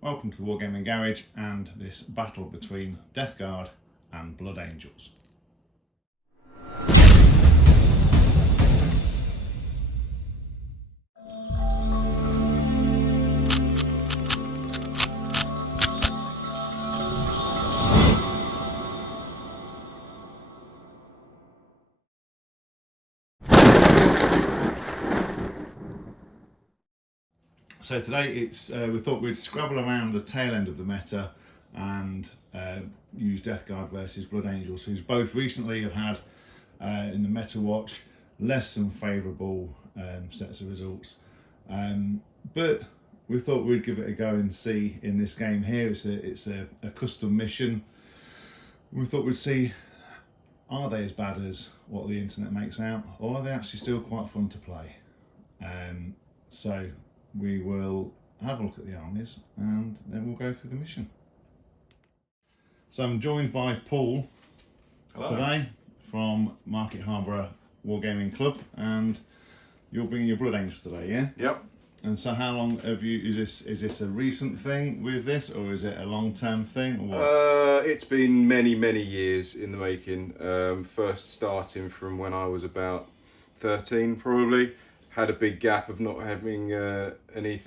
Welcome to the Wargaming Garage and this battle between Death Guard and Blood Angels. So today it's we thought we'd scrabble around the tail end of the meta and use Death Guard versus Blood Angels, who's both recently have had in the meta watch less than favourable sets of results. But we thought we'd give it a go and see in this game here. It's a custom mission. We thought we'd see, are they as bad as what the internet makes out, or are they actually still quite fun to play? So we will have a look at the armies and then we'll go through the mission. So I'm joined by Paul today from Market Harborough Wargaming Club, and you're bringing your Blood Angels today, yeah? Yep. And so how long have you, is this a recent thing with this, or is it a long-term thing, or what? It's been many years in the making. First starting from when I was about 13 probably. Had a big gap of not having any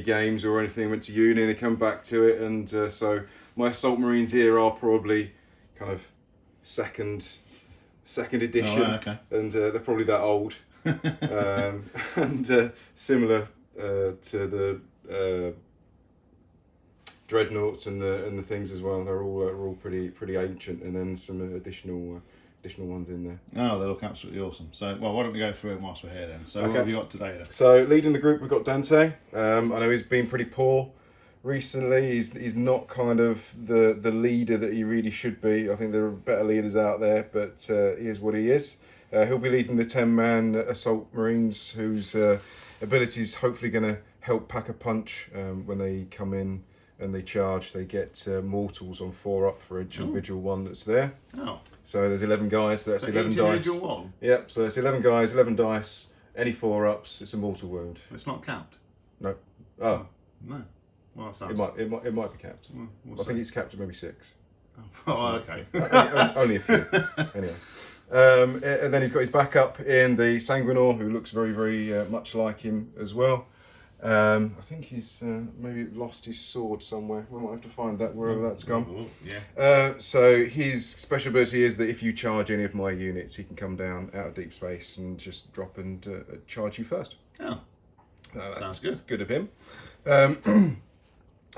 games or anything. Went to uni and they come back to it, and so my Assault Marines here are probably kind of second edition. Oh, right, okay. And they're probably that old. And similar to the dreadnoughts and the things as well. They're all pretty ancient, and then some additional ones in there. Oh, they look absolutely awesome. So, well, why don't we go through it whilst we're here then? So, What have you got today then? So, leading the group, we've got Dante. I know he's been pretty poor recently. He's not kind of the leader that he really should be. I think there are better leaders out there, but he is what he is. He'll be leading the 10-man Assault Marines, whose abilities hopefully going to help pack a punch when they come in and they charge. They get mortals on 4 up for each individual one that's there. Oh. So there's 11 guys, so that's So 11 each dice. individual one? Yep, so it's 11 guys, 11 dice, any 4 ups, it's a mortal wound. It's not capped? No. Oh. No. Well, that sounds... It might be capped. Well, I think it's capped at maybe 6. Oh, okay. Only a few. Anyway. And then he's got his backup in the Sanguinius, who looks very much like him as well. I think he's maybe lost his sword somewhere. We might have to find that wherever that's gone. Yeah. So his special ability is that if you charge any of my units, he can come down out of deep space and just drop and charge you first. Oh, That's sounds good. Good of him.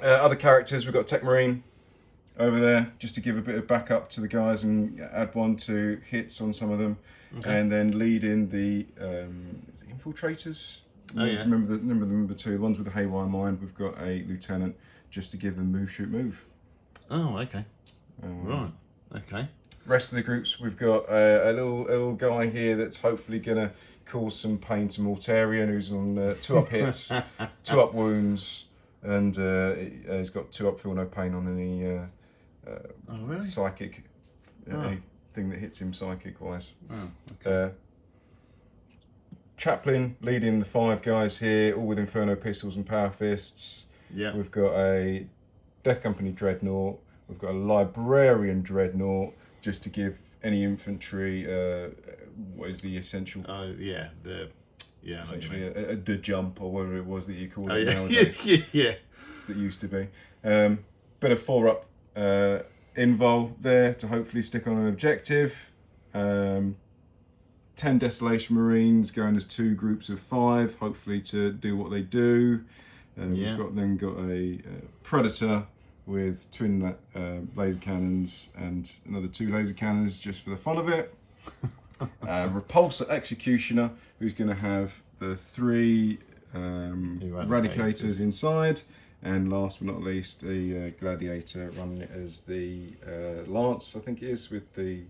Other characters, we've got Tech Marine over there, just to give a bit of backup to the guys and add 1 to hits on some of them. Okay. And then lead in the infiltrators. Oh yeah. Remember the 2, the ones with the haywire mind. We've got a lieutenant just to give them move, shoot, move. Oh, okay. Right. Okay. Rest of the groups, we've got a little guy here that's hopefully gonna cause some pain to Mortarian, who's on 2 up hits, 2 up wounds, and he's got 2 up feel no pain on any really? Psychic, anything that hits him psychic wise. Oh, okay. Chaplain leading the 5 guys here, all with Inferno pistols and power fists. Yeah. We've got a Death Company Dreadnought. We've got a Librarian Dreadnought, just to give any infantry what is the essential. Oh yeah, Essentially the jump, or whatever it was that you called it yeah. nowadays. Yeah. That used to be. Bit of 4 up invul there to hopefully stick on an objective. 10 Desolation Marines going as 2 groups of 5, hopefully to do what they do. We've got a Predator with twin laser cannons and another 2 laser cannons just for the fun of it. Repulsor Executioner, who's going to have the 3 Eradicators inside. And last but not least, a Gladiator running it as the Lance, I think it is, with the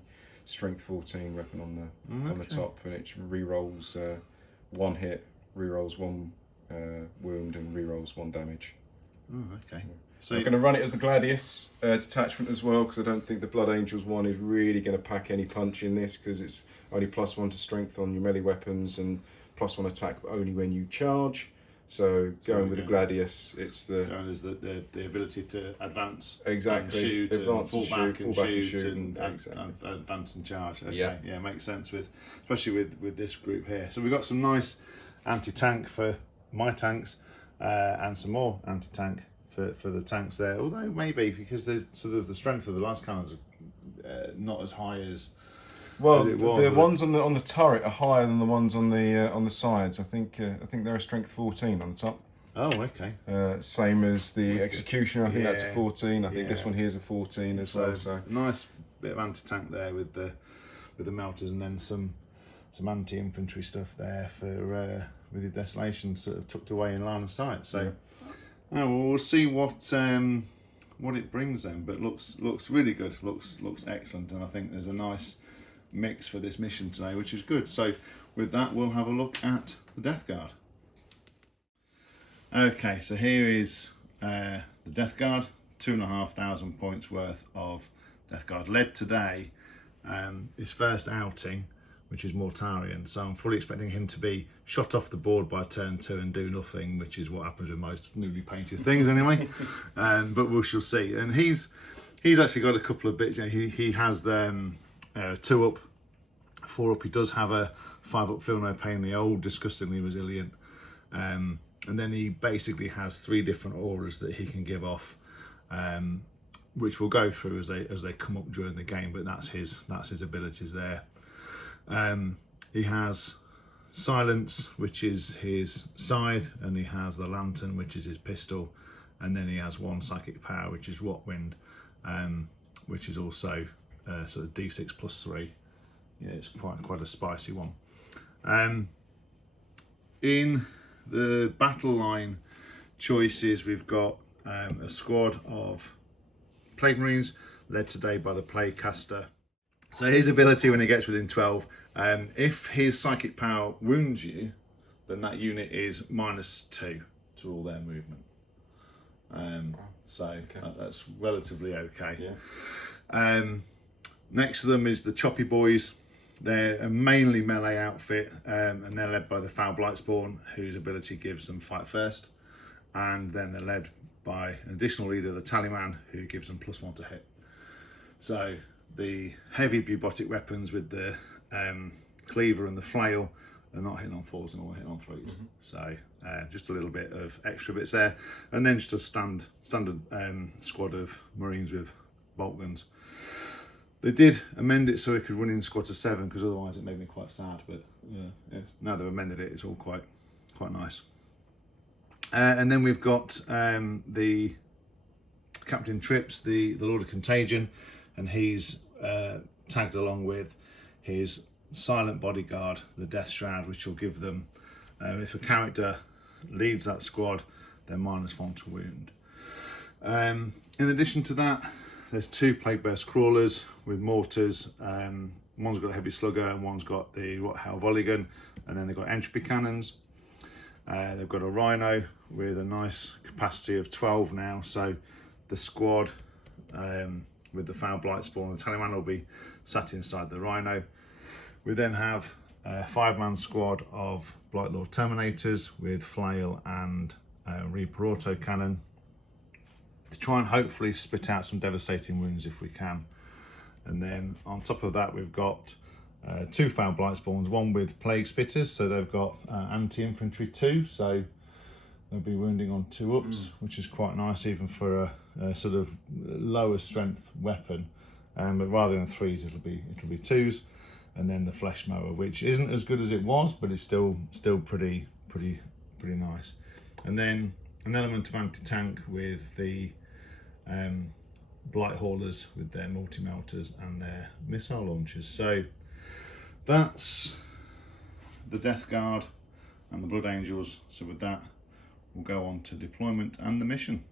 Strength 14 weapon on the top, and it re-rolls 1 hit, re-rolls 1 wound, and re-rolls 1 damage. Oh, okay. So I'm going to run it as the Gladius detachment as well, because I don't think the Blood Angels one is really going to pack any punch in this, because it's only +1 to strength on your melee weapons and +1 attack only when you charge. So going with the Gladius, it's the Is the ability to advance, exactly and shoot, advance and fall back and shoot, and exactly. and advance and charge. Okay. Yeah. Makes sense especially with this group here. So we've got some nice anti-tank for my tanks, and some more anti-tank for the tanks there. Although maybe because the strength of the last cannons are not as high as. Well, the ones on the turret are higher than the ones on the sides. I think they're a strength 14 on the top. Oh, okay. Same as the Executioner. I think that's a 14. I think this one here is a 14 as well. So nice bit of anti-tank there with the melters, and then some anti-infantry stuff there for with the Desolation sort of tucked away in line of sight. So we'll see what it brings then. But looks really good. Looks excellent, and I think there's a nice mix for this mission today, which is good. So with that, we'll have a look at the Death Guard. Okay, so here is the Death Guard, 2,500 points worth of Death Guard lead today. His first outing, which is Mortarion, so I'm fully expecting him to be shot off the board by turn 2 and do nothing, which is what happens with most newly painted things anyway. But we shall see. And he's actually got a couple of bits. You know, he has the 2 up, 4 up. He does have a 5 up Feel No Pain, the old disgustingly resilient, and then he basically has 3 different auras that he can give off, which we'll go through as they come up during the game. But that's his abilities there. He has Silence, which is his scythe, and he has the Lantern, which is his pistol, and then he has 1 psychic power, which is Rotwind, which is also sort of D6 plus 3. Yeah, it's quite a spicy one. In the battle line choices, we've got a squad of Plague Marines led today by the Plague Caster. So his ability when he gets within 12, if his psychic power wounds you, then that unit is -2 to all their movement. That's relatively okay. Yeah. Next to them is the Choppy Boys. They're a mainly melee outfit, and they're led by the Foul Blightspawn, whose ability gives them fight first. And then they're led by an additional leader, the Tallyman, who gives them +1 to hit. So the heavy bubotic weapons with the cleaver and the flail are not hitting on 4s and all hitting on 3s. Mm-hmm. So just a little bit of extra bits there. And then just a standard squad of Marines with bolt guns. They did amend it so it could run in squads of 7, because otherwise it made me quite sad. But now they've amended it, it's all quite nice. And then we've got the Captain Trips, the Lord of Contagion, and he's tagged along with his silent bodyguard, the Death Shroud, which will give them, if a character leads that squad, they're -1 to wound. In addition to that, there's 2 Plague Burst Crawlers with mortars. One's got a heavy slugger and one's got the Hell Volley gun, and then they've got entropy cannons. They've got a Rhino with a nice capacity of 12 now, so the squad with the Foul Blightspawn and the Tallyman will be sat inside the Rhino. We then have a 5-man squad of Blightlord Terminators with flail and Reaper autocannon to try and hopefully spit out some devastating wounds if we can. And then on top of that, we've got 2 Foul Blightspawns, one with Plague Spitters, so they've got anti-infantry 2, so they'll be wounding on 2 ups, which is quite nice even for a sort of lower strength weapon. But rather than 3s, it'll be 2s. And then the Flesh Mower, which isn't as good as it was, but it's still pretty nice. And then an element of anti-tank with the Blight Haulers with their multi-melters and their missile launchers. So that's the Death Guard and the Blood Angels. So with that, we'll go on to deployment and the mission.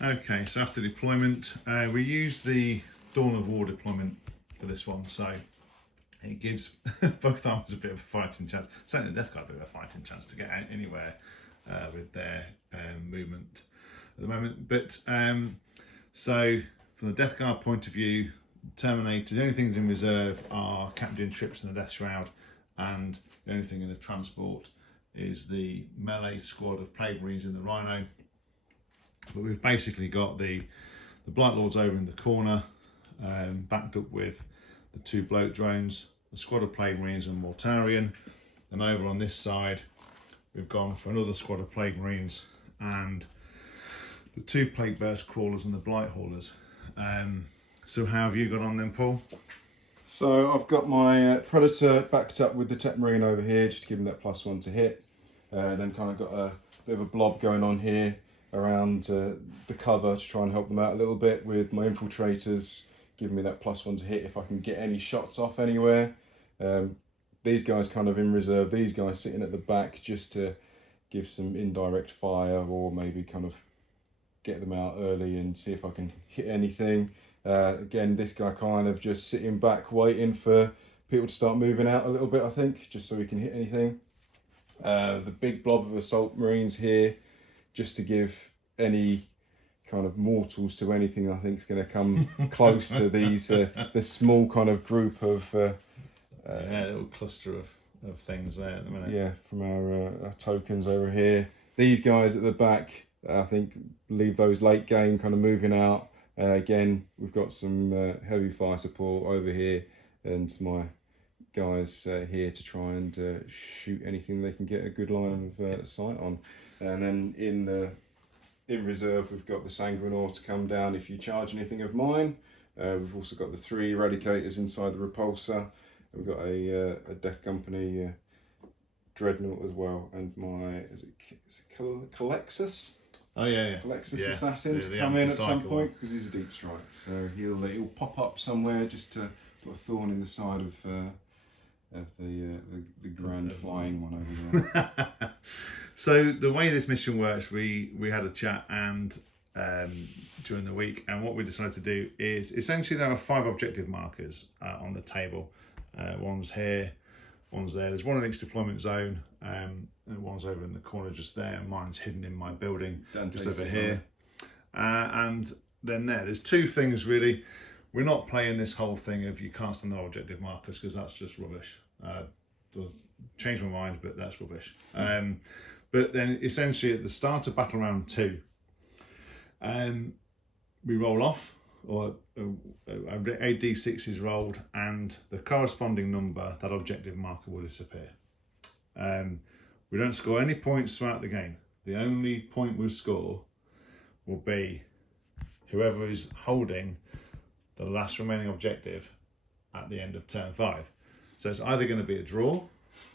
Okay, so after deployment, we used the Dawn of War deployment for this one, so it gives both armies a bit of a fighting chance. Certainly the Death Guard a bit of a fighting chance to get out anywhere with their movement at the moment. But so from the Death Guard point of view, Terminator, the only things in reserve are Captain Trips and the Death Shroud, and the only thing in the transport is the melee squad of Plague Marines in the Rhino. But we've basically got the Blight Lords over in the corner, backed up with the 2 bloat drones, the squad of Plague Marines and Mortarion. And over on this side, we've gone for another squad of Plague Marines and the 2 Plague Burst Crawlers and the Blight Haulers. So how have you got on then, Paul? So I've got my Predator backed up with the Tech Marine over here, just to give him that +1 to hit. Then kind of got a bit of a blob going on here around the cover to try and help them out a little bit with my infiltrators, giving me that +1 to hit if I can get any shots off anywhere. These guys kind of in reserve, these guys sitting at the back just to give some indirect fire or maybe kind of get them out early and see if I can hit anything. Again, this guy kind of just sitting back waiting for people to start moving out a little bit, I think, just so we can hit anything. The big blob of assault marines here, just to give any kind of mortals to anything I think is going to come close to these, this small kind of group of... yeah, a little cluster of things there at the minute. Yeah, from our tokens over here. These guys at the back, I think, leave those late game kind of moving out. Again, we've got some heavy fire support over here, and my guys here to try and shoot anything they can get a good line of sight on. And then in reserve, we've got the Sanguinius to come down if you charge anything of mine. We've also got the 3 Eradicators inside the Repulsor. We've got a Death Company Dreadnought as well, and my is it Calexus? Oh yeah. Calexus Assassin to come in at some point because he's a deep strike, so he'll pop up somewhere just to put a thorn in the side of the grand flying one over there. So the way this mission works, we had a chat and during the week, and what we decided to do is essentially there are 5 objective markers on the table. One's here, one's there. There's one in each deployment zone, and one's over in the corner just there, and mine's hidden in my building Dante just over here. And then there's 2 things really. We're not playing this whole thing of you can't stand the objective markers because that's just rubbish. Change my mind, but that's rubbish. But then essentially at the start of battle round 2, we roll off, or a d6 is rolled, and the corresponding number, that objective marker, will disappear. We don't score any points throughout the game. The only point we score will be whoever is holding the last remaining objective at the end of turn 5. So it's either going to be a draw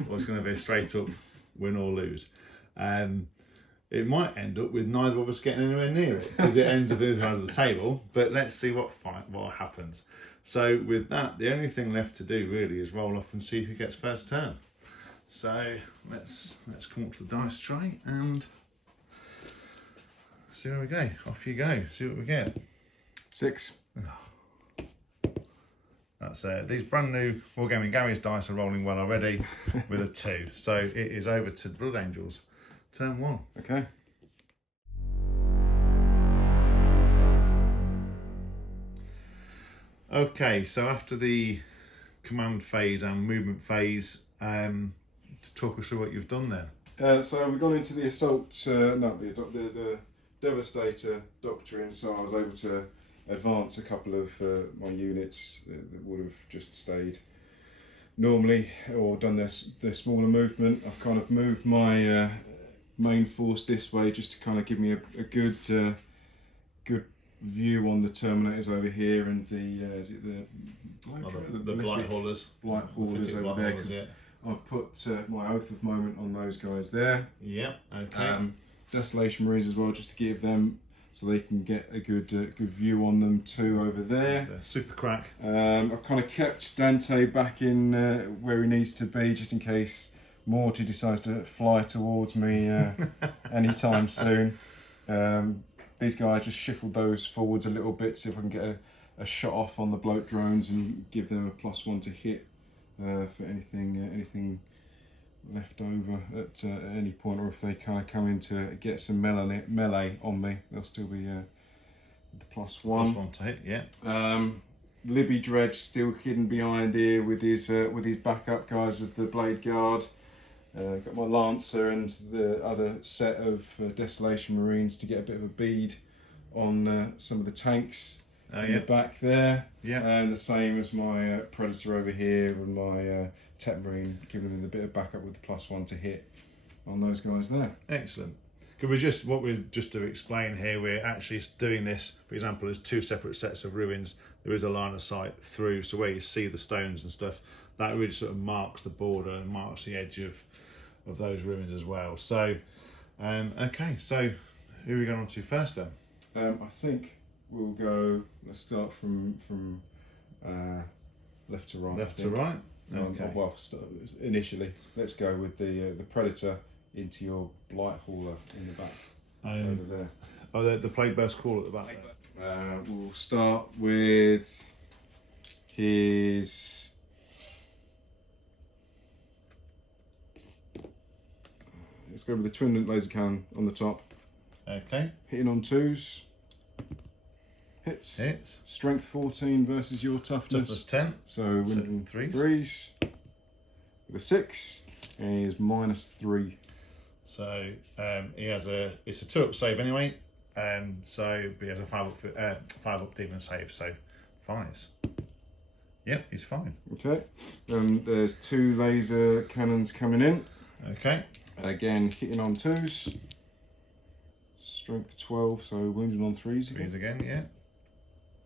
or it's going to be a straight up win or lose. It might end up with neither of us getting anywhere near it because it ends up in the side of the table, but let's see what happens. So with that, the only thing left to do really is roll off and see who gets first turn. So let's come up to the dice tray and see where we go. Off you go, see what we get. 6. That's these brand new Wargaming Garage dice are rolling well already with a 2. So it is over to the Blood Angels. Turn 1. Okay. Okay, so after the command phase and movement phase, talk us through what you've done then. So we've gone into the assault, the Devastator doctrine, so I was able to advance a couple of my units that would have just stayed normally or done their smaller movement. I've kind of moved my main force this way just to kind of give me a good view on the Terminators over here and the Blight Haulers. Blight Haulers over there, because I've put my Oath of Moment on those guys there. Yep, okay. Desolation Marines as well, just to give them, so they can get a good view on them too over there. Super crack. I've kind of kept Dante back in where he needs to be, just in case Morty decides to fly towards me anytime soon. These guys just shifted those forwards a little bit, see if I can get a shot off on the bloat drones and give them a +1 to hit for anything left over at any point, or if they kind of come in to get some melee on me, they'll still be the +1. +1 to hit, yeah. Libby Dredge still hidden behind here with his backup guys of the Blade Guard. Got my Lancer and the other set of Desolation Marines to get a bit of a bead on some of the tanks in the back there. Yeah. And the same as my Predator over here and my Tech Marine, giving them a bit of backup with the +1 to hit on those guys there. Excellent. Because just to explain here, we're actually doing this, for example, as 2 separate sets of ruins. There is a line of sight through, so where you see the stones and stuff, that really sort of marks the border and marks the edge of those ruins as well. So, okay, so who are we going on to first then? I think we'll go. Let's start from left to right. Left to right. Okay. Well, initially, let's go with the Predator into your Blight Hauler in the back over there. Oh, the Plague Burst Call at the back. We'll start with his. Let's go with the twin laser cannon on the top. Okay. Hitting on 2s. Hits. Strength 14 versus your toughness. Toughness 10. So winning 3s. With a 6. And he is -3. So he has it's a 2-up save anyway. So he has a 5-up demon save. So 5s. Yep, he's fine. Okay. There's 2 laser cannons coming in. Okay. Again, hitting on 2s. Strength 12, so wounded on 3s again. 3s again, yeah.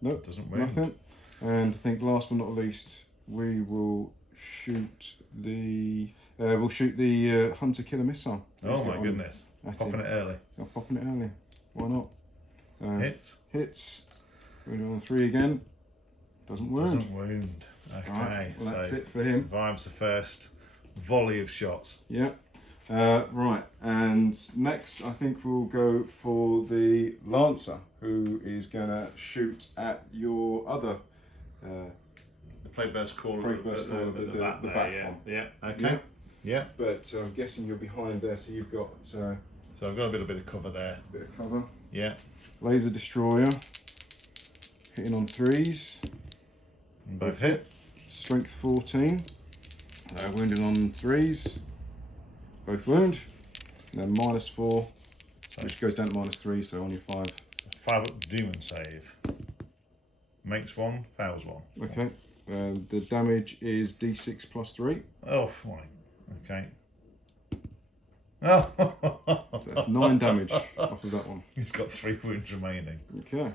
Nope, doesn't wound. nothing. And I think last but not least, we will shoot the Hunter Killer Missile. Oh my goodness! Popping it early. I'm popping it early. Why not? Hits. Wounded on 3 again. Doesn't wound. Doesn't wound. Okay. Right, well, that's so it for him. Survives the first volley of shots. Yeah. Right, and next I think we'll go for the Lancer, who is going to shoot at your other The Plague Burst Call. the back one. Yeah. Okay. Yeah. But I'm guessing you're behind there, so you've got So I've got a bit of cover there. a bit of cover. Yeah. Laser Destroyer, hitting on 3s. And both hit. Strength 14. Wounded on 3s. Both wound. And then -4, which goes down to -3, so on your 5. 5-up demon save. Makes 1, fails 1. Okay. The damage is D6 +3. Oh, fine. Okay. Oh, So that's 9 damage off of that one. He's got 3 wounds remaining. Okay.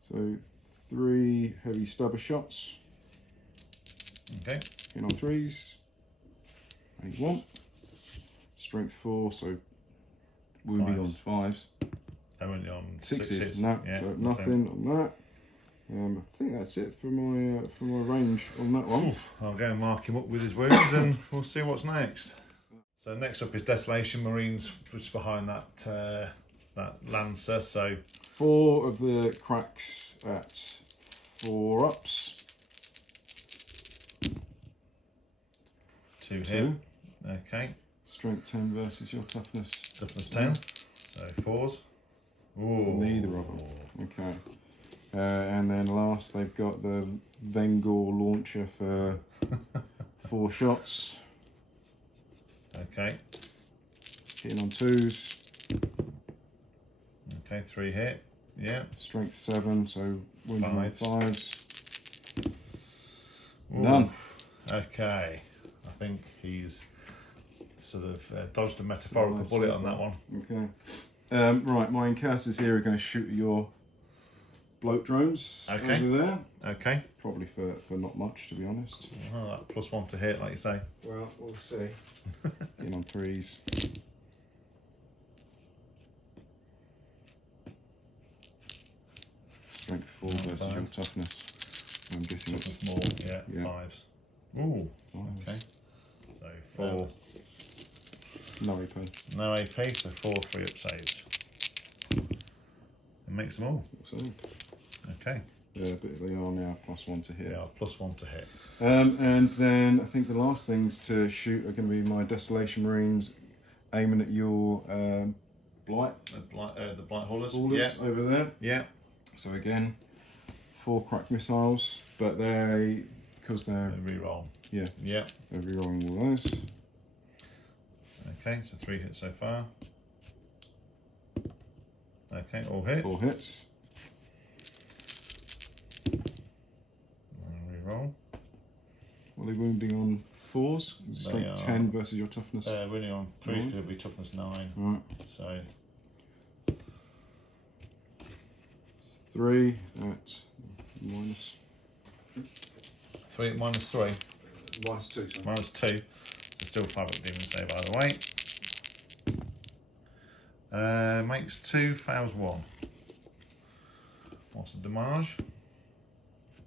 So 3 heavy stubber shots. Okay. In on 3s. 1. Strength 4, so wounding on 5s. Only on 6s. No, yeah, so nothing on that. I think that's it for my range on that one. I'll go and mark him up with his wounds and we'll see what's next. So next up is Desolation Marines, which is behind that Lancer. So 4 of the cracks at 4 ups. 2 hit. Okay. Strength 10 versus your toughness. Toughness 10. So 4s. Ooh. Neither of them. Okay. And then last, they've got the Vengor launcher for 4 shots. Okay. Hitting on 2s. Okay, 3 hit. Yeah. Strength 7, so wounding on 5s. Ooh. None. Okay. I think he's sort of dodged a metaphorical bullet on that one. Okay. Right, my encounters here are going to shoot your bloat drones over there. Okay. Probably for not much, to be honest. Well, that +1 to hit, like you say. Well, we'll see. In on 3s. Strength 4 versus your toughness. I'm guessing it's more, yeah. 5s. Ooh. Okay. So 4. No AP. No AP, so 4 3-up saves. And makes them all. So, okay. Yeah, but they are now +1 to hit. They are +1 to hit. And then I think the last things to shoot are going to be my Desolation Marines aiming at your Blight. The Blight Haulers. Haulers over there. Yeah. So again, 4 cracked missiles, but because they're Reroll. yeah, Yep. they're rerolling all those. Okay, so 3 hits so far. Okay, all hit. 4 hits. Reroll. What are they wounding on 4s? Strength 10 versus your toughness. Wounding on 3 because it'll be toughness 9. Right. So It's 3 at minus. 3 minus 3. Minus 2. Sorry. Minus 2. So still 5 at demon save either way. Makes 2, fails 1. What's the damage?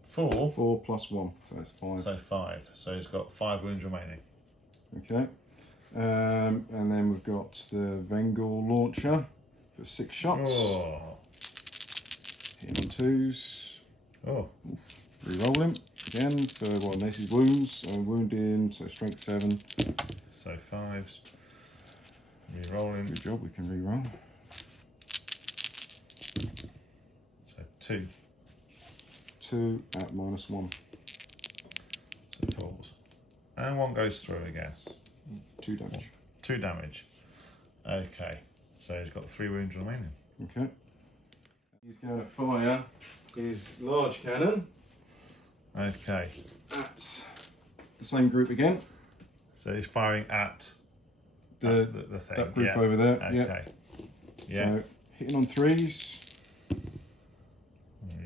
4. 4 plus 1, so it's 5. So 5. So he's got 5 wounds remaining. Okay. And then we've got the Vengal launcher for 6 shots. Oh. Hitting on 2s. Oh. Reroll him again for Nace's wounds. So wounding, so strength 7. So 5s. Rerolling. Good job, we can reroll. So 2. 2 at minus 1. So it falls. And 1 goes through again. 2 damage. 2 damage. Okay. So he's got 3 wounds remaining. Okay. He's going to fire his large cannon Okay. at the same group again. So he's firing at The thing. that group Yeah. over there. Okay. Yeah. Yeah. So hitting on 3s.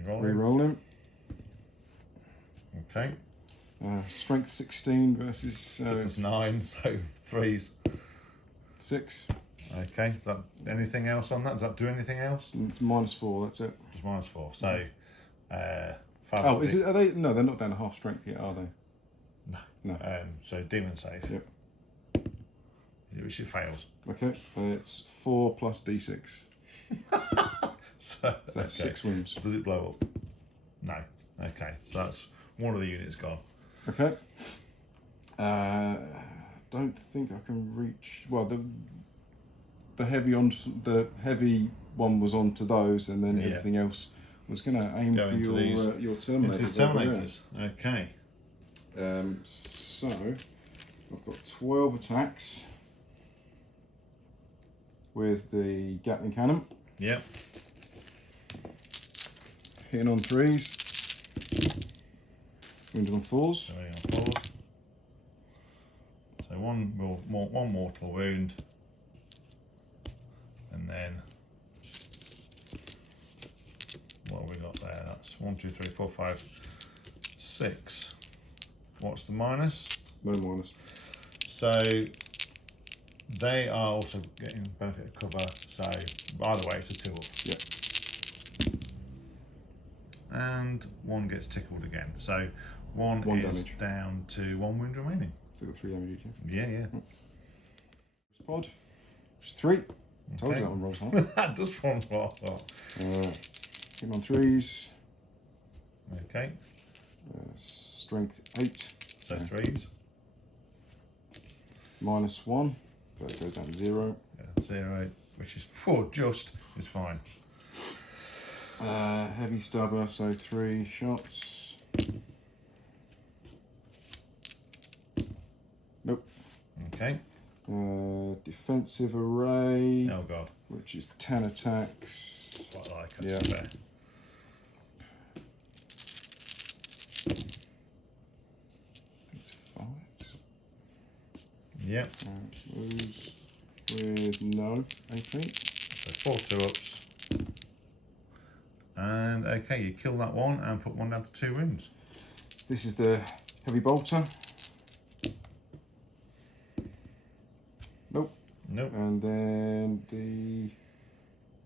Rerolling. Reroll him. Okay. Strength 16 versus Toughness 9, so 3s. 6. Okay. Anything else on that? Does that do anything else? And it's minus 4. That's it. Just minus 4. So 5. Oh, is it? Are they? No, they're not down to half strength yet, are they? No. So demon save. Yep. Which it fails. Okay. It's 4 plus d6. So That's 6 wounds. Does it blow up? No. Okay. So that's one of the units gone. Okay. Don't think I can reach. Well, the heavy one was onto those, and then everything else was going to aim Go for into your Terminators. Into Terminators. Okay. So I've got 12 attacks with the Gatling cannon, Yep. hitting on 3s, wounded on 4s. So on 4s. So one mortal wound, and then what have we got there? That's 1, 2, 3, 4, 5, 6. What's the minus? No minus. So they are also getting benefit of cover. So either way, it's a 2-up. Yep. And 1 gets tickled again. So 1 is damage. down to 1 wound remaining. So got 3 damage each. Yeah. Pod, which is 3. Told Okay. you that one rolls hard. That does one roll. Hitting on 3s. Okay. Strength 8. So 3s. Minus 1. But it goes down to 0. Yeah, 0, which is just is fine. Heavy stubber, so 3 shots. Nope. Okay. Defensive array, Oh god. which is 10 attacks. Quite like it. Yeah. Fair. It's 5. Yep. Moves with no AP. So 4 2-ups. And okay, you kill that one and put 1 down to 2 wounds. This is the heavy bolter. Nope. Nope. And then the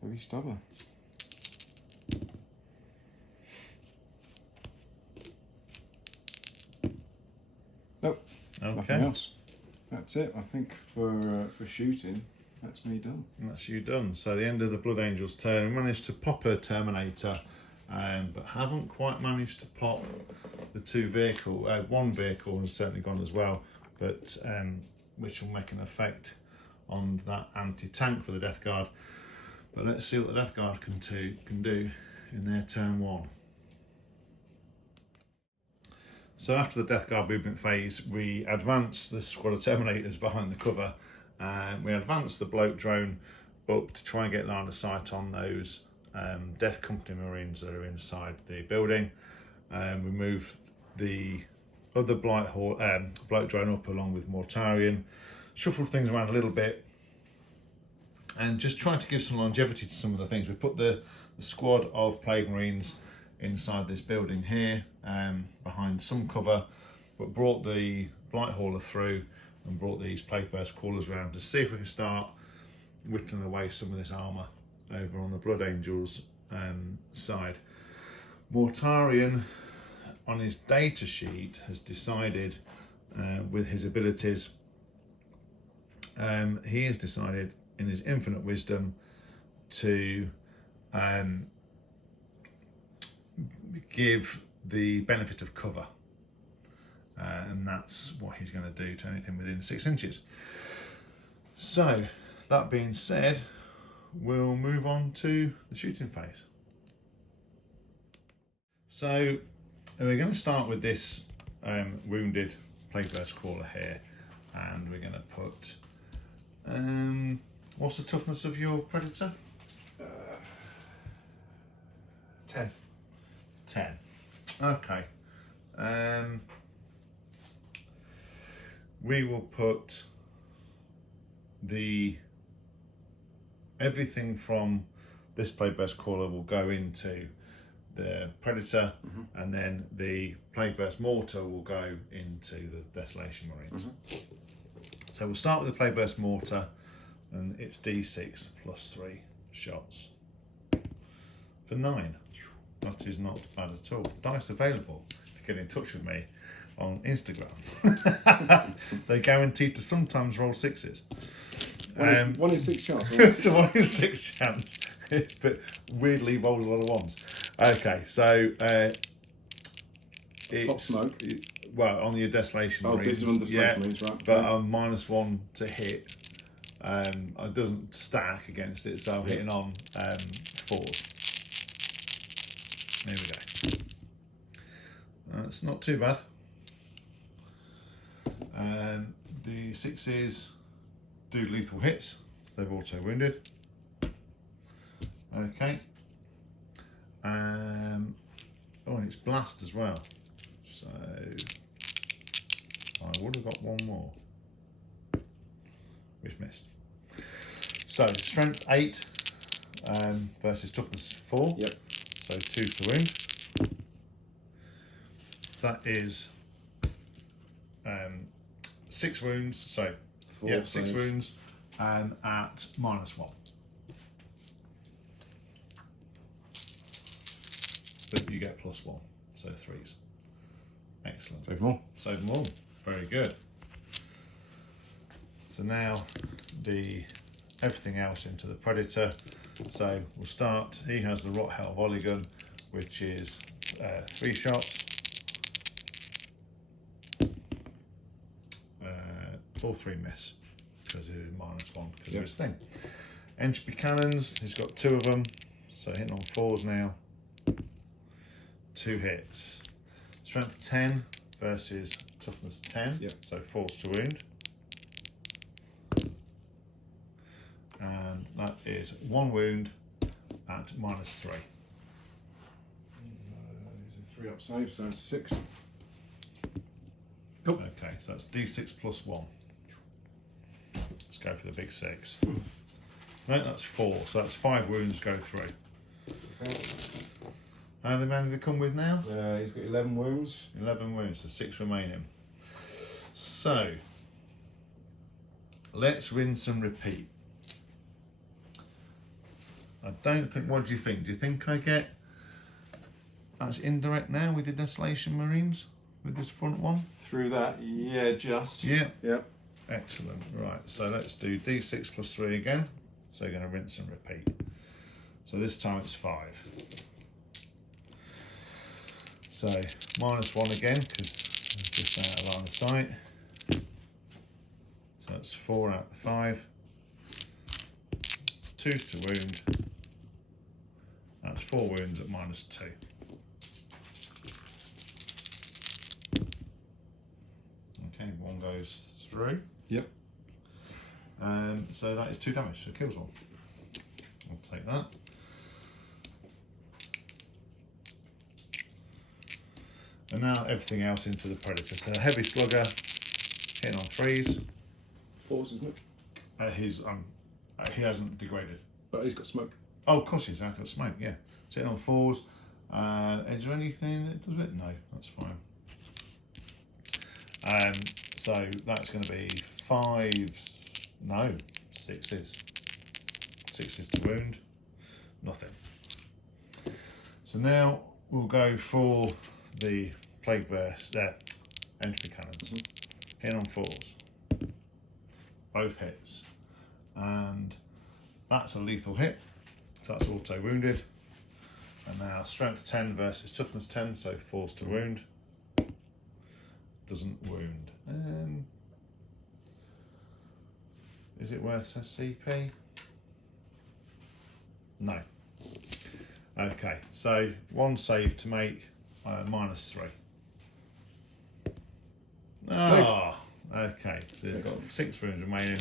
heavy stubber. Nope. Nothing Okay. else. That's it. I think for shooting, that's me done. And that's you done. So the end of the Blood Angel's turn. We managed to pop a Terminator, but haven't quite managed to pop the 2 vehicle. One vehicle has certainly gone as well, but which will make an effect on that anti-tank for the Death Guard. But let's see what the Death Guard can do in their turn 1. So after the Death Guard movement phase, we advanced the squad of Terminators behind the cover, and we advanced the bloke drone up to try and get line of sight on those Death Company Marines that are inside the building. We moved the other bloke drone up along with Mortarion, shuffled things around a little bit, and just trying to give some longevity to some of the things. We put the squad of Plague Marines inside this building here, behind some cover, but brought the Blight Hauler through and brought these Plague Burst Crawlers around to see if we can start whittling away some of this armour over on the Blood Angels side. Mortarion, on his data sheet, has decided with his abilities, he has decided in his infinite wisdom to give the benefit of cover, and that's what he's going to do to anything within 6 inches. So that being said, we'll move on to the shooting phase. So we're going to start with this wounded Plague Burst Crawler here, and we're going to put what's the toughness of your Predator? 10. 10. Okay. We will put everything from this Plague Burst Crawler will go into the Predator, and then the Plague Burst Mortar will go into the Desolation Marines. So we'll start with the Plague Burst Mortar, and it's D6 plus 3 shots for 9. That is not bad at all. Dice available to get in touch with me on Instagram. They're guaranteed to sometimes roll 6s. 1 in 6 chance. It's a 1 in 6 chance, but weirdly rolls a lot of 1s. Okay, so it's Pop smoke. Well, on your Desolation Marines. This is on Desolation Marines, right? But I'm -1 to hit. It doesn't stack against it, so I'm hitting on 4s. There we go. That's not too bad. The 6s do lethal hits, so they've auto wounded. Okay. And it's blast as well. So I would have got 1 more, which missed. So strength 8 versus toughness 4. Yep. So 2 to wound. So that is 6 wounds. So 4 6 wounds, and at -1. But you get +1, so 3s. Excellent. Save them all. Save them all. Very good. So now everything else into the Predator. So we'll start. He has the Rot Hell volley gun, which is 3 shots. All 3 miss because it is -1 because of his thing. Entropy cannons. He's got 2 of them, so hitting on 4s now. 2 hits. Strength 10 versus toughness 10. Yep. So 4s to wound. And that is 1 wound at -3. 3 up save, so it's 6. Cool. Okay, so that's D6 plus 1. Let's go for the big 6. No, that's 4, so that's 5 wounds go through. Okay. How many do they come with now? He's got 11 wounds. 11 wounds, so 6 remaining. So, let's rinse and repeat. I don't think, what do you think? Do you think I get, that's indirect now with the Desolation Marines? With this front one? Through that, yeah, just. Yeah. Yep. Excellent. Right, so let's do D6 plus 3 again. So we're going to rinse and repeat. So this time it's 5. So -1 again, because it's just out of line of sight. So that's 4 out of 5. 2's to wound. That's 4 wounds at -2. Okay, one goes through. Yep. So that is 2 damage, so it kills one. I'll take that. And now everything else into the predator. So heavy slugger, hitting on 3s. 4s, isn't it? He hasn't degraded. But he's got smoke. Oh, of course he's got smoke, yeah. So hitting on 4s. Is there anything that does it? No, that's fine. So that's going to be 5s, no, 6s. 6s to wound, nothing. So now we'll go for the plague burst, entry cannons. Hitting on 4s, both hits, and that's a lethal hit. So that's auto wounded. And now strength 10 versus toughness 10, so 4s to wound. Doesn't wound. Is it worth a CP? No. Okay, so 1 save to make -3. Ah, okay, so you've got 6 wounds remaining.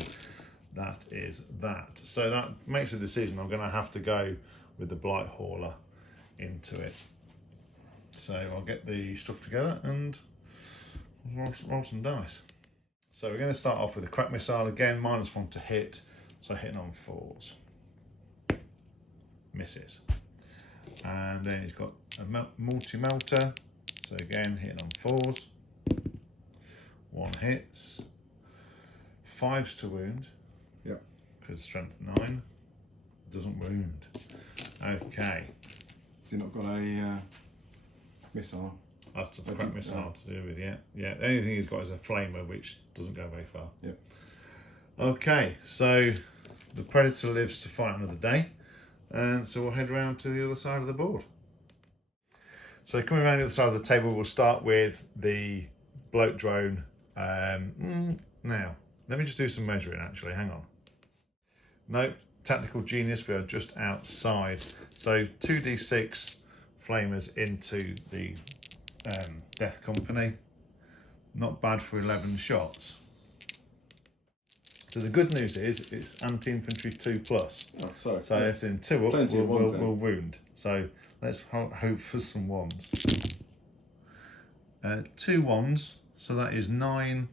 That is that. So that makes a decision. I'm going to have to go with the Blight Hauler into it. So I'll get the stuff together and roll some dice. So we're going to start off with a crack missile again, -1 to hit, so hitting on 4s. Misses. And then he's got a multi-melter, so again hitting on 4s. 1 hits. 5s to wound. Yep. Because strength 9 doesn't wound. Okay. Has he not got a missile? That's the crack missile to do with, yeah. Yeah, the only thing he's got is a flamer, which doesn't go very far. Yep. Okay, so the Predator lives to fight another day, and so we'll head around to the other side of the board. So coming around the other side of the table, we'll start with the bloat drone. Now, let me just do some measuring actually, hang on. Nope, Tactical Genius, we are just outside. So 2d6 flamers into the Death Company. Not bad for 11 shots. So the good news is it's anti-infantry 2+. Oh, sorry. So if in 2 up, we'll wound. So let's hope for some 1s. 2 1s, so that is 9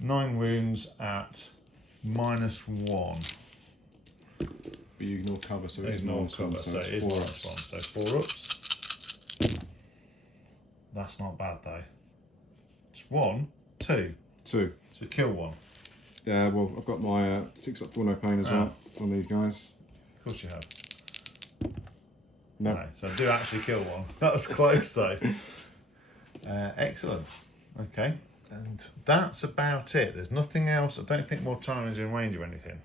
wounds at -1. But you ignore cover, so it is Ignore -1, cover, so it is 4 -1. So 4 ups. That's not bad though. It's 1, 2. 2. So kill 1. Yeah, well, I've got my 6 up for no pain as well on these guys. Of course you have. No. No, so I do actually kill 1. That was close though. Excellent. Okay, and that's about it. There's nothing else. I don't think Mortation is in range of anything.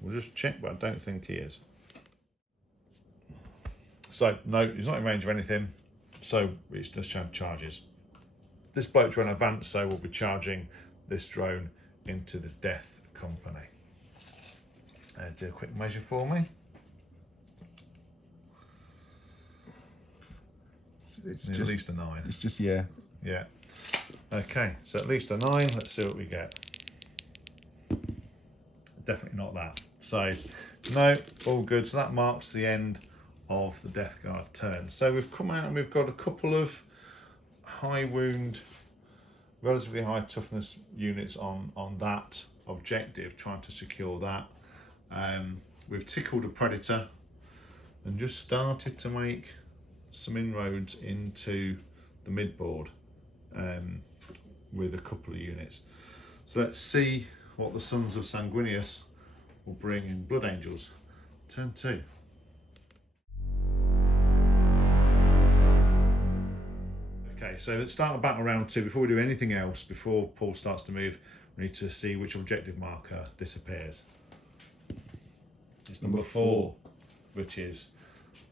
We'll just check, but I don't think he is. So no, he's not in range of anything. So it's just charges. This bloke drone advanced, so we'll be charging this drone into the Death Company. Do a quick measure for me. It's At just, least a 9. It's just, yeah. Yeah. Okay, so at least a 9. Let's see what we get. Definitely not that. So, no, all good. So that marks the end of the Death Guard turn. So we've come out and we've got a couple of high wound, relatively high toughness units on that objective, trying to secure that. We've tickled a Predator and just started to make some inroads into the midboard with a couple of units. So let's see what the Sons of Sanguinius will bring in Blood Angels. Turn 2. Okay, so let's start a battle round 2. Before we do anything else, before Paul starts to move, we need to see which objective marker disappears. It's number 4, which is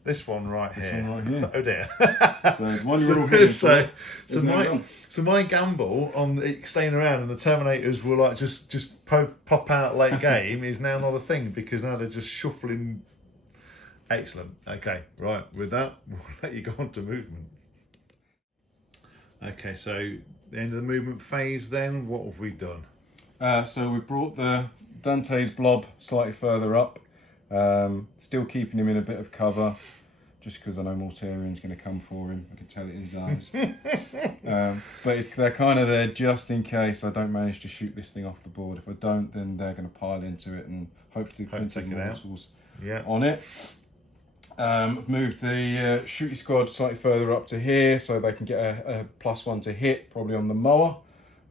this one right here. This one right here. Oh dear. So one you're all hitting so my gamble on it staying around and the Terminators will like just pop out late game is now not a thing, because now they're just shuffling. Excellent. Okay, right. With that, we'll let you go on to movement. Okay, so the end of the movement phase then, what have we done? So we brought the Dante's blob slightly further up, still keeping him in a bit of cover, just because I know Mortarian's going to come for him. I can tell it in his eyes. But they're kind of there just in case I don't manage to shoot this thing off the board. If I don't, then they're going to pile into it and hopefully put some mortals on it. Moved the shooty squad slightly further up to here so they can get a +1 to hit, probably on the mower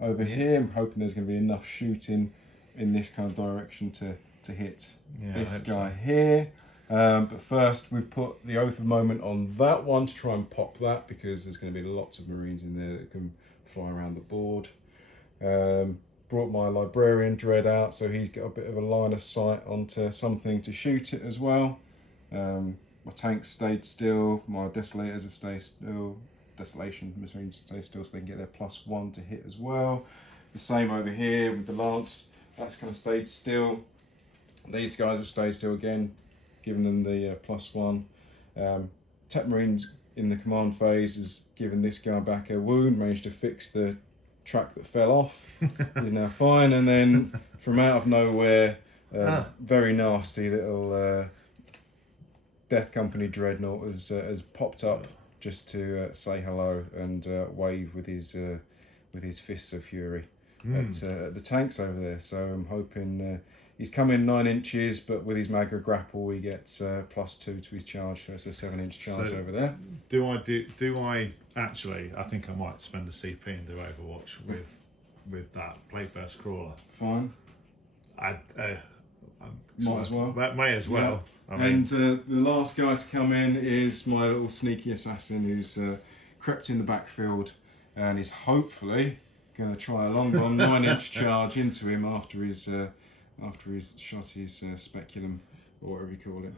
over here. I'm hoping there's going to be enough shooting in this kind of direction to hit this guy here. But first we've put the Oath of Moment on that one to try and pop that, because there's going to be lots of Marines in there that can fly around the board. Brought my Librarian Dread out, so he's got a bit of a line of sight onto something to shoot it as well. My tanks stayed still, my Desolators have stayed still, Desolation Marines stay still, so they can get their +1 to hit as well. The same over here with the Lance, that's kind of stayed still. These guys have stayed still again, giving them the +1. Tech Marines in the command phase has given this guy back a wound, managed to fix the track that fell off. He's now fine. And then from out of nowhere, very nasty little Death Company Dreadnought has popped up just to say hello and wave with his fists of fury at the tanks over there. So I'm hoping he's come in 9 inches, but with his Magra grapple, he gets +2 to his charge. So it's a 7-inch charge over there. Do I actually? I think I might spend a CP and do Overwatch with that play first crawler. Fine. Might as well. May as well. Yeah. I mean, And the last guy to come in is my little sneaky assassin who's crept in the backfield and is hopefully going to try a long bomb 9-inch charge into him after he's shot his speculum, or whatever you call it,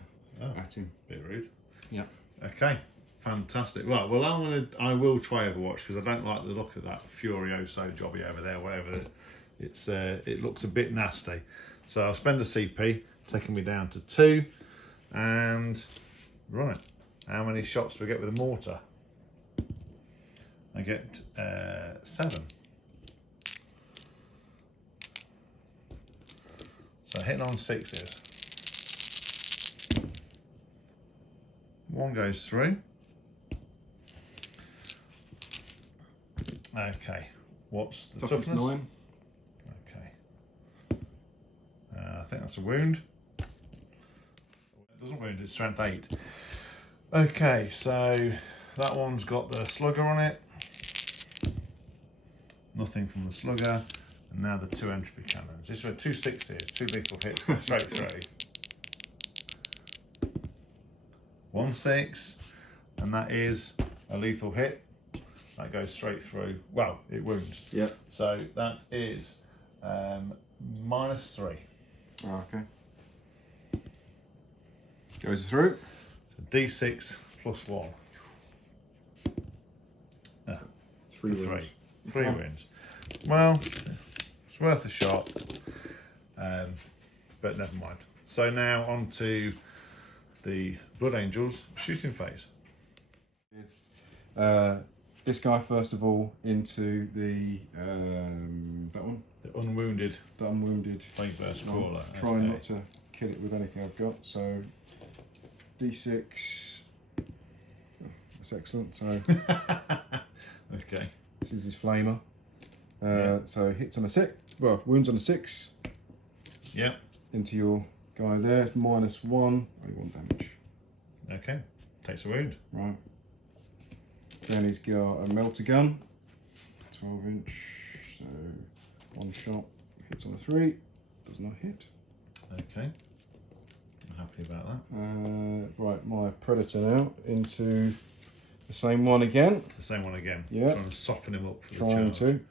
at him. Bit rude. Yeah. Okay. Fantastic. Right. Well, I will try Overwatch because I don't like the look of that Furioso jobby over there. Whatever it looks a bit nasty. So I'll spend a CP, taking me down to 2, and right. How many shots do we get with a mortar? I get 7. So hitting on 6s. 1 goes through. Okay. What's the toughness? 9. Okay. I think that's a wound. It doesn't wound, it's strength 8. Okay, so that one's got the slugger on it. Nothing from the slugger. And now the 2 entropy cannons. Just for 2 6s, 2 lethal hits straight through. 1 6, and that is a lethal hit. That goes straight through. Well, it wounds. Yeah. So that is -3. Oh, okay. Goes through. So D6 +1. 3 wins. 3 wins. Well, it's worth a shot, but never mind. So now on to the Blood Angels shooting phase. This guy first of all into the that one. The unwounded. The unwounded. Flame burst crawler. Trying not to kill it with anything I've got. So D6. Oh, that's excellent. So Okay. this is his flamer. So hits on a 6. Well, wounds on a 6. Yep. Into your guy there. -1. Only 1 damage. Okay. Takes a wound. Right. Then he's got a melter gun. 12-inch. So 1 shot. Hits on a 3. Does not hit. Okay. I'm happy about that. Right, my Predator now into the same one again. The same one again. Yeah. Trying to soften him up for Trying the charge. to.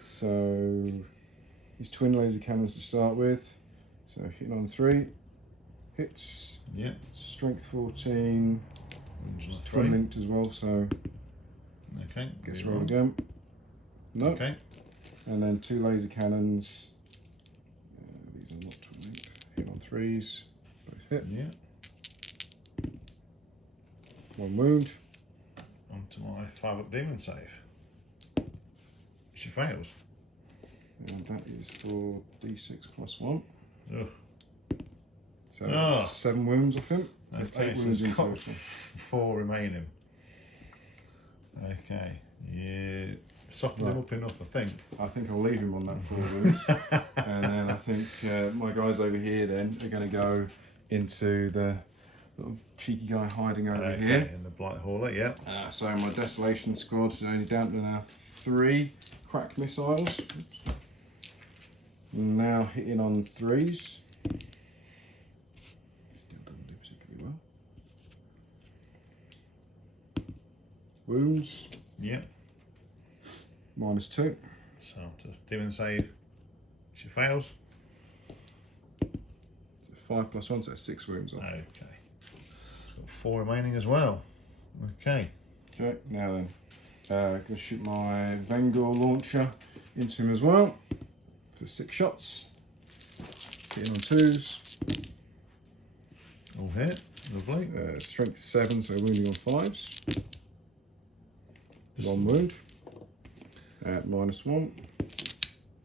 So his twin laser cannons to start with. So hitting on 3. Hits. Yeah. Strength 14. Just Twin linked as well, so okay. gets rolled again. No. Okay. And then 2 laser cannons. These are not twin linked. Hit on 3s. Both hit. Yeah. 1 wound. Onto my 5-up demon save. She fails. And that is for D6 plus 1. Ugh. So 7 wounds off him. So it's 8 so wounds in it's got total. 4 remaining. Okay, you softened him up enough, I think. I think I'll leave him on that 4 wounds. And then I think my guys over here then are going to go into the little cheeky guy hiding over here. In the Blight Hauler, yeah. So my Desolation squad's only down to now 3 crack missiles. Now hitting on 3s. Still doesn't do particularly well. Wounds. Yep. -2. So to demon save, she fails. So 5 plus 1, so that's 6 wounds on. Okay. She's got 4 remaining as well. Okay. Okay, now then. I'm going to shoot my Vengor launcher into him as well for 6 shots. Hitting on 2s. All hit. Lovely. Strength 7, so wounding on 5s. 1 wound. At -1.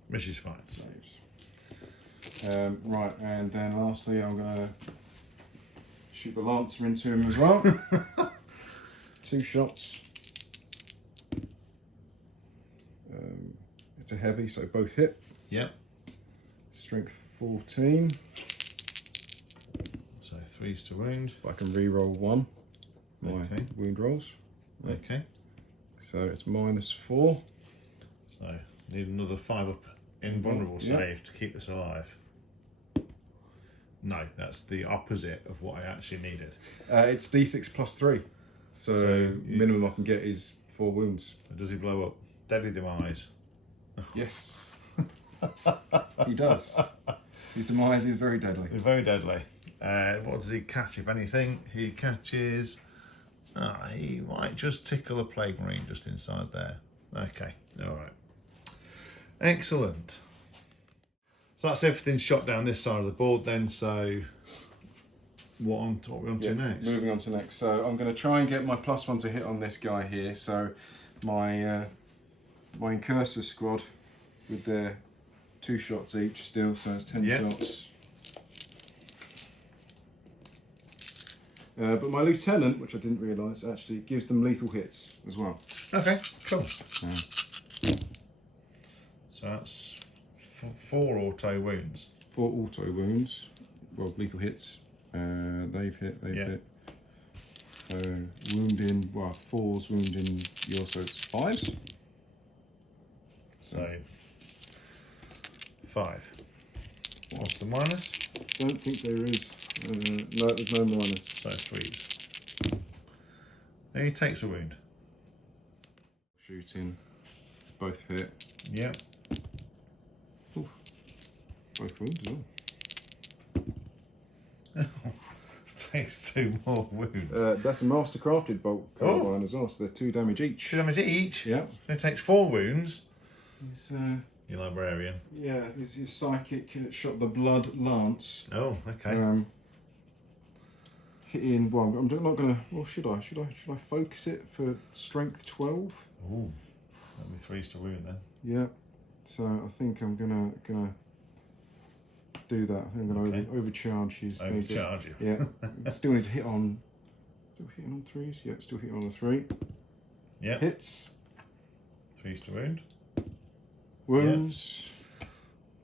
Which is fine. Saves. Right, and then lastly I'm going to shoot the Lancer into him as well. 2 shots. It's a heavy, so both hit. Yep. Strength 14. So 3s to wound. I can re-roll 1. My wound rolls. Okay. So it's -4. So need another 5 up invulnerable save to keep this alive. No, that's the opposite of what I actually needed. It's D6 plus 3. So minimum I can get is 4 wounds. So does he blow up? Deadly demise. Yes. He does. His demise is very deadly. It's very deadly. What does he catch, if anything? He catches... he might just tickle a Plague Marine just inside there. Okay, alright. Excellent. So that's everything shot down this side of the board then, so... What are we on to next? Moving on to next. So I'm going to try and get my +1 to hit on this guy here. So my my Incursor squad with their 2 shots each still, so it's 10 shots. But my Lieutenant, which I didn't realise, actually gives them lethal hits as well. Okay, cool. So that's 4 auto wounds. 4 auto wounds. Well, lethal hits. They've hit. So wounding, well, 4's wounding yours, so it's 5s. So 5. What's the minus? Don't think there is. No, there's no minus. So 3s. Then he takes a wound. Shooting, both hit. Yep. Ooh. Both wounds as well. Takes 2 more wounds. That's a mastercrafted bolt carbine as well, so they're 2 damage each. 2 damage each? Yeah. So he takes 4 wounds. He's, Your librarian. yeah, his psychic shot the blood lance. Oh, okay. Hitting, well, I'm not gonna, well, should I focus it for strength 12? Ooh, that'll be 3s to wound then. Yeah, so I think I'm gonna do that. I think I'm gonna overcharge his thing. Overcharge you. Yeah, still need to hit on, still hitting on 3s? Yeah, still hitting on the 3. Yep. Hits. 3s to wound. Wounds. Yep.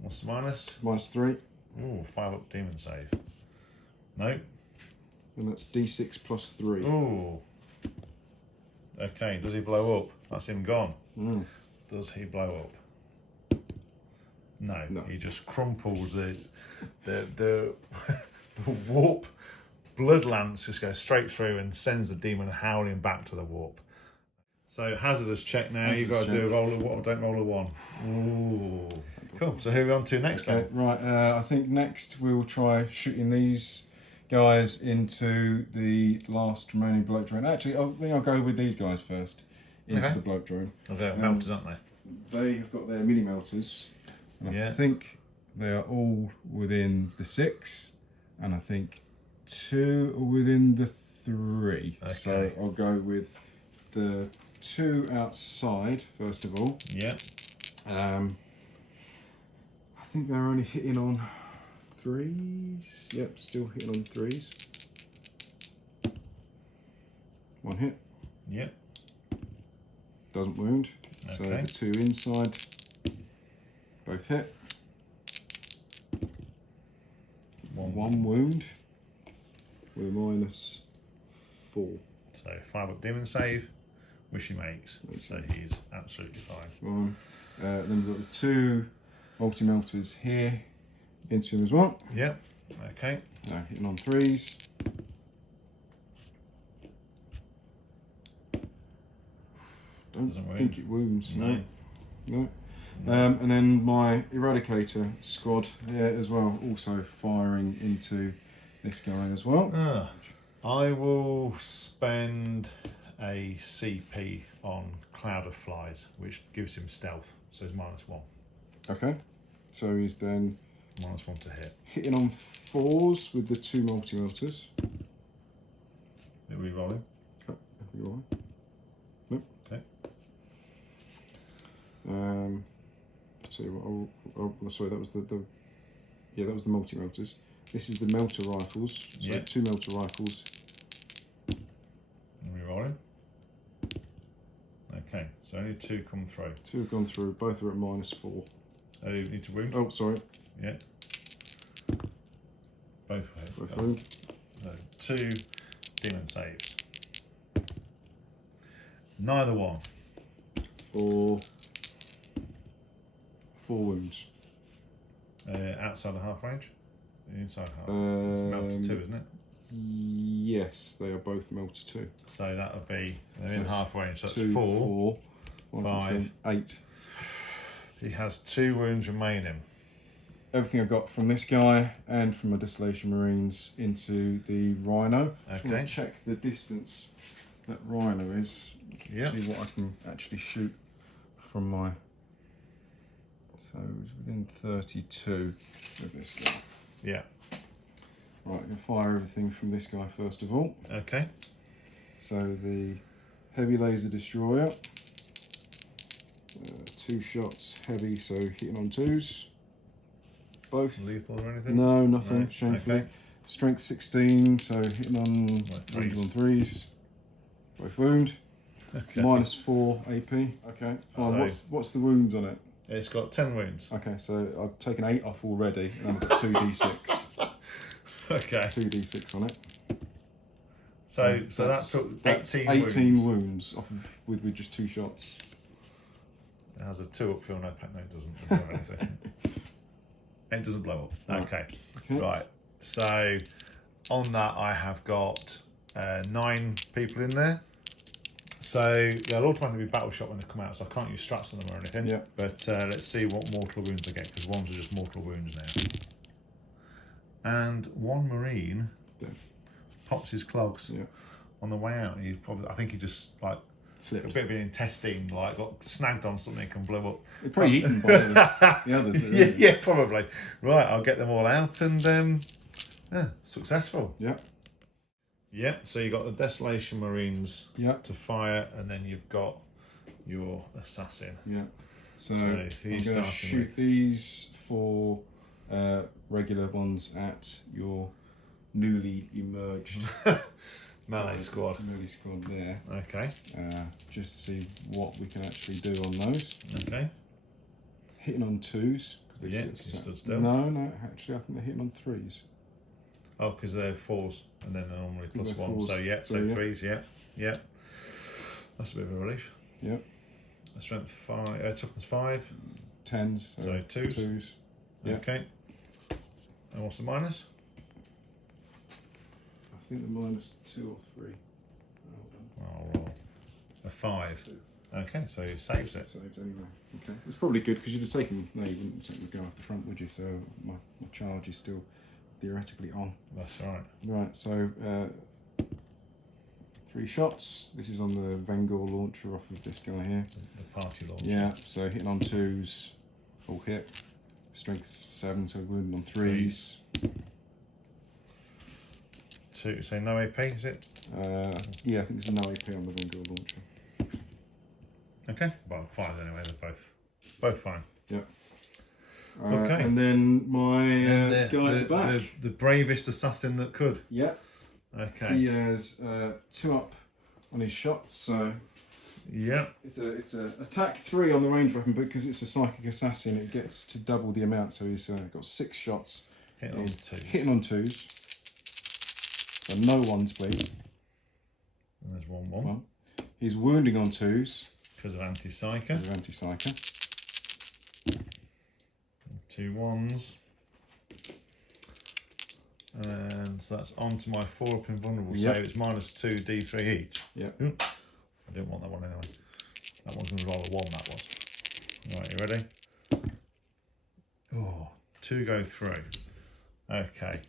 What's the minus? -3. Ooh, 5 up demon save. No. And that's D6 plus 3. Ooh. Okay, does he blow up? That's him gone. Mm. Does he blow up? No. He just crumples the the warp blood lance just goes straight through and sends the demon howling back to the warp. So hazardous check now. You've got to do a roll of what? Don't roll a 1. Ooh. Cool. So who are we on to next then? Right. I think next we'll try shooting these guys into the last remaining bloke drone. Actually, I think I'll go with these guys first into the bloke drone. Okay, melters, aren't they? They have got their mini melters. And I think they are all within the 6, and I think 2 are within the 3. Okay. So I'll go with the 2 outside first of all. Yeah. I think they're only hitting on 3s. Yep, still hitting on 3s. 1 hit. Yep. Doesn't wound. Okay. So the 2 inside, both hit. 1 wound with a -4. So 5 up demon save, which he makes. So he's absolutely fine. Fine. Then we've got the 2 multi-melters here into him as well. Yep. Okay. So hitting on 3s. Don't think it wounds. No. And then my Eradicator squad here as well, also firing into this guy as well. I will spend a CP on Cloud of Flies, which gives him stealth, so he's -1. Okay, so he's then -1 to hit. hitting on 4s with the 2 multi-melters. Are we rolling? Oh, you all right? Nope. Okay. So sorry, that was the that was the multi-melters. This is the melter rifles. So 2 melter rifles. Are we rolling? Okay, so only 2 come through. 2 have gone through. Both are at -4. Oh, you need to wound? Oh, sorry. Yeah. Both hit. Both wound. So 2 demon saves. Neither one. For 4 wounds. Outside of half range? Inside half? Melter 2, isn't it? Yes, they are both melter 2. So that would be, they're in half range, so that's 2, 4. 5. 8. He has 2 wounds remaining. Everything I got from this guy and from my Desolation Marines into the Rhino. Okay. Just want to check the distance that Rhino is. Yeah. See what I can actually shoot from my. So it's within 32 of this guy. Yeah. Right, I'm going to fire everything from this guy first of all. Okay. So the heavy laser destroyer. 2 shots heavy, so hitting on 2s. Both. Lethal or anything? No, nothing, Right. shamefully. Okay. Strength 16, so hitting on 3s. Both wound. Okay. -4 AP. Okay, fine. So- What's the wound on it? It's got 10 wounds. Okay, so I've taken 8 off already, and I've got 2d6. Okay. 2d6 on it. So that took 18 that's 18 wounds. wounds off of, with just 2 shots. It has a 2 up field, no pack, no, it doesn't do anything. And it doesn't blow up. Right. Okay. Okay. Right. So on that, I have got 9 people in there. So they'll automatically be battle shot when they come out, so I can't use strats on them or anything. Yeah. But let's see what mortal wounds I get, because ones are just mortal wounds now. And 1 Marine pops his clogs on the way out. I think he just like Slipped. a bit of an intestine, like got snagged on something and blew up. They're probably eaten by the others. Yeah, probably. Right, I'll get them all out and successful. Yeah. Yeah, so you got the Desolation Marines Yeah. to fire, and then you've got your assassin. Yeah. So So I'm who you going to starting shoot with? these 4 regular ones at your newly emerged Melee squad. melee squad there, Okay. just to see what we can actually do on those. Okay. Hitting on 2s. Yeah, you stood still. No, actually I think they're hitting on 3s. Oh, because they're 4s, and then they're normally Because they're +1. 4s. So yeah, so So, yeah. 3s. Yeah. That's a bit of a relief. Yeah. Strength 5, toughness 5. 10s. So 2s. 2s. Yeah. Okay. And what's the minus? I think the -2 or 3. Hold I'll roll a 5. Okay, so he saves on. it. Saved anyway. Okay. It's probably good because you'd have taken. No, you wouldn't take me go off the front, would you? So my charge is still theoretically on. That's right. Right, so 3 shots. This is on the Vengor launcher off of this guy here. The party launch. Yeah, so hitting on 2s, full hit. Strength 7, so wounding on 3s. 2, so no AP, is it? Yeah, I think there's no AP on the Vengor launcher. Okay. Well, 5 anyway, they're both Both fine. Yep. Okay. And then my guy at the back. The bravest assassin that could. Yep. Okay. He has 2 up on his shots, so yeah, it's a attack 3 on the range weapon, but because it's a psychic assassin, it gets to double the amount. So he's got 6 shots. hitting on 2s. Hitting on 2s. So no 1s, please. And there's 1-1. He's wounding on 2s. Because of anti-psyker. Because of anti-psyker. 2 1s. And so that's on to my 4 up invulnerable. Yep. So it's -2 D3 each. Yep. Ooh, I didn't want that one anyway. That one's going to roll a 1, that was. Right, you ready? Oh, 2 go through. Okay.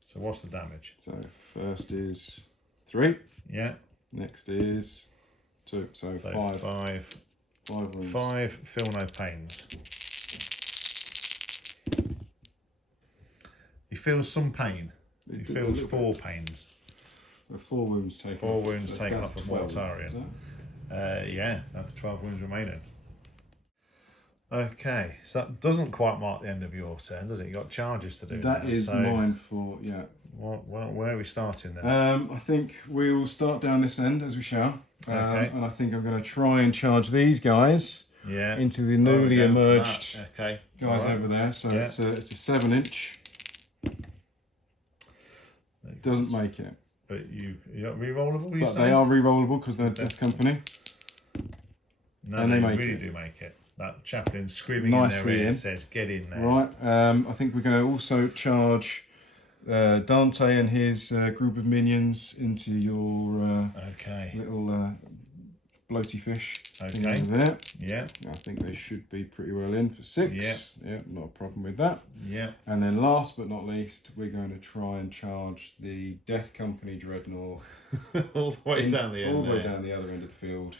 So what's the damage? So first is 3. Yeah. Next is 2. So 5. 5 wounds. 5, feel no pains. He feels some pain. He feels 4 pains. So 4 wounds taken. 4 wounds so taken off of 12, Mortarian. Yeah, that's 12 wounds remaining. Okay, so that doesn't quite mark the end of your turn, does it? You got charges to do. That now, is so mine for, yeah. Where are we starting then? I think we'll start down this end as we shall. Okay. And I think I'm going to try and charge these guys Yeah. into the newly Oh, emerged okay. guys All right. over there. So Yeah. it's a 7-inch. Doesn't make it. But you got re-rollable, you But say? they are re-rollable because they're Death Company. No, and they they make really it. do make it. That chaplain screaming Nicely in their ear in. says, "Get in there!" Right. I think we're going to also charge Dante and his group of minions into your Okay. little bloaty fish thing Okay. over there. Yeah. I think they should be pretty well in for 6. Yeah, not a problem with that. Yeah. And then last but not least, we're going to try and charge the Death Company Dreadnought All the way down the end. all the way there. down the other end of the field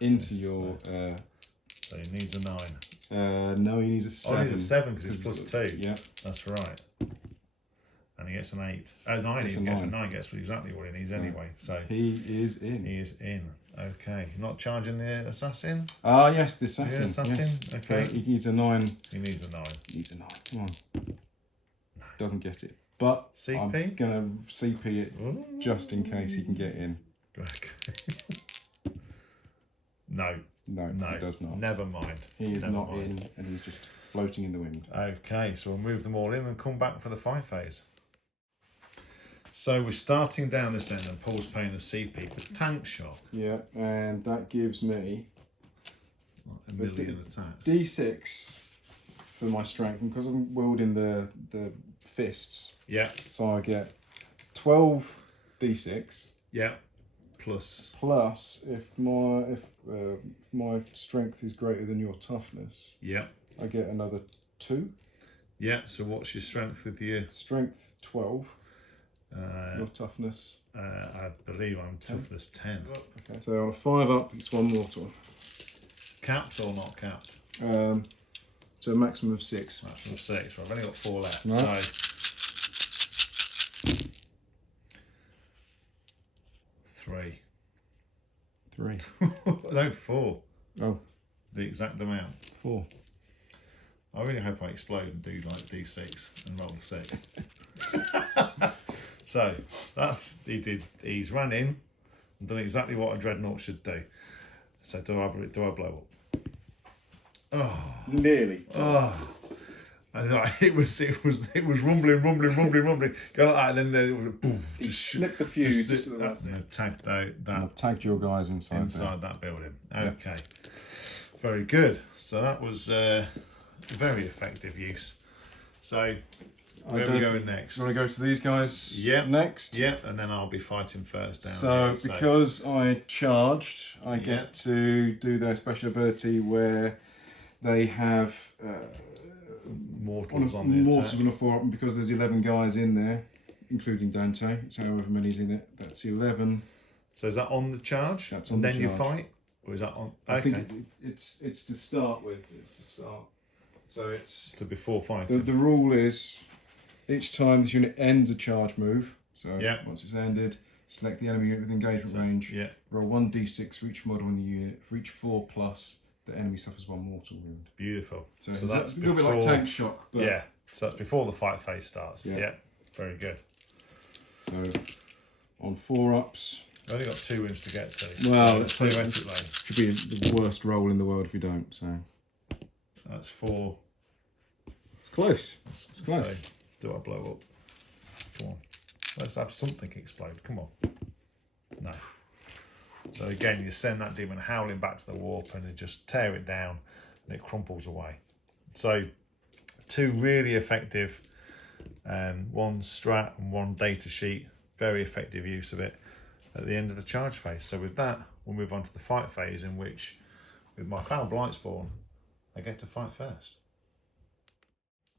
into your. So he needs a 9. No, he needs a 7. Oh, he needs a 7 because it's +2. Yeah. That's right. And he gets an 8. 9. Gets He a gets a 9. 9. Gets exactly what he needs anyway. So He is in. he is in. Okay. Not charging the assassin. Ah, yes, the assassin. The assassin, Yes. okay. He needs a 9. He needs a 9. Needs a 9. Come on. Doesn't get it. But CP? I'm going to CP it Ooh. just in case he can get in. Okay. No. No, No. he does not. Never mind. He is Never not mind. in, and he's just floating in the wind. Okay, so we'll move them all in and come back for the 5 phase. So we're starting down this end and Paul's paying a CP for tank shock. Yeah, and that gives me A million attacks. D6 for my strength, and because I'm wielding the fists, Yeah, so I get 12 D6 yeah. Plus, plus if my strength is greater than your toughness, yeah. I get another 2. Yeah, so what's your strength with your... Strength 12, your Uh, toughness. I believe I'm toughness 10. Okay. So on a 5 up, it's 1 mortal. Capped or not capped? So a maximum of 6. Maximum 6. Well, I've only got 4 left. Right. So 3. 3. No, 4. Oh, The exact amount. 4. I really hope I explode and do like D6 and roll a 6. So that's he's ran in and done exactly what a dreadnought should do. So do I blow up? Oh, Nearly. oh. It was rumbling, go like that, and then it was boom, He just snipped the fuse just at the that's last. tagged out And that I've tagged your guys inside there. that building. Okay, very good. So that was very effective use. So where are we going next? Do you want to go to these guys next? Yep, and then I'll be fighting first down So there, because I charged, I get to do their special ability where they have mortals on the mortals attack. on a 4 up, and because there's 11 guys in there, including Dante, it's however many's in it, that's 11. So is that on the charge? That's on and the then you charge. fight? Or is that on? I Okay. think it's to start with. It's to start. So it's So before fighting. the rule is each time this unit ends a charge move. So once it's ended, select the enemy unit with engagement range. Yeah. Roll 1d6 for each model in the unit. For each 4+, the enemy suffers 1 mortal wound. Beautiful. So that's a little bit like tank shock. But yeah, so that's before the fight phase starts. Yeah. Yeah, very good. So on 4-ups. I've only got 2 wounds to get to. Well, so theoretically. Should be the worst roll in the world if you don't. So that's 4. It's close. It's close. So, do I blow up? Come on. Let's have something explode. Come on. No. So again, you send that demon howling back to the warp and you just tear it down and it crumples away. So 2 really effective, 1 strat and 1 data sheet, very effective use of it at the end of the charge phase. So with that, we'll move on to the fight phase, in which with my Foul Blightspawn, I get to fight first.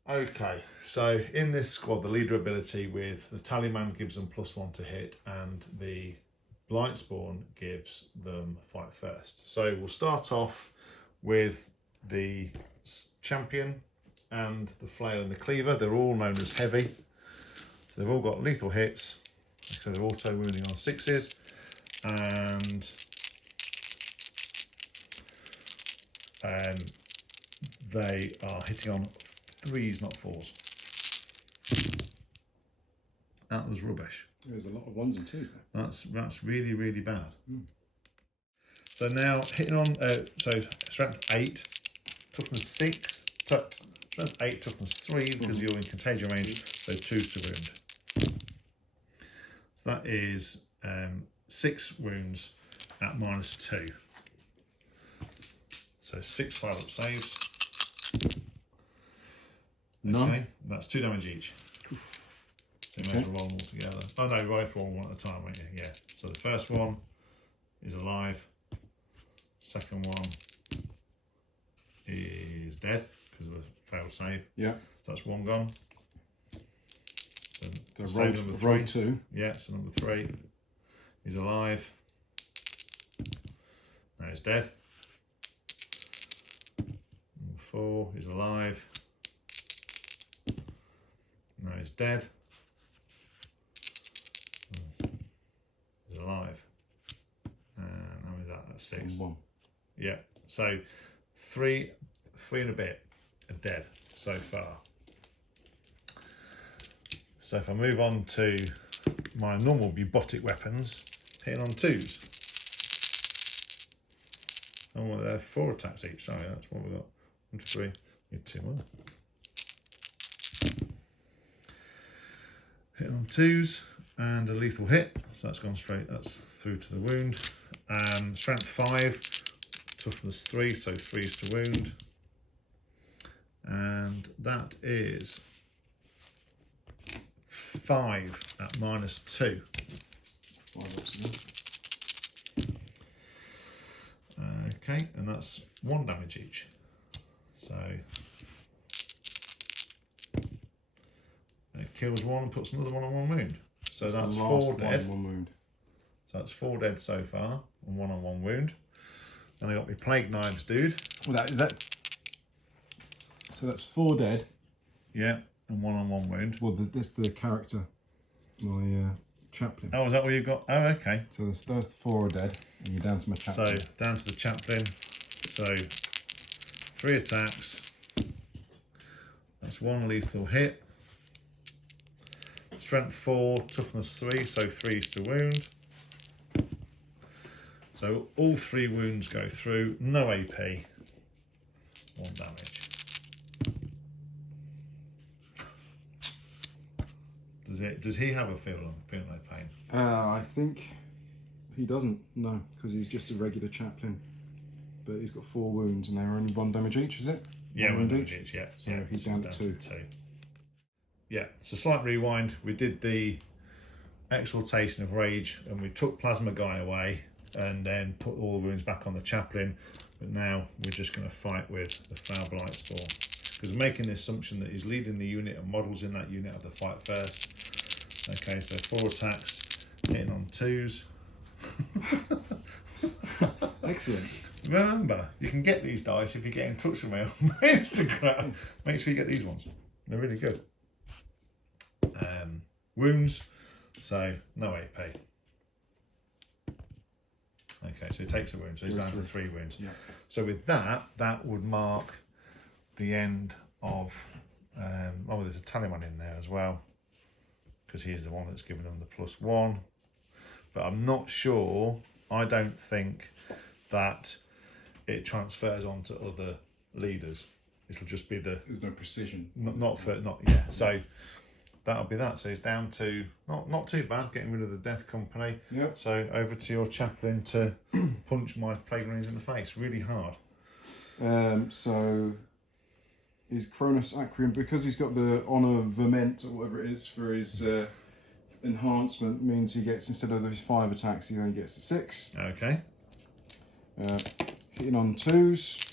Okay, so in this squad, the leader ability with the Tallyman gives them +1 to hit, and the Blightspawn gives them fight first. So we'll start off with the champion and the flail and the cleaver. They're all known as heavy. So they've all got lethal hits. So they're auto wounding on 6s, and they are hitting on 3s, not 4s. That was rubbish. There's a lot of 1s and 2s there. That's really, really bad. So now hitting on so strength 8, toughness 6, strength 8, toughness 3 because you're in contagion range, so 2s to wound. So that is 6 wounds at -2. So 6 5-up saves. None. Okay, that's 2 damage each. So you may as well roll them all together. Oh no, you have to roll one at a time, won't you? Yeah. So the first one is alive. Second one is dead because of the failed save. Yeah. So that's 1 gone. So save number 3. roll 2. Yeah, so number 3 is alive. Now he's dead. Number 4 is alive. Now he's dead. He's alive. And how many is that? That's 6. 1. Yeah. So 3 and a bit are dead so far. So if I move on to my normal bubotic weapons, hitting on 2s. Oh, well, they're 4 attacks each. Sorry, that's what we got. 1, 2, 3. Need 2 more. Hitting on 2s and a lethal hit. So that's gone straight. That's through to the wound. Strength 5, toughness 3, so 3s to wound. And that is 5 at -2. 5 Okay, and that's 1 damage each. So it kills 1 and puts another one on 1 wound. So that's 4 dead. 1 wound. So that's 4 dead so far, and 1 on 1 wound. Then I got my plague knives, dude. Well, so that's 4 dead. Yeah, and 1 on 1 wound. Well, that's the character, my chaplain. Oh, is that what you've got? Oh, okay. So those 4 are dead, and you're down to my chaplain. So down to the chaplain. So 3 attacks. That's 1 lethal hit. Strength 4, toughness 3, so 3s to wound. So all 3 wounds go through, no AP, 1 damage. Does he have a feel no pain? I think he doesn't, no, because he's just a regular chaplain. But he's got 4 wounds and they're only 1 damage each, is it? Yeah, 1 damage each, yeah. So yeah, he's down to 2. Yeah, it's a slight rewind. We did the exaltation of rage and we took Plasma Guy away and then put all the wounds back on the chaplain. But now we're just going to fight with the Foul Blightspawn, because we're making the assumption that he's leading the unit and models in that unit have the fight first. Okay, so 4 attacks, hitting on 2s. Excellent. Remember, you can get these dice if you get in touch with me on my Instagram. Make sure you get these ones. They're really good. Wounds, so no AP. Okay, so he takes a wound, so he's down to 3 wounds. Yeah. So with that, that would mark the end of. Oh, there's a talisman in there as well, because he's the one that's given them the +1. But I'm not sure. I don't think that it transfers onto other leaders. It'll just be the. There's no precision. Not yeah. So that'll be that. So he's down to not too bad, getting rid of the Death Company. Yep. So over to your chaplain to punch my Plague Marines in the face really hard. So his Cronus Acrium, because he's got the Honor Verment or whatever it is for his enhancement, means he gets, instead of his 5 attacks, he only gets 6. Okay. Hitting on 2s.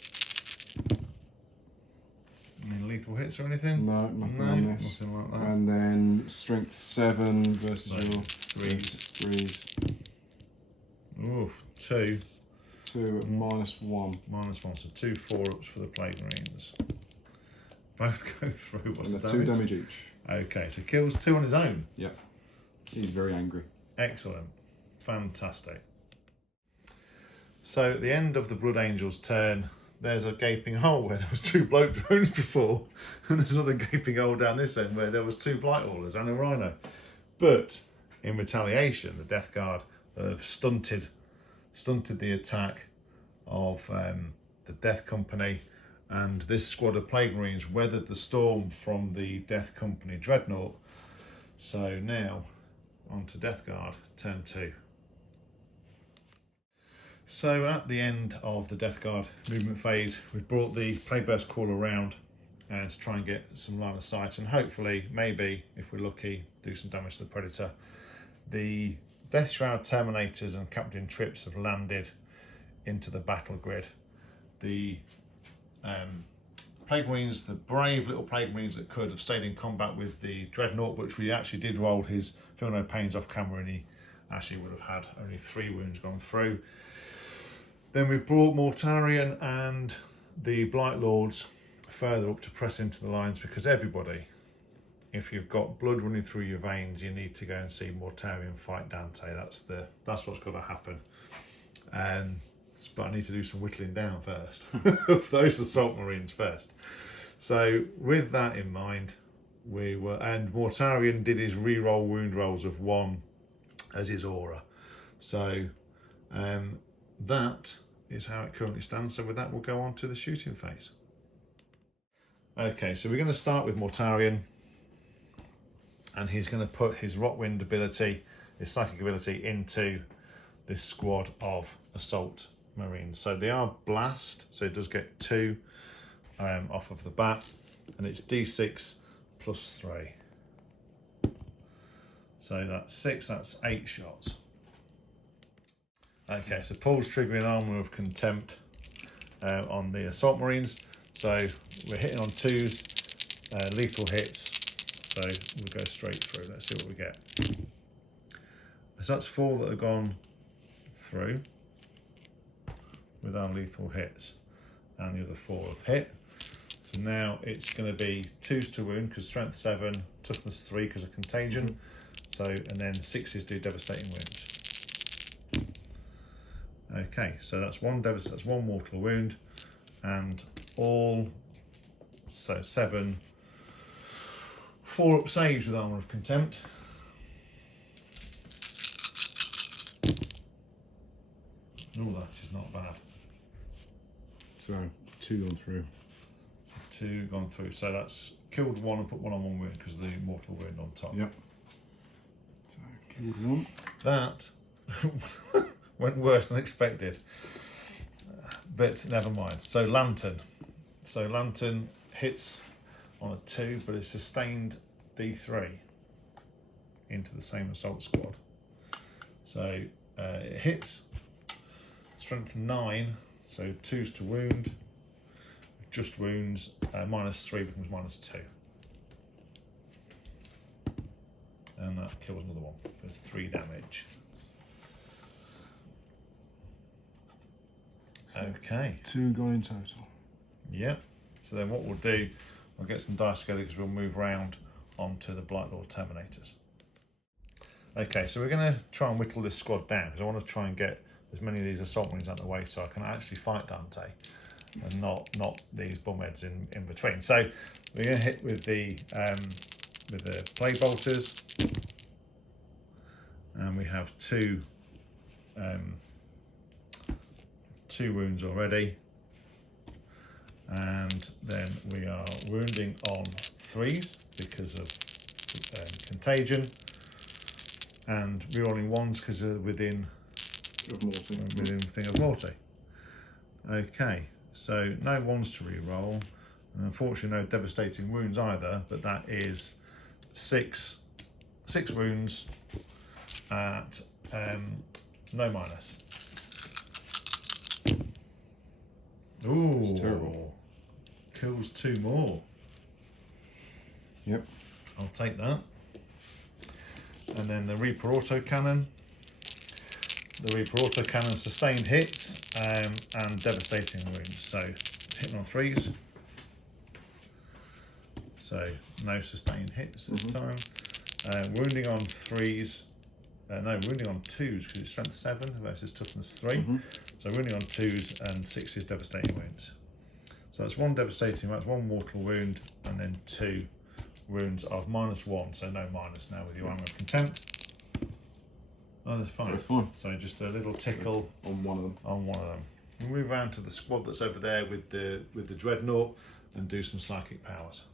Any lethal hits or anything? No, nothing on this. Nothing like that. And then strength 7 versus So, your 3s. 3s. Oof, 2. 2 at -1. -1, so 2 4-ups for the Plague Marines. Both go through. What's And the they're damage? 2 damage each. Okay, so kills 2 on his own. Yep. He's very angry. Excellent. Fantastic. So at the end of the Blood Angel's turn, there's a gaping hole where there was 2 bloat drones before, and there's another gaping hole down this end where there was 2 blight haulers and a rhino. But in retaliation, the Death Guard have stunted the attack of the Death Company, and this squad of Plague Marines weathered the storm from the Death Company Dreadnought. So now on to Death Guard, turn 2. So at the end of the Death Guard movement phase, we've brought the Plague Burst Call around and to try and get some line of sight, and hopefully, maybe, if we're lucky, do some damage to the Predator. The Death Shroud Terminators and Captain Trips have landed into the battle grid. The Plague Marines, the brave little Plague Marines that could have stayed in combat with the Dreadnought, which we actually did roll his Feel No Pains off camera, and he actually would have had only 3 wounds gone through. Then we brought Mortarion and the Blight Lords further up to press into the lines, because everybody, if you've got blood running through your veins, you need to go and see Mortarion fight Dante. That's what's got to happen. But I need to do some whittling down first of those Assault Marines first. So with that in mind, and Mortarion did his re-roll wound rolls of 1 as his aura. So that is how it currently stands. So with that, we'll go on to the shooting phase. Okay, so we're going to start with Mortarion, and he's going to put his Rotwind ability, his psychic ability, into this squad of Assault Marines. So they are blast, so it does get 2 off of the bat, and it's D6 plus 3. So that's 6, that's 8 shots. Okay, so Paul's triggering Armour of Contempt on the Assault Marines. So we're hitting on 2s, lethal hits. So we'll go straight through. Let's see what we get. So that's 4 that have gone through with our lethal hits, and the other 4 have hit. So now it's going to be 2s to wound because strength 7, toughness 3 because of contagion. So, and then 6s do devastating wounds. Okay, so that's one mortal wound, and all, so 7 4-up saves with Armour of Contempt. Oh, that is not bad. So 2 gone through. 2 gone through. So that's killed 1 and put 1 on 1 wound because of the mortal wound on top. Yep. So killed 1. That went worse than expected. But never mind. So Lantern. So Lantern hits on a 2, but it's sustained D3 into the same assault squad. So it hits. Strength 9, so 2s to wound, just wounds, -3 becomes -2. And that kills another one for 3 damage. Okay. 2 gone in total. Yep. So then what we'll do, I'll get some dice together because we'll move round onto the Blight Lord Terminators. Okay, so we're going to try and whittle this squad down because I want to try and get as many of these assault marines out of the way, so I can actually fight Dante and not these bumheads in between. So we're going to hit with the plague bolters, and we have two wounds already, and then we are wounding on 3s because of contagion, and rerolling 1s because they're within thing of morty. Okay, so no 1s to reroll, and unfortunately no devastating wounds either, but that is six wounds at no minus. Ooh, it's terrible. Kills 2 more. Yep. I'll take that. And then the Reaper autocannon. The Reaper autocannon sustained hits and devastating wounds. So hitting on 3s. So no sustained hits this time. Wounding on 3s. No, wounding on 2s because it's strength 7 versus toughness 3. So wounding on 2s and 6 devastating wounds. So that's 1 devastating, that's 1 mortal wound, and then 2 wounds of -1. So no minus now with your armor of contempt. Oh, that's fine. That's fine. So just a little tickle on one of them. We'll move around to the squad that's over there with the dreadnought and do some psychic powers.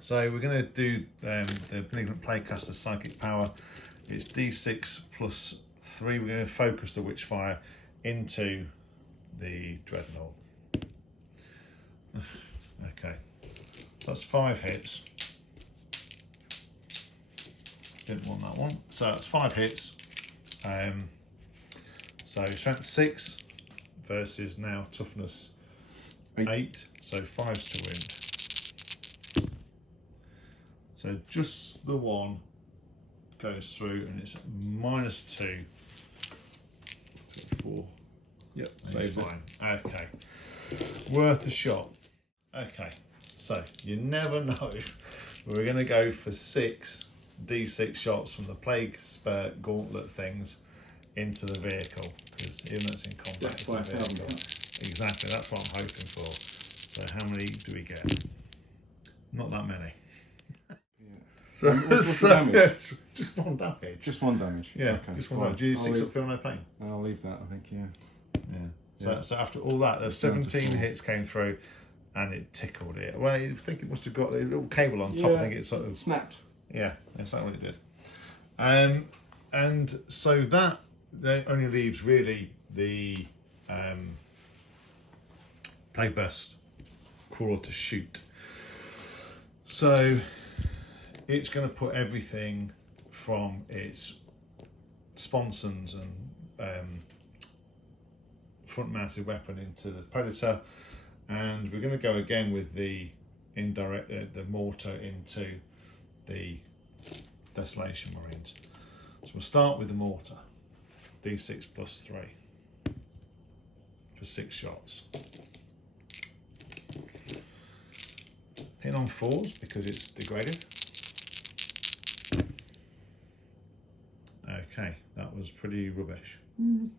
So we're going to do the Benignant Playcaster's psychic power. It's D6 plus 3. We're going to focus the Witchfire into the dreadnought. Okay, that's 5 hits. Didn't want that one. So that's 5 hits. So strength 6 versus now toughness 8. So 5s to wound. So just the one goes through, and it's -2. 4. Yep. Saves fine. Okay. Worth a shot. Okay. So you never know. We're going to go for 6 D6 shots from the plague spurt gauntlet things into the vehicle, because even though it's in combat, it's a vehicle. Exactly. That's what I'm hoping for. So how many do we get? Not that many. So, what's the damage? Just 1 damage. Just 1 damage. Yeah, okay, just 1 damage. Do you 6 up feel no pain? I'll leave that, I think, yeah. So after all that, there's 17 hits came through, and it tickled it. Well, I think it must have got a little cable on top. I think it sort of snapped. Yeah, that's what it did. And so that only leaves really the Plague Burst crawler to shoot. So it's going to put everything from its sponsons and front-mounted weapon into the Predator, and we're going to go again with the indirect the mortar into the Desolation Marines. So we'll start with the mortar, D6 plus 3 for 6 shots. Hitting on 4s because it's degraded. Okay, that was pretty rubbish.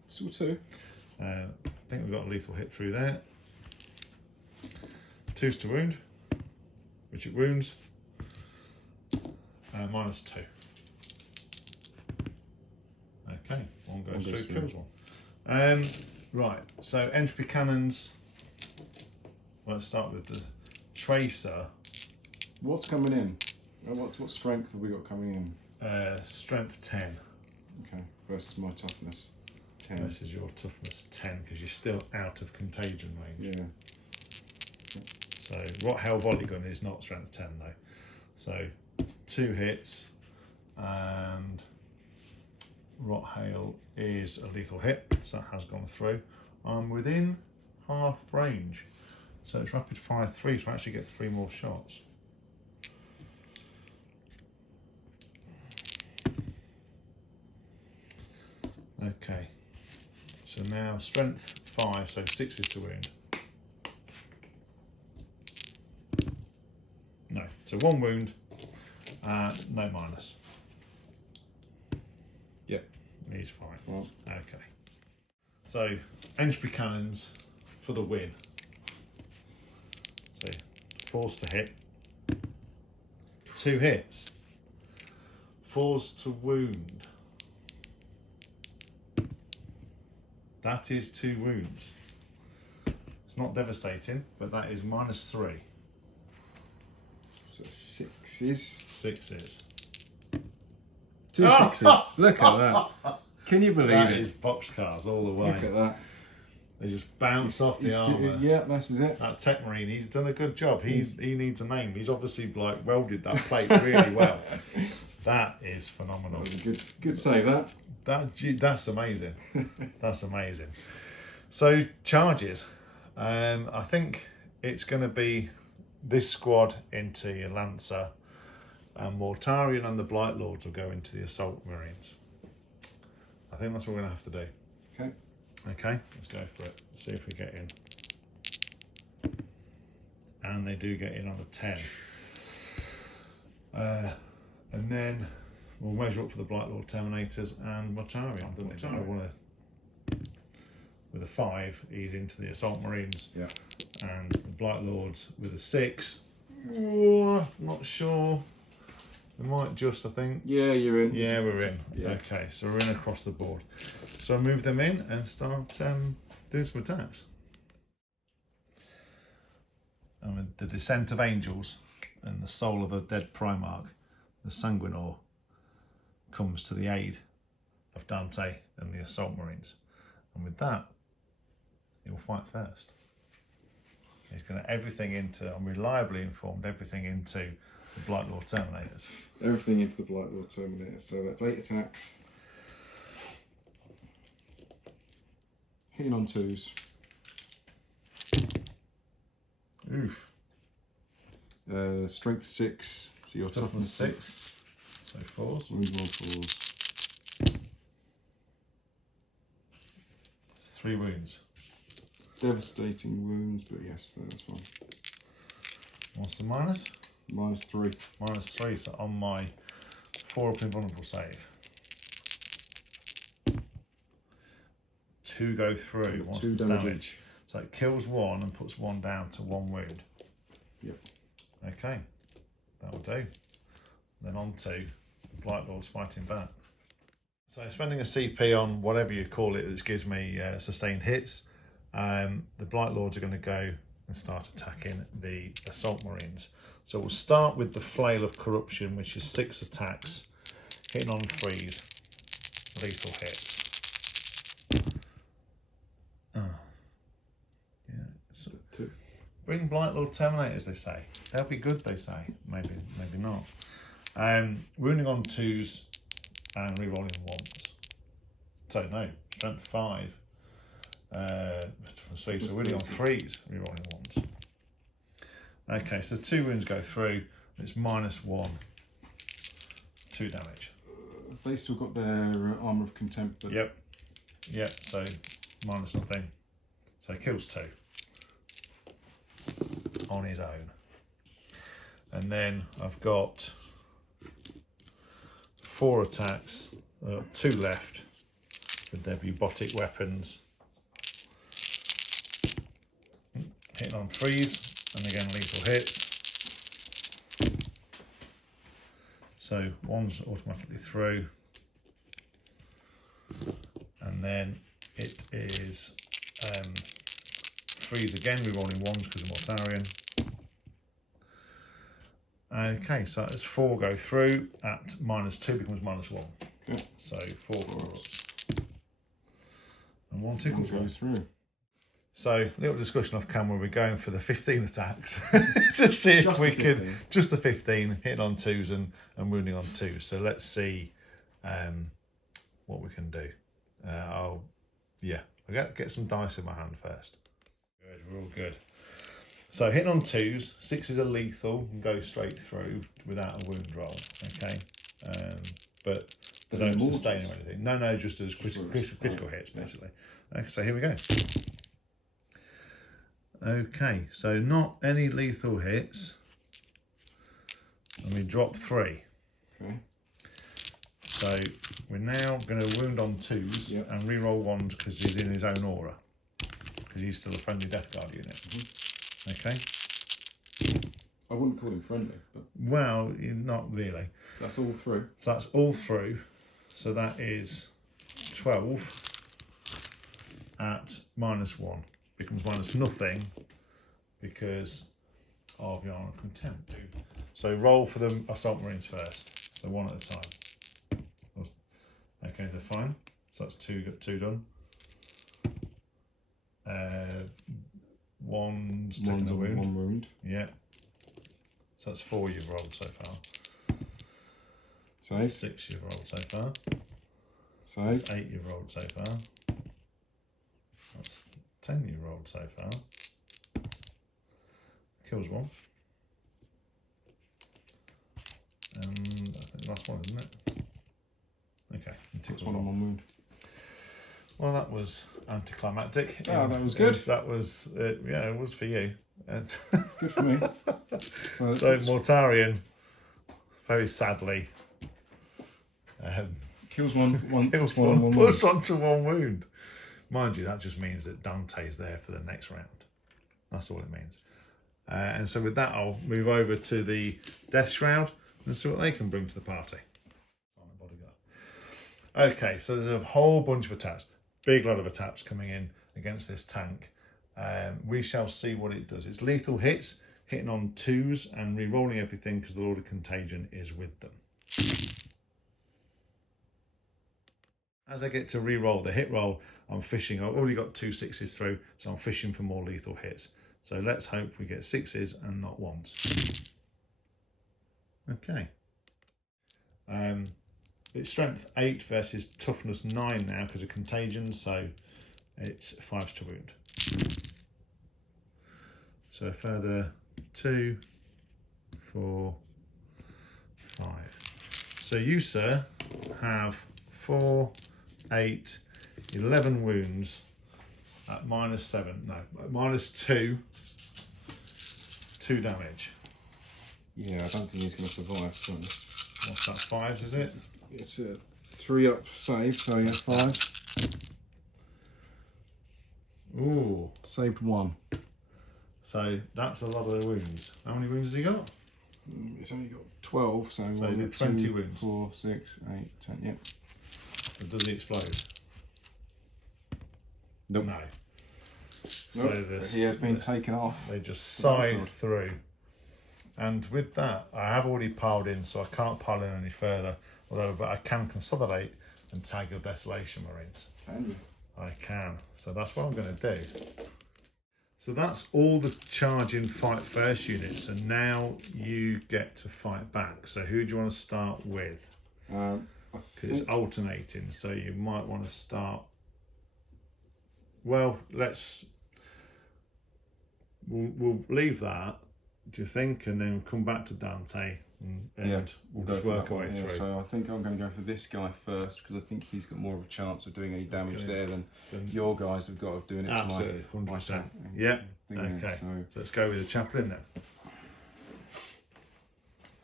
Still 2. I think we've got a lethal hit through there. 2s to wound, which it wounds. -2. Okay, 1 goes through, kills 1. Right, so entropy cannons. Well, let's start with the tracer. What's coming in? What strength have we got coming in? Strength 10. Okay, versus my toughness 10. Versus your toughness 10, because you're still out of contagion range. Yeah. So Rot Hail Volley Gun is not strength 10 though. So 2 hits, and Rot Hail is a lethal hit, so that has gone through. I'm within half range, so it's rapid fire 3, so I actually get 3 more shots. Okay, so now strength 5, so 6 is to wound. No, so 1 wound, no minus. Yep. He's fine. Well. Okay. So entry cannons for the win. So 4s to hit, 2 hits, 4s to wound. That is 2 wounds. It's not devastating, but that is -3. So 6s. 6s. 2 6s. Look at that. Can you believe That it? is boxcars all the way. Look at that. They just bounce off the armour. Yeah, this is it. That Tech Marine, he's done a good job. He needs a name. He's obviously like welded that plate really well. That is phenomenal. That was a good save, that. That's amazing. That's amazing. So charges. I think it's going to be this squad into your Lancer, and Mortarion and the Blight Lords will go into the Assault Marines. I think that's what we're going to have to do. Okay. Okay, let's go for it. See if we get in. And they do get in on the 10. And then we'll measure up for the Blight Lord Terminators and Mortarion. Mortarion want to, with a 5, he's into the Assault Marines. Yeah. And the Blight Lords with a 6. Oh, not sure. We might just, I think. Yeah, you're in. Yeah, we're in. Yeah. Okay, so we're in across the board. So move them in and start doing some attacks. And with the Descent of Angels and the Soul of a Dead Primarch, the Sanguinor comes to the aid of Dante and the Assault Marines. And with that, he will fight first. He's going to everything into, I'm reliably informed, everything into the Blight Lord Terminators. Everything into the Blight Lord Terminator. So that's 8 attacks. Hitting on 2s. Oof. Strength 6. So you're Toughness 6. So 4s. Wound roll 4s. 3 wounds. Devastating wounds, but yes, no, that's fine. What's the minus? -3. -3, so on my 4 up invulnerable save. 2 go through. What's 2 the damage. So it kills 1 and puts 1 down to 1 wound. Yep. Okay, that'll do. Then on to Blight Lords fighting back. So spending a CP on whatever you call it, that gives me sustained hits. The Blight Lords are going to go and start attacking the Assault Marines. So we'll start with the Flail of Corruption, which is 6 attacks, hitting on 3s, lethal hits. Yeah. So 2. bring Blight Lord Terminators, they say. They'll be good, they say. Maybe not. Wounding on 2s and rerolling 1s. So no, strength 5. So wounding on 3s, rerolling 1s. Okay, so 2 wounds go through. It's -1, 2 damage. They still got their Armour of Contempt. But... Yep. So minus nothing. So he kills 2 on his own. And then I've got 4 attacks. I've got 2 left with their bubotic weapons. Hitting on 3s. And again, lethal hits. So 1's automatically through. And then it is 3s again, rerolling 1s because of Mortarion. Okay, so it's 4 go through at -2 becomes -1. Okay. So 4 rolls. And 1 tickles Go through. So, little discussion off camera, we're going for the 15 attacks to see if Just we the can, 15. just the 15, hitting on 2s and wounding on 2s. So let's see what we can do. I'll get some dice in my hand first. Good, we're all good. So hitting on 2s, 6s are lethal and go straight through without a wound roll, okay? But they don't sustain or anything. No, just as critical hits, basically. Okay, so here we go. Okay, so not any lethal hits. And we drop 3. Okay. So So we're now going to wound on 2s and re-roll 1s because he's in his own aura. Because he's still a friendly Death Guard unit. Okay. I wouldn't call him friendly, but well, not really. That's all through. So that's all through. So that is 12 at -1. Becomes minus nothing because of your honor contempt. So roll for the assault marines first. So 1 at a time. Okay, they're fine. So that's 2 done. One's taken a wound. 1 wound. Yeah. So that's 4 you've rolled so far. Save. 6 you've rolled so far. Save. That's 8 you've rolled so far. That's 10 you've rolled so far. Kills 1. And I think the last one, isn't it? Okay. Takes 1 on 1 wound. Well, that was anticlimactic. Oh, that was good. That was, yeah, it was for you. It's good for me. So Mortarian, very sadly, kills one kills one one, wound. puts onto 1 wound. Mind you, that just means that Dante's there for the next round. That's all it means. And so with that, I'll move over to the Death Shroud and see what they can bring to the party. Okay, so there's a whole bunch of attacks. Big lot of attacks coming in against this tank. We shall see what it does. It's lethal hits, hitting on 2s and re-rolling everything because the Lord of Contagion is with them. As I get to re-roll the hit roll, I'm fishing. I've already got 2 6s through, so I'm fishing for more lethal hits. So let's hope we get 6s and not 1s. Okay. It's strength 8 versus toughness 9 now because of contagion, so it's 5 to wound. So a further 2, 4, 5. So you, sir, have 4, 8, 11 wounds at -7. No, at -2. 2 damage. Yeah, I don't think he's going to survive, to be honest. What's that, 5s, is it? It's a 3-up save, so yeah, 5. Ooh. Saved 1. So that's a lot of wounds. How many wounds has he got? It's only got 12, so, So 1, 20 2, wounds. 4, 6, 8, 10, yep. Or does he explode? Nope. No. Nope. So this, he has been taken off. They just scythe through. And with that, I have already piled in, so I can't pile in any further. But I can consolidate and tag your Desolation Marines. Can you? I can. So that's what I'm going to do. So that's all the charging fight first units. And now you get to fight back. So who do you want to start with? Because it's alternating, so you might want to start. Well, we'll leave that. Do you think, and then come back to Dante, and we'll just work our way through. So I think I'm going to go for this guy first because I think he's got more of a chance of doing any damage there than your guys have got of doing it absolutely, to my 100%. tank. Yeah. Okay. So let's go with the chaplain then.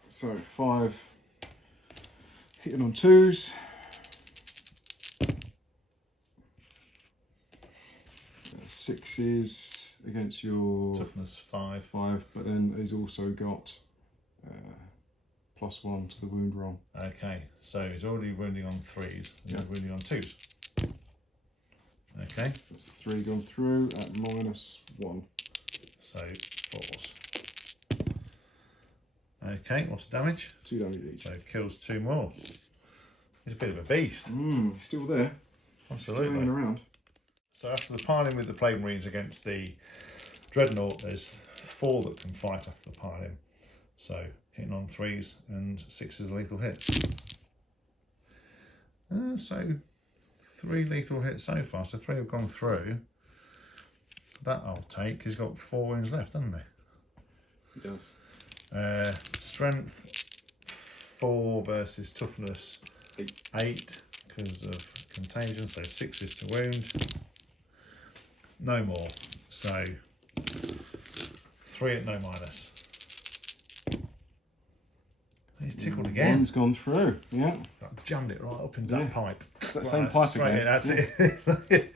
So 5 hitting on 2s. 6s against your toughness 5, but then he's also got +1 to the wound roll. Okay, so he's already wounding on 3s, and he's wounding on 2s. Okay, that's 3 gone through at -1. So 4s. Okay, what's the damage? 2 damage each. So kills 2 more. He's a bit of a beast. He's still there. Absolutely. Still hanging around. So after the piling with the Plague Marines against the Dreadnought, there's 4 that can fight after the piling. So hitting on 3s and 6s are lethal hits. So 3 lethal hits so far. So 3 have gone through. That I'll take. He's got 4 wounds left, hasn't he? He does. Strength 4 versus toughness 8 because of contagion. So 6s to wound. No more. So 3 at no minus. He's tickled again. 1's gone through. Yeah. jammed it right up into that pipe. It's that same pipe straight again. in, that's it.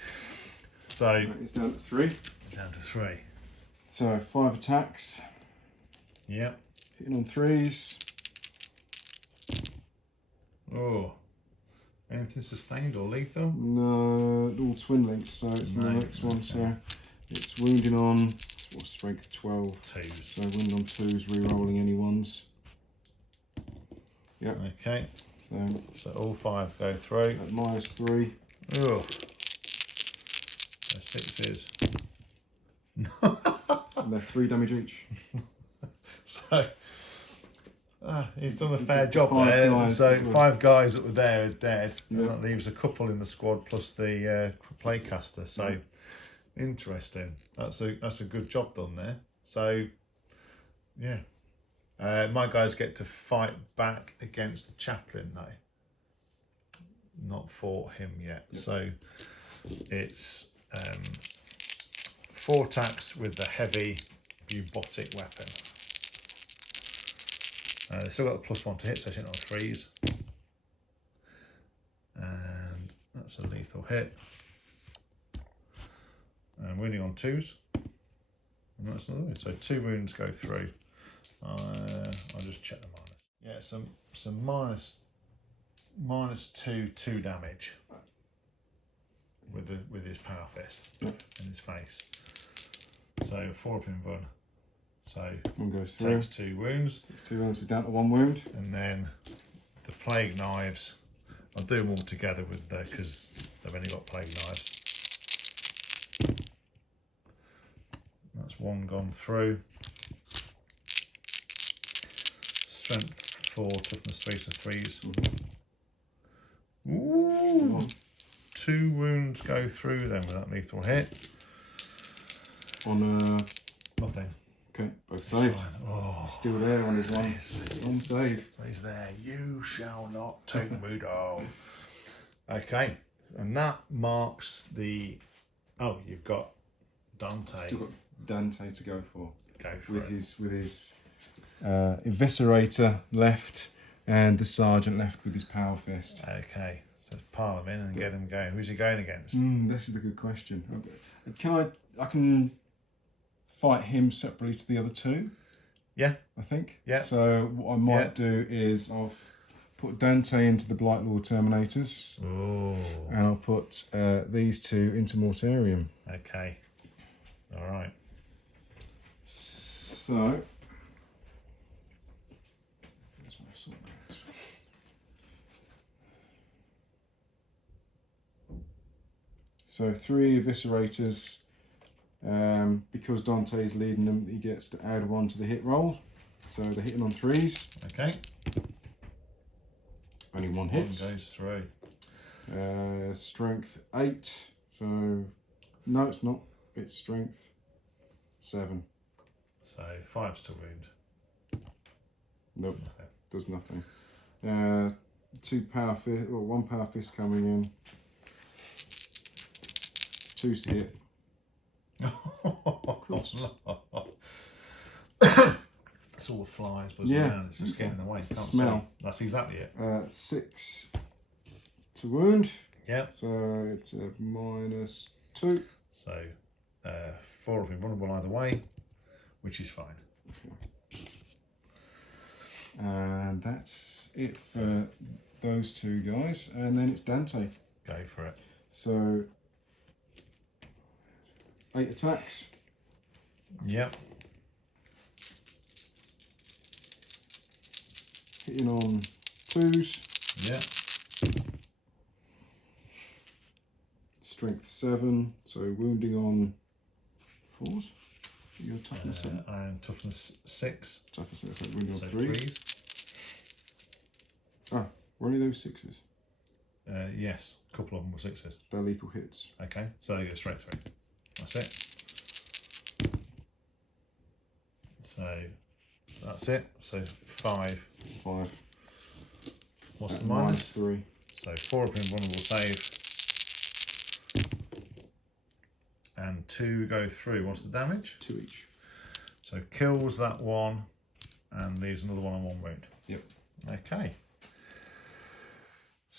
So Right, it's down to 3. down to 3. So 5 attacks. Yep. Hitting on 3s. Oh. Anything sustained or lethal? No, all twin links, so it's the next one. So it's wounding on strength 12. 2s. So wound on 2s, re-rolling any 1s. Yep. Okay. So all 5 go through. At -3. Oh. So 6s. And they're 3 damage each. So he's done a fair job 5 there. guys So that were- 5 guys that were there are dead. Yeah. And that leaves a couple in the squad plus the playcaster. So interesting. That's a good job done there. So yeah. My guys get to fight back against the chaplain though. Not for him yet. Yep. So it's 4 attacks with the heavy bubotic weapon. They've still got the +1 to hit, so it's hitting on 3s. And that's a lethal hit. And wounding on 2s. And that's another one. So 2 wounds go through. I'll just check the minus. Yeah, some -2 damage with his power fist in his face. So 4 up in run. So 1 goes through. takes 2 wounds. It's 2 wounds down to 1 wound. And then the plague knives, I'll do them all together with because they've only got plague knives. That's 1 gone through. Strength 4, toughness 3, so 3s. Ooh, 2 wounds go through then with that lethal hit. On Nothing. okay, both saved. Oh, Still there on his one save. so he's there. You shall not take me down. Okay, and that marks the. Oh, you've got Dante. Still got Dante to go for. Go for with it. his eviscerator left and the sergeant left with his power fist. Okay, so pile them in and get them going. Who's he going against? This is the good question. I can fight him separately to the other 2. Yeah. I think. Yeah. So what I might do is I'll put Dante into the Blightlord Terminators. Oh. And I'll put these 2 into Mortarium. Okay. All right. So. So 3 eviscerators. Because Dante is leading them, he gets to add 1 to the hit roll. So they're hitting on 3s. Okay. Only 1 One hit. goes through. Strength 8. So no, it's not. It's strength 7. So 5's to wound. Nope, Nothing. does nothing. 2 power fist, or 1 power fist coming in. 2's to hit. Of course. It's all the flies buzzing around. It's just getting in the way. It's the Can't smell. see. That's exactly it. 6 to wound. Yep. So it's a -2. So 4 will be vulnerable either way, which is fine. And that's it for those 2 guys. And then it's Dante. Go for it. So 8 attacks. Yep. Hitting on 2s. Yep. Strength 7. So wounding on 4s. Your toughness 7. And toughness 6. Toughness 6. So wounding So on 3s. 3s. Ah, were any of those 6s? Yes, a couple of them were 6s. They're lethal hits. Okay, so they go straight through. That's it. So that's it. So 5. 5. What's the minus? -3. So 4 up in vulnerable save. And 2 go through. What's the damage? 2 each. So kills that one and leaves another one on 1 wound. Yep. Okay.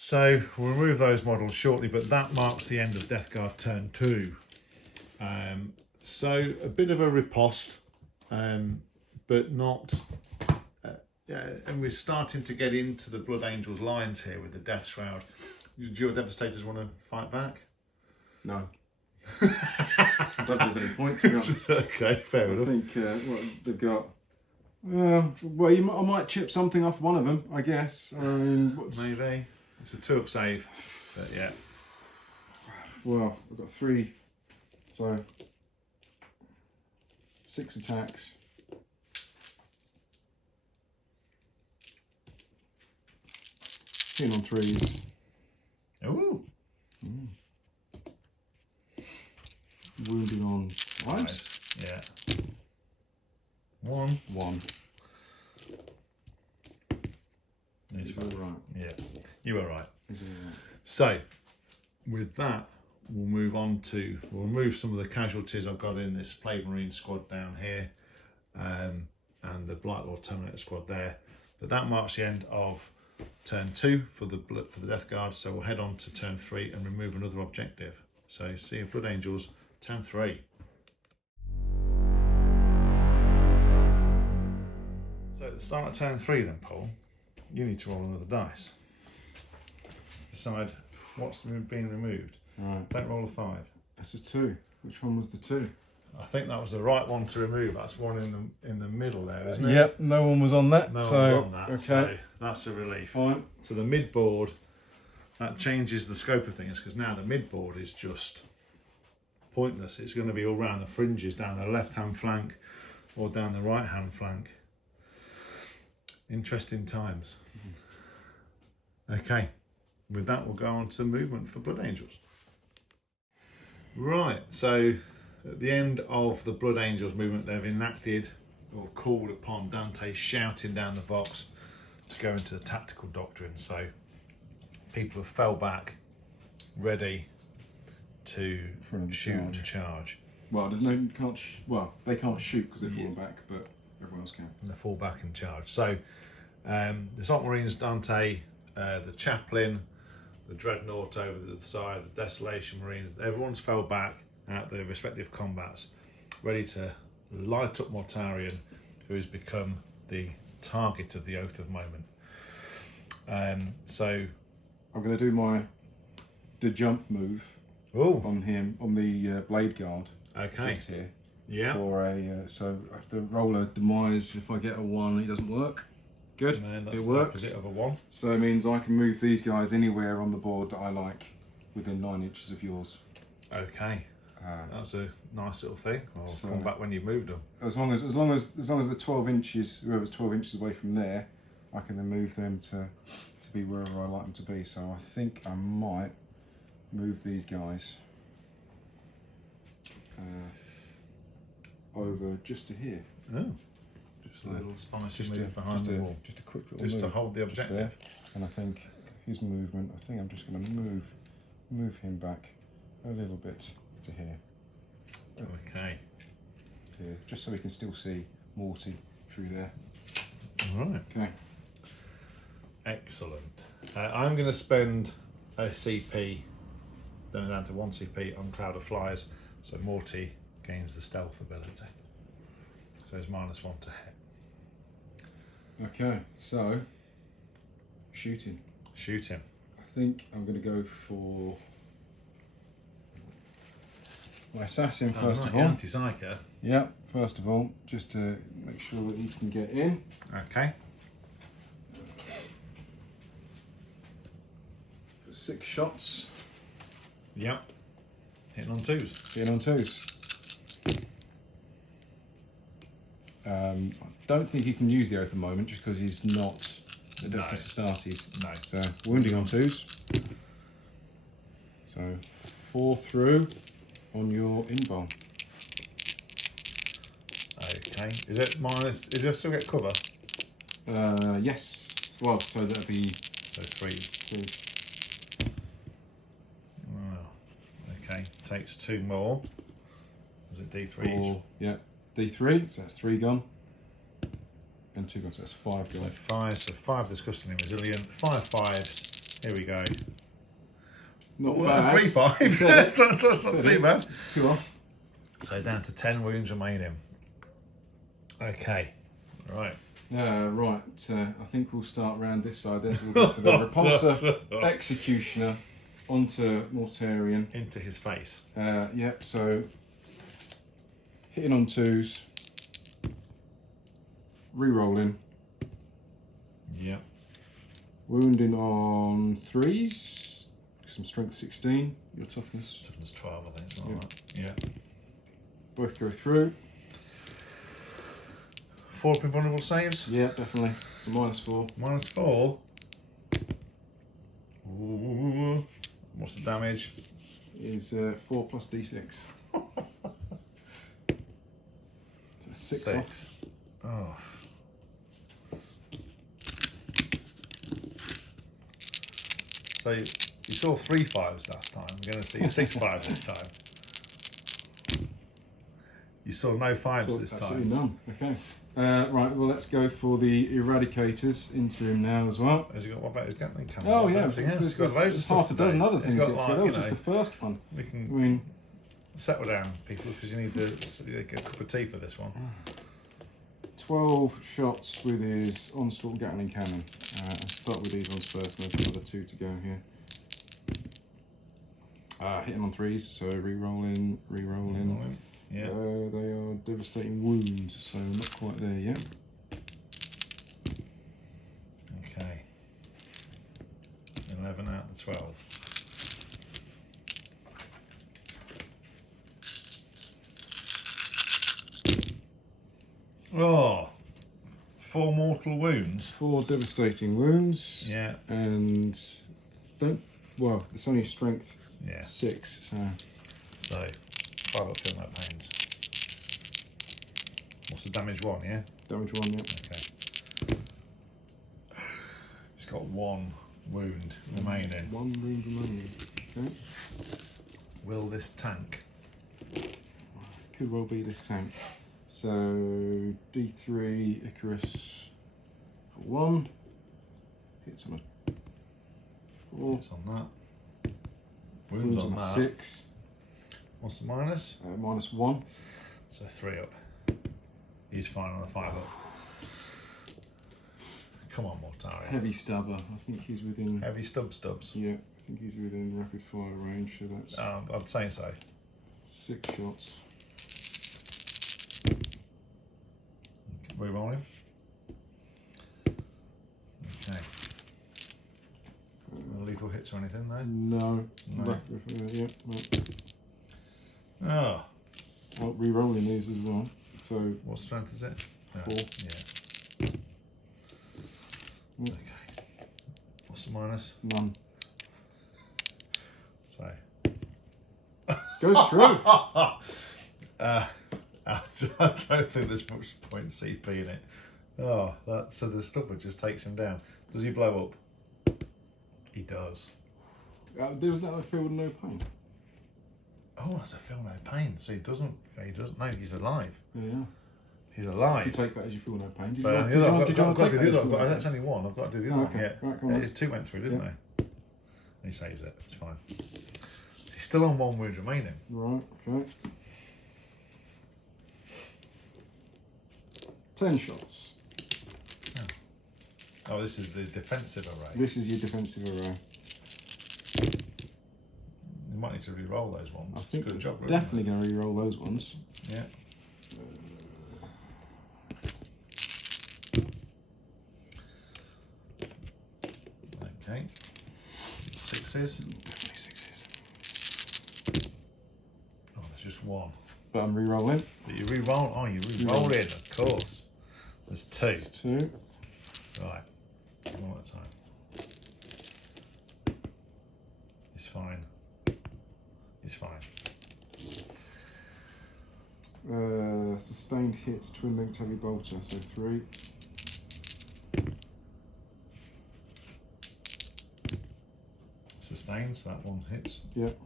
So we'll remove those models shortly, but that marks the end of Death Guard turn 2. So a bit of a riposte, but not. Yeah, and we're starting to get into the Blood Angels lines here with the Death Shroud. Do your Devastators want to fight back? No. I don't think there's any point, to be honest. Okay, fair enough. I think what they've got. I might chip something off one of them, I guess. I mean, maybe it's a 2-up save, but yeah. Well, I've got 3, so 6 attacks. 10 on 3s. Ooh. Wounding on 5s. Yeah. 1. He's all right. Yeah, you were right. He's all right. So, with that, we'll remove some of the casualties I've got in this Plague Marine squad down here, and the Blightlord Terminator squad there. But that marks the end of turn 2 for the Death Guard. So we'll head on to turn 3 and remove another objective. So, see you Blood Angels, turn 3. So at the start of turn 3 then, Paul, you need to roll another dice to decide what's being removed. Right. Don't roll a 5. That's a 2. Which one was the 2? I think that was the right one to remove. That's one in the middle there, isn't it? Yep, no one was on that. No so, one's on that. Okay. So that's a relief. Fine. So the mid board, that changes the scope of things, because now the mid board is just pointless. It's going to be all around the fringes, down the left hand flank or down the right hand flank. Interesting times. Okay, with that we'll go on to movement for Blood Angels. Right, so at the end of the Blood Angels movement, they've enacted or called upon Dante shouting down the box to go into the tactical doctrine. So people have fell back, ready to shoot and charge. Well, there's no they can't shoot because they're falling back, but everyone else can. And they fall back and charge. So the Salt Marines, Dante, the Chaplain, the Dreadnought over the side, the Desolation Marines, everyone's fell back at their respective combats, ready to light up Mortarion, who has become the target of the Oath of Moment. So I'm going to do the jump move on him, on the Blade Guard. Okay. Just here. Yeah. For so I have to roll a demise. If I get a 1, it doesn't work. Good. And then that's it the works. opposite of a 1. So it means I can move these guys anywhere on the board that I like, within 9 inches of yours. Okay. That's a nice little thing. I'll come back when you've moved them. As long as the 12 inches, whoever's 12 inches away from there, I can then move them to be wherever I like them to be. So I think I might move these guys over just to here. Oh, just a little spicy move behind the wall. Just a quick little just move. to hold the objective. There. And I think his movement, I think I'm just going to move him back a little bit to here. Okay. Here, just so we can still see Morty through there. All right. Okay. Excellent. I'm going to spend a CP, down to 1 CP on Cloud of Flies, so Morty gains the stealth ability. So it's -1 to hit. Okay, so shooting. Shoot him. I think I'm going to go for my assassin first of all. Anti-psyker. Yeah, first of all, just to make sure that he can get in. Okay. For 6 shots. Yep. Hitting on 2s. Hitting on 2s. I don't think he can use the Oath at the moment just because he's not the Dexter Astartes. No. So wounding on 2s. So 4 through on your invul. Okay. Is it minus? Is there still get cover? Yes. Well, so that'd be So 3. Wow. Okay. Takes 2 more. Was it D3? 4, yeah. D3, so that's 3 gone. And 2 gone, so that's 5 So gone. 5. So 5 disgustingly resilient. 5 5s Here we go. Not Well, bad. 3-5. You said it. That's not too bad. 2 off. So down to 10 wounds remaining. Okay. Right. Right. I think we'll start around this side then. So we'll go for the Repulsor Executioner onto Mortarion. Into his face. Yep. So hitting on 2s. Re-rolling. Yep. Wounding on 3s. Some strength 16. Your toughness. Toughness 12, I think. Something like that. Yeah. Both go through. 4 vulnerable saves. Yeah, definitely. So -4. -4. Ooh. What's the damage? Is 4 plus d6. So 6 off. Oh. So you saw 3 5s last time. We're going to see 6 5s this time. You saw no 5s this Absolutely time. none. Okay. Right. Well, let's go for the Eradicators into him now as well. Has he got what about his Gatling cannon? Oh yeah, Everything else. He's got loads of there's stuff half a dozen today. other He's things got, yet to go. like, That was you just know, the first one. We I can mean, settle down, people, because you need to get a cup of tea for this one. 12 shots with his Onslaught Gatling cannon. I'll start with these ones first, and there's another 2 to go here. Hitting on 3s, so re-rolling. Yeah. They are devastating wounds, so not quite there yet. Okay. 11 out of the 12. Oh, 4 mortal wounds. 4 devastating wounds. Yeah. And well, it's only strength Yeah. 6, so 5 up feeling like pains. What's the damage 1? Yeah. damage 1, yeah. Okay. He's got 1 wound remaining. 1 wound remaining. Okay. Will this tank? Could well be this tank. So D3 Icarus for 1. Hits on a 4. It's on that. Wounds on a that. 6. What's the minus? -1. So 3 up. He's fine on the 5 up. Come on, Mortarion. Heavy stubber. I think he's within. Heavy stubs. Yeah, I think he's within rapid fire range. So that's I'd say so. 6 shots. Reroll him. Okay. No lethal hits or anything, though? No. No. Yeah. No. Oh. Oh, re-rolling these as well. So What strength is it? 4. Yeah. Okay. What's the minus? None. So. Goes through. I don't think there's much point CP in it. Oh, so the stubber just takes him down. Does he blow up? He does. There was that I feel no pain. Oh, that's a feel no pain. So he doesn't. No, he's alive. Yeah. He's If alive. you take that as you feel no pain. Did So you I've want got to to do take the that as other. you feel no That's pain? only 1. I've got to do the Oh, other one. okay. Yeah. Right, come on. 2 went through, didn't Yeah. they? And he saves it. It's fine. So he's still on 1 wound remaining. Right, okay. 10 shots. Oh, this is the defensive array. This is your defensive array. You might need to re-roll those ones. I think Good job. definitely going to re-roll those ones. Yeah. Okay. 6s. Oh, there's just 1. But I'm re-rolling. But you re-roll. Oh, you re-roll in, of course. There's 2. 2. Right. 1 at a time. It's fine. It's fine. Sustained hits, twin linked heavy bolter, so 3. Sustains. That 1 hits. Yep.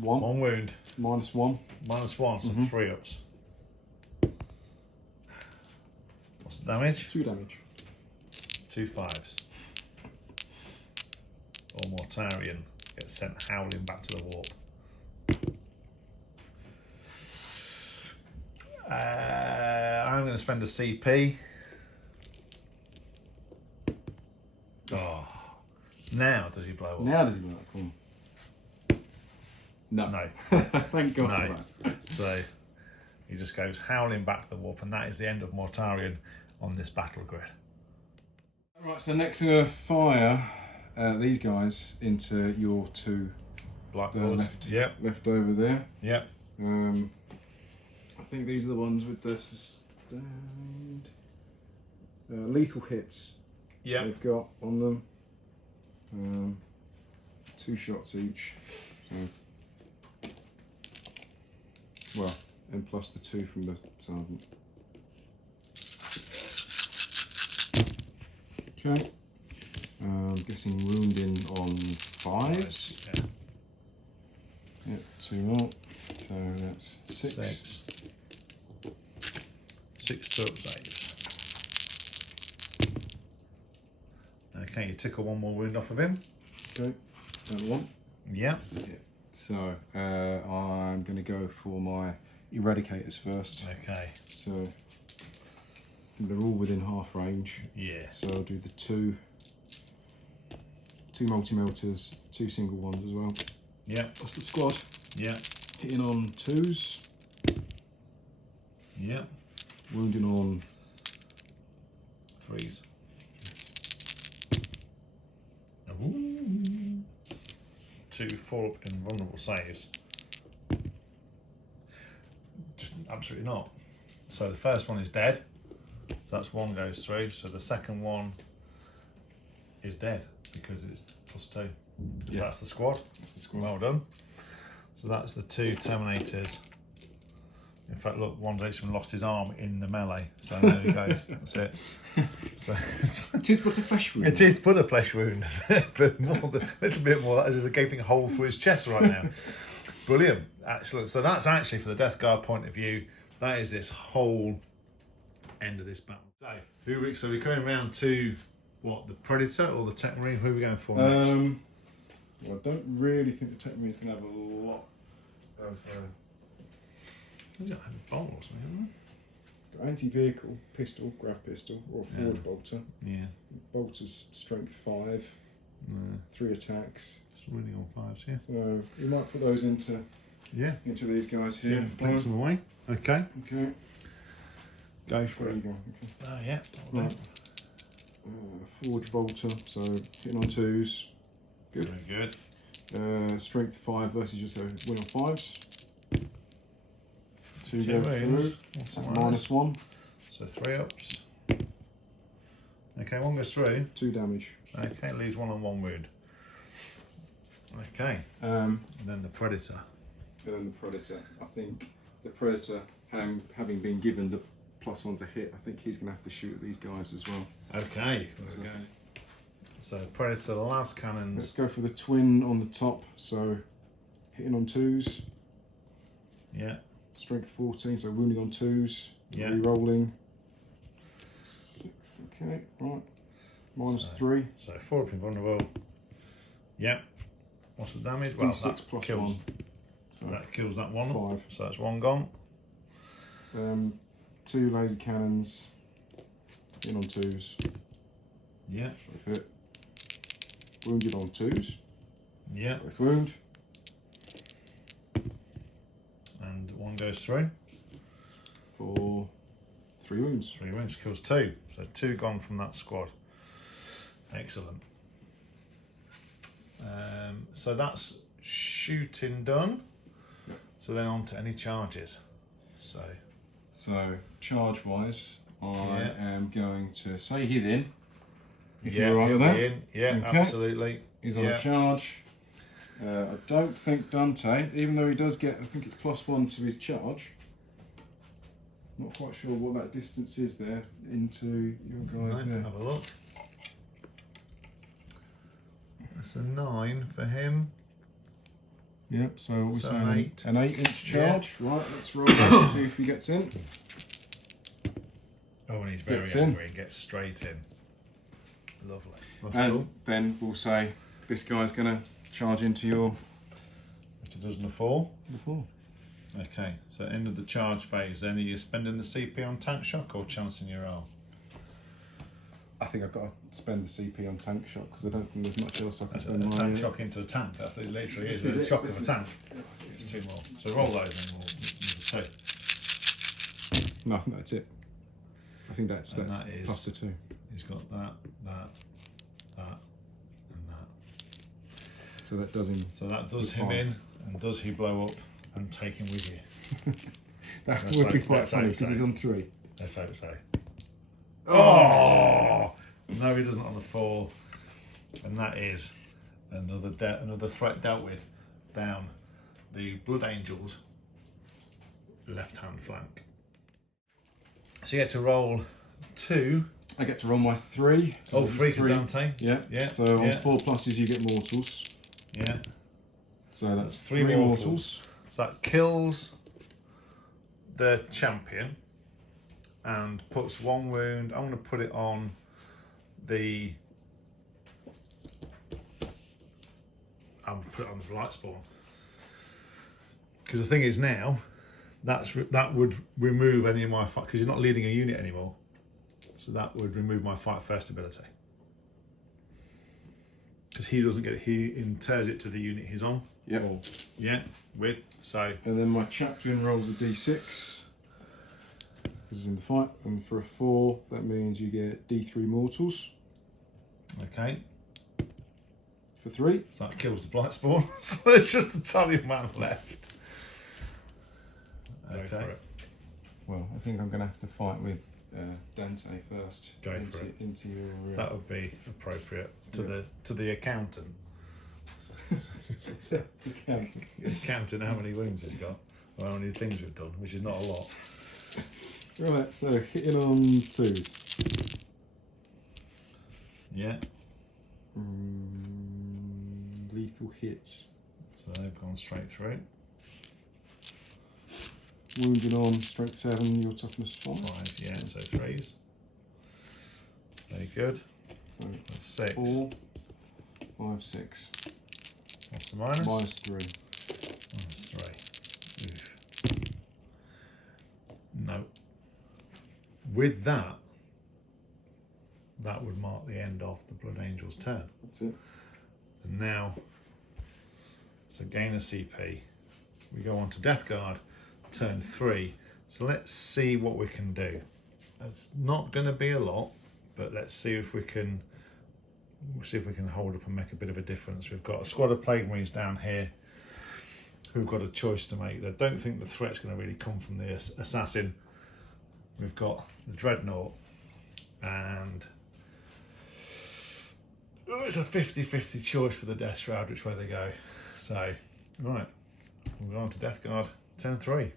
One wound. -1. -1, so 3 ups. the damage? 2 damage. 2 5s. Or Mortarion gets sent howling back to the warp. I'm going to spend a CP. Oh, now does he blow up? Now does he blow up? Cool. No. No. Thank God No. for that. So he just goes howling back to the warp, and that is the end of Mortarion on this battle grid. Right, so next I'm going to fire these guys into your 2 Blackboards. left over there. Yep. I think these are the ones with the sustained lethal hits. Yep. They've got on them 2 shots each. So, well, and plus the 2 from the sergeant. Okay. I'm guessing wounding on 5s. Yeah. Yep, 2 more. So that's 6. 6 total saves. Okay, you tickle 1 more wound off of him. Okay, another 1. Yeah. Yeah. So I'm going to go for my eradicators first. Okay. So I think they're all within half range. Yeah. So I'll do the 2 multi-melters, 2 single ones as well. Yeah. That's the squad. Yeah. Hitting on 2s. Yeah. Wounding on 3s. Ooh. 2 4 invulnerable saves. Just absolutely not. So the first one is dead. So that's 1 goes through. So the second one is dead because it's +2. So Yeah. that's the squad. That's the squad. Well done. So that's the 2 Terminators. In fact, look, one's actually lost his arm in the melee. So there he goes. That's it. So It is but a flesh wound. it is but a flesh wound, but a little bit more. That is a gaping hole through his chest right now. Brilliant, excellent. So that's actually, for the Death Guard point of view, that is this whole end of this battle. So we're coming around to what, the Predator or the Tech Marine? Who are we going for next? Well, I don't really think the Tech Marine's going to have a lot of Is it a bolt or something? anti-vehicle pistol, grav pistol, or a forge bolter. Yeah. Bolter's strength 5, No, 3 attacks. it's really on 5s, yeah. So you might put those into Yeah. these guys Yeah, here. flanks them away. Okay. Okay. Go for There you it. go. Okay. Oh, yeah. Right. Forge bolter, so hitting on 2s. Good. Very good. Strength 5 versus yourself. Win on 5s. 2 2 go wounds. through. What's that -1. So 3 ups. Okay, 1 goes through. 2 damage. Okay, leaves 1 on 1 wound. Okay, And and then the Predator. then the Predator. I think the Predator, having been given the +1 to hit, I think he's going to have to shoot at these guys as well. Okay, there we go. So Predator, las cannons. Let's go for the twin on the top. So hitting on 2s. Yeah, Strength 14, so wounding on 2s. Yeah. Re-rolling. 6, okay, right. -3. so 4 up invulnerable. Yeah. What's the damage? Well, D6 that plus kills. 1. So That kills that one. 5. So that's 1 gone. 2 laser cannons. In on 2s. Yeah, Both hit. Wounded on 2s. yeah. Both wound. And 1 goes through. For 3 wounds. 3 wounds, kills 2. So 2 gone from that squad. Excellent. So that's shooting done. Yep. So then on to any charges. So charge wise, I Yeah. am going to say he's in. If yeah, you're alright with that. in. Yeah, Okay. absolutely. He's on Yeah. a charge. I don't think Dante, even though he does get, I think it's +1 to his charge. Not quite sure what that distance is there into your guys Right, there. have a look. That's a 9 for him. Yep, so what we're So saying, an 8. an 8-inch charge. Right, let's roll that and see if he gets in. Oh, and he's very Gets in. angry and gets straight in. Lovely. That's And cool. then we'll say this guy's going to charge into your Which it does in a 4. before. Okay, so end of the charge phase then. Are you spending the CP on tank shock or chancing your arm? I think I've got to spend the CP on tank shock because I don't think there's much else I can That's a spend my tank shock into a tank. That's it literally This is is a it. shock This of a is- tank. It's 2 more. So roll those and we'll see. No, I think that's it. I think that's And that is- plus the 2. He's got that, and that. So that does him. So that does With him 5. in, and does he blow up and take him with you? That Let's would be hope- quite let's funny hope because so. he's on 3. Let's hope so. Oh! No, he doesn't on the 4. And that is another threat dealt with down the Blood Angels left-hand flank. So you get to roll 2. I get to roll my 3. Oh, 3 for Dante. Yeah. Yeah, So on yeah. 4 pluses you get mortals. Yeah. So that's 3 3 mortals. mortals. So that kills the champion and puts 1 wound. I'm going to put it on the. I'm going to put it on the light spawn. Because the thing is now, that would remove any of my fight, because you're not leading a unit anymore. So that would remove my fight first ability. Because he doesn't get it, he inters it to the unit he's on. Yep. Or, yeah, with. So And then my champion rolls a d6. This is in the fight. And for a 4, that means you get d3 mortals. okay, For 3. so that kills the blight spawn. So there's just a tiny amount left. Okay. Well, I think I'm going to have to fight with Dante first. Go for it. Into your. That would be appropriate to the accountant. Counting how many wounds he's got, or how many things we've done, which is not a lot. Right, so hitting on 2s. Yeah. Lethal hits. So they've gone straight through. Wounded on strength 7, your toughness 5. 5, yeah, so 3s. Very good. So That's 6. 4, 5, 6. What's the minus? Minus 3. Minus 3. Oof. No. With that, that would mark the end of the Blood Angel's turn. That's it. And now, so gain a CP. We go on to Death Guard, turn 3. So let's see what we can do. It's not going to be a lot, but let's see if we can. We'll see if we can hold up and make a bit of a difference. We've got a squad of Plague Marines down here who've got a choice to make. They don't think the threat's going to really come from the assassin. We've got the Dreadnought, and it's a 50-50 choice for the Death Shroud which way they go. So, right, we'll go on to Death Guard, turn 3.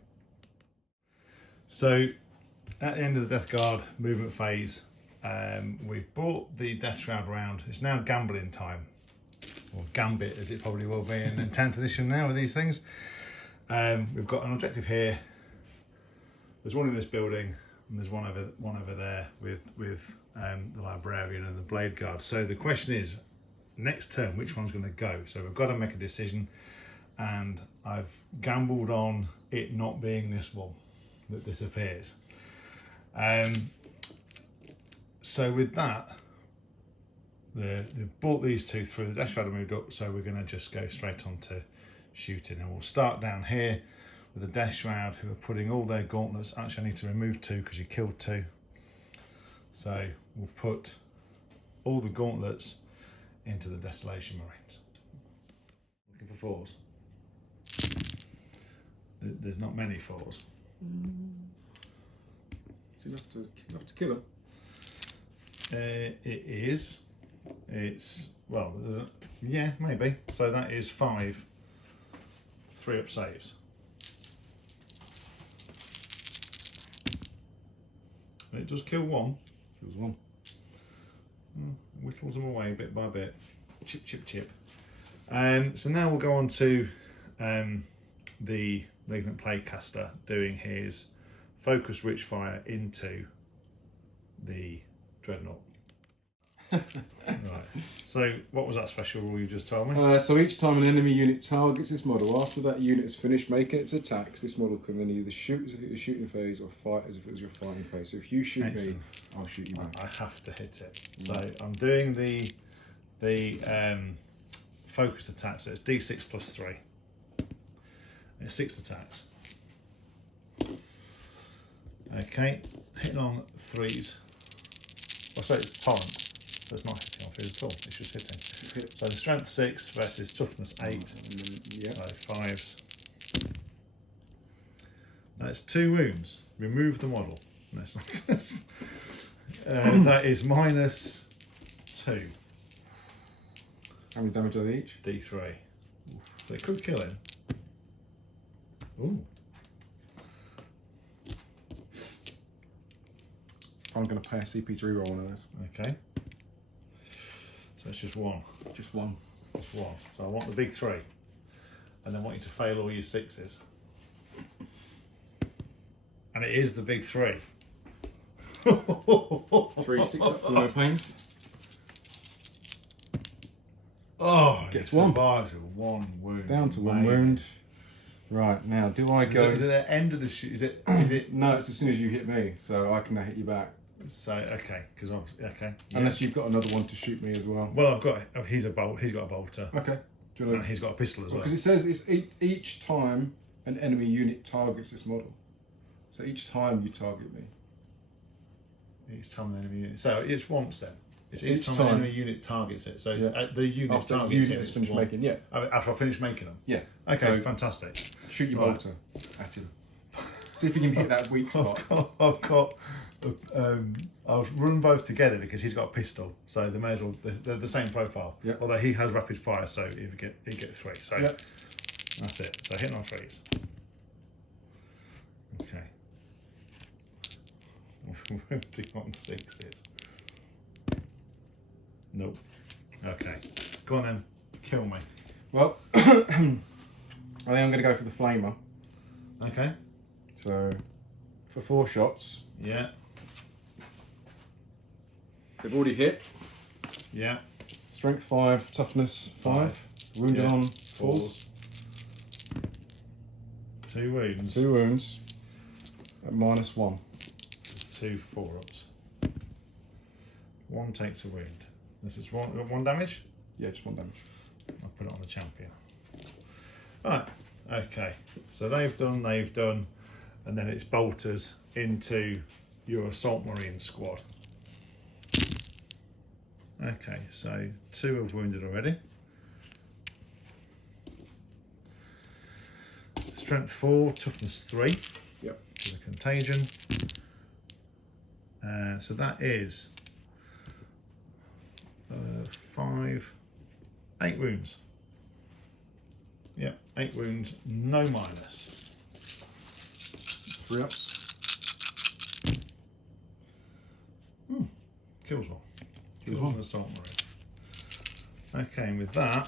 So, at the end of the Death Guard movement phase, we've brought the Death Shroud round. It's now gambling time, or Gambit as it probably will be in 10th edition now with these things. We've got an objective here. There's one in this building, and there's one over there with the Librarian and the Blade Guard. So the question is, next turn, which one's going to go? So we've got to make a decision, and I've gambled on it not being this one that disappears. So with that, they've brought these two through. The Death Shadow moved up, so we're going to just go straight on to shooting, and we'll start down here with the Death Shroud, who are putting all their gauntlets. Actually, I need to remove 2 because you killed 2. So we'll put all the gauntlets into the Desolation Marines. Looking for 4s. There's not many 4s. It's enough to kill him. It is. It's, well, yeah, maybe. So that is 5 3-up saves. And it does kill 1. Kills 1. Whittles them away bit by bit. Chip, chip, chip. So now we'll go on to the Malignant Plague Caster doing his Focus Witchfire into the dreadnought. Right. So what was that special rule you just told me? So each time an enemy unit targets this model, after that unit has finished making its attacks, this model can then either shoot as if it was shooting phase or fight as if it was your fighting phase. So if you shoot Excellent. me, I'll shoot you back. I have to hit it. So I'm doing the focused attack. So it's D6 plus 3. It's 6 attacks. Okay, hitting on 3s. Well, so it's torrent. So it's not hitting on 3s at all. It's just hitting. So the strength 6 versus toughness 8. Yeah. So 5s. That's 2 wounds. Remove the model. No, it's not. That is minus 2. How many damage are they each? D3. So it could kill him. Ooh. I'm going to pay a CP3 roll on those. Okay. So it's just 1. Just one. Just 1. So I want the big 3. And then I want you to fail all your 6s. And it is the big 3. 3 6 up for no pains. Oh, Gets it one. survives with 1 wound. Down to 1 Mate. wound. Right, now do I go... Is it at the end of the shoot? Is it? No, it's as soon as you hit me, so I can now hit you back. So, okay, because okay. Yeah. Unless you've got another one to shoot me as well. Well, he's got a bolter. Okay. Do you And want he's got a pistol as well. Because it says it's each time an enemy unit targets this model. So each time you target me. Each time an enemy unit. So it's once then. It's Each each time time. an enemy unit targets it. So it's, Yeah. the unit After the targets unit it. has it's finished one. making, yeah. After I finish making them. Yeah. Okay, So fantastic. shoot your Right. bolter at him. See if you can hit that weak spot. I've got. I'll run both together because he's got a pistol, so they may as well. They're the same profile. Yep. Although he has rapid fire, so he get 3. So Yep. that's it. So hitting on 3s. Okay. Wounding on 6s. Nope. Okay. Go on then. Kill me. Well, I think I'm going to go for the flamer. Okay. So, for 4 shots, Yeah. they've already hit. Yeah. Strength 5, toughness 5, wounded Yeah. on 4s. 2 wounds. 2 wounds at -1. 2 4-ups. 1 takes a wound. This is 1 damage. Yeah, just 1 damage. I'll put it on the champion. Right. Okay. So they've done, and then it's bolters into your assault marine squad. Okay. So 2 have wounded already. Strength 4, toughness 3. Yep. For the contagion. So that is 8 wounds. Yep, 8 wounds, no minus. 3 ups. Kills one. Kills Kills one. an assault marine. Okay, and with that,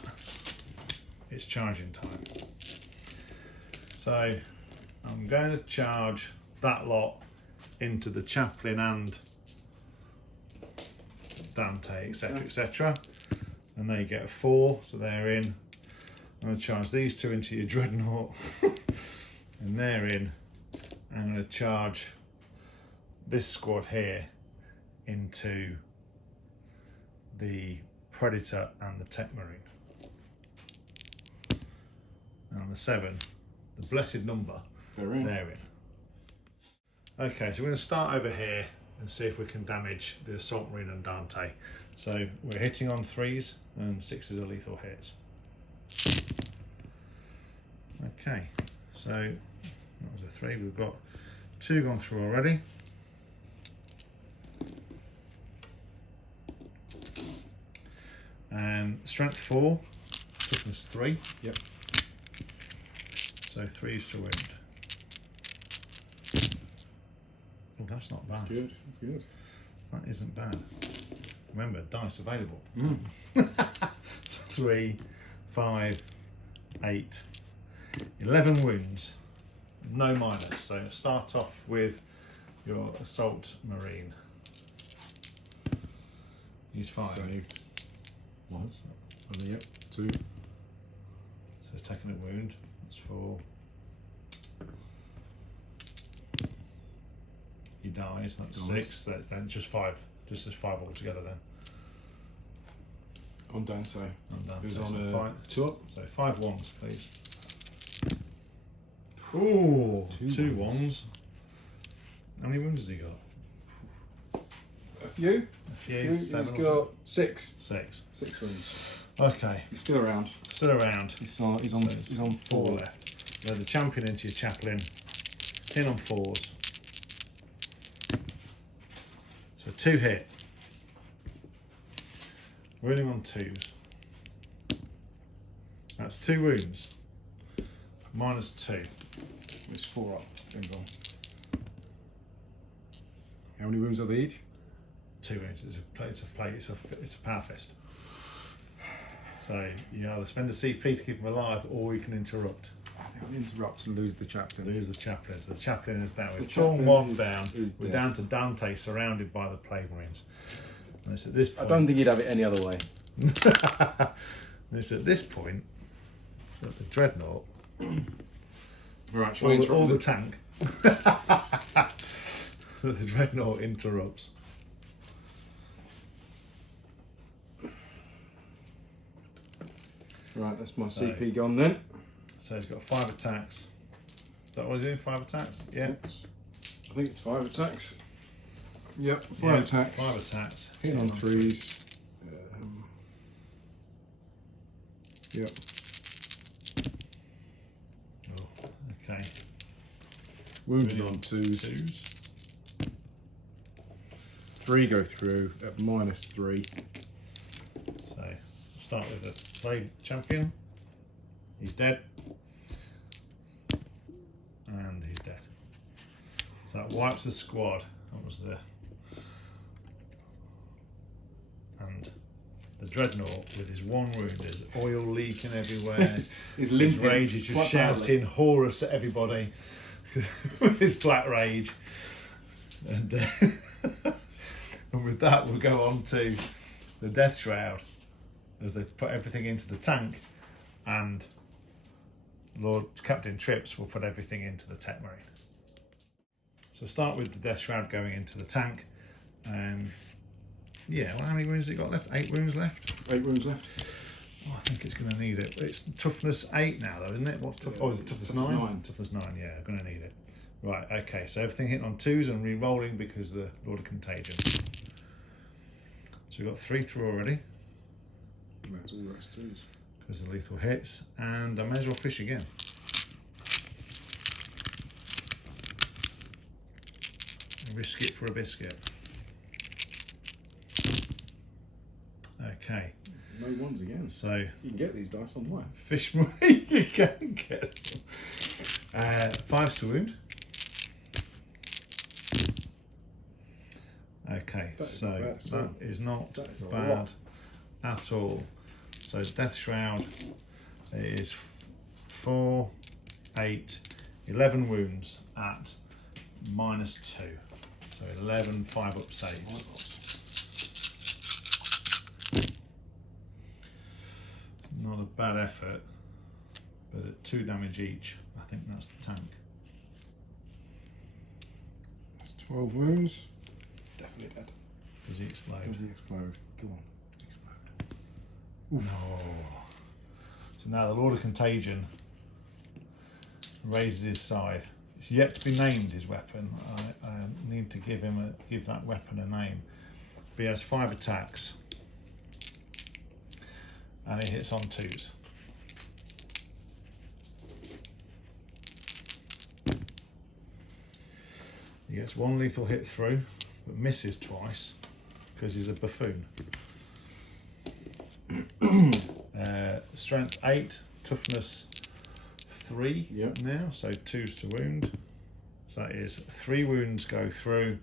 it's charging time. So I'm going to charge that lot into the chaplain and Dante, etc., etc. And they get a 4, so they're in. I'm going to charge these 2 into your dreadnought, and they're in. I'm going to charge this squad here into the Predator and the Tech Marine. And on the 7, the blessed number, They're in. they're in. Okay, so we're going to start over here and see if we can damage the Assault Marine and Dante. So we're hitting on 3s and 6s are lethal hits. Okay, so that was a 3. We've got 2 gone through already. Strength 4, toughness 3. Yep. So 3s to wound. Oh, that's not bad. That's good. That's good. That isn't bad. Remember, dice available. Mm. 3, 5, 8, 11 wounds, no minus. So start off with your assault marine. He's 5. So, one. And yep, 2. So he's taking a wound. That's 4. He dies. That's Dies. 6. That's then just 5. Just as 5 altogether then. On Dante. I'm done. Who's So on it's a five. 2 up? So 5 wands, please. Ooh, 2 wands. How many wounds has he got? A few. A few. He's 7 or got 6. 6. 6 wounds. Okay, He's still around. still around. He's on So he's on 4 4 left. They're the champion into your chaplain. In on 4s. So 2 hit. Wounding on 2s. That's 2 wounds. Minus 2. It's 4 up. Bingo. How many wounds are they each? 2 wounds. It's a power fist. So you either spend a CP to keep him alive, or you can interrupt. I think I'll interrupt and lose the chaplain. Lose the chaplain. So the chaplain is down. We've The torn chaplain one is- down. is We're dead. down to Dante, surrounded by the plague marines. And it's at this I point. don't think he'd have it any other way. It's at this point that the dreadnought, Right, shall I interrupt all the him? tank, that the dreadnought interrupts. Right, that's my So- CP gone then. So he's got 5 attacks. Is that what he's doing? 5 attacks? Yeah. I think it's 5 attacks. Yep, 5 Yeah, attacks. 5 attacks. Hit on 3s. Yep. Oh, okay. Wounded Wounded on 2s. 2s. 3 go through at -3. So we'll start with the plague champion. He's dead. And he's dead. So that wipes the squad. That was the. And the dreadnought with his 1 wound, there's oil leaking everywhere. He's His limping. rage is just quite badly. shouting Horus at everybody with his black rage. And, and with that, we'll go on to the Death Shroud as they put everything into the tank, and Lord Captain Trips will put everything into the Tech Marine. So start with the Death Shroud going into the tank. Yeah, well, how many wounds has it got left? 8 wounds left? 8 wounds left. Oh, I think it's going to need it. It's toughness 8 now, though, isn't it? What's tough? Oh, is it toughness 9? 9. Toughness 9. Yeah, I'm going to need it. Right. Okay. So everything hitting on 2s and re-rolling because the Lord of Contagion. So we've got 3 through already That's all the rest 2s. because of lethal hits, and I may as well fish again. Risk it for a biscuit. Okay. No 1s again. So You can get these dice online. fish you can get them. 5s to wound. Okay, That is so not bad at all. that is not That is a bad lot. at all. So Death Shroud is 4, 8, 11 wounds at -2. So 11 5-up saves. Not a bad effort, but at 2 damage each, I think that's the tank. That's 12 wounds. Definitely dead. Does he explode? Does he explode? Go on. Explode. No. So now the Lord of Contagion raises his scythe. It's yet to be named, his weapon. I need to give that weapon a name. But he has 5 attacks. And it hits on 2s. He gets 1 lethal hit through, but misses twice because he's a buffoon. Strength 8, toughness 3 Yep. now, so 2s to wound. So that is 3 wounds go through,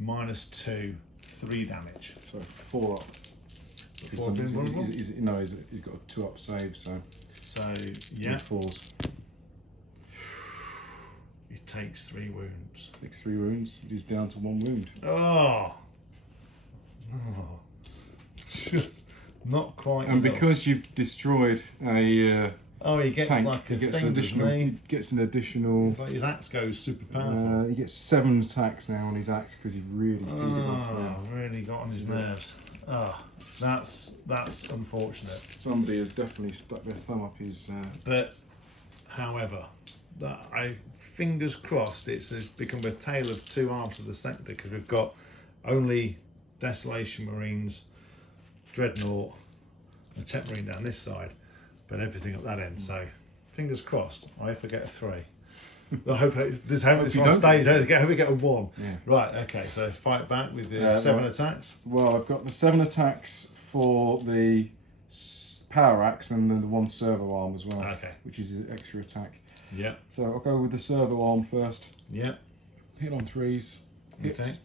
-2, 3 damage. So 4 up. Four being vulnerable? He's got a 2-up save, so So yeah, 4s. he takes 3 wounds. Takes 3 wounds. He's down to 1 wound. Oh, Just not quite. And enough. because you've destroyed a Oh, he gets tank, like a he gets thing, an additional. doesn't he? He gets an additional. It's like his axe goes super powerful. He gets 7 attacks now on his axe because he's really speeded off Oh, now. really got on his nerves. Ah, that's unfortunate. Somebody has definitely stuck their thumb up his. But, however, fingers crossed, it's become a tale of two halves of the sector, because we've got only Desolation Marines, Dreadnought, and Tet Marine down this side, but everything up that end. So, fingers crossed, I forget a 3. I hope this one stays. I hope we get a 1. Yeah. Right. Okay. So fight back with the 7 right. attacks. Well, I've got the 7 attacks for the power axe and then the 1 servo arm as well. Okay. Which is an extra attack. Yeah. So I'll go with the servo arm first. Yeah. Hit on 3s. Hits. Okay.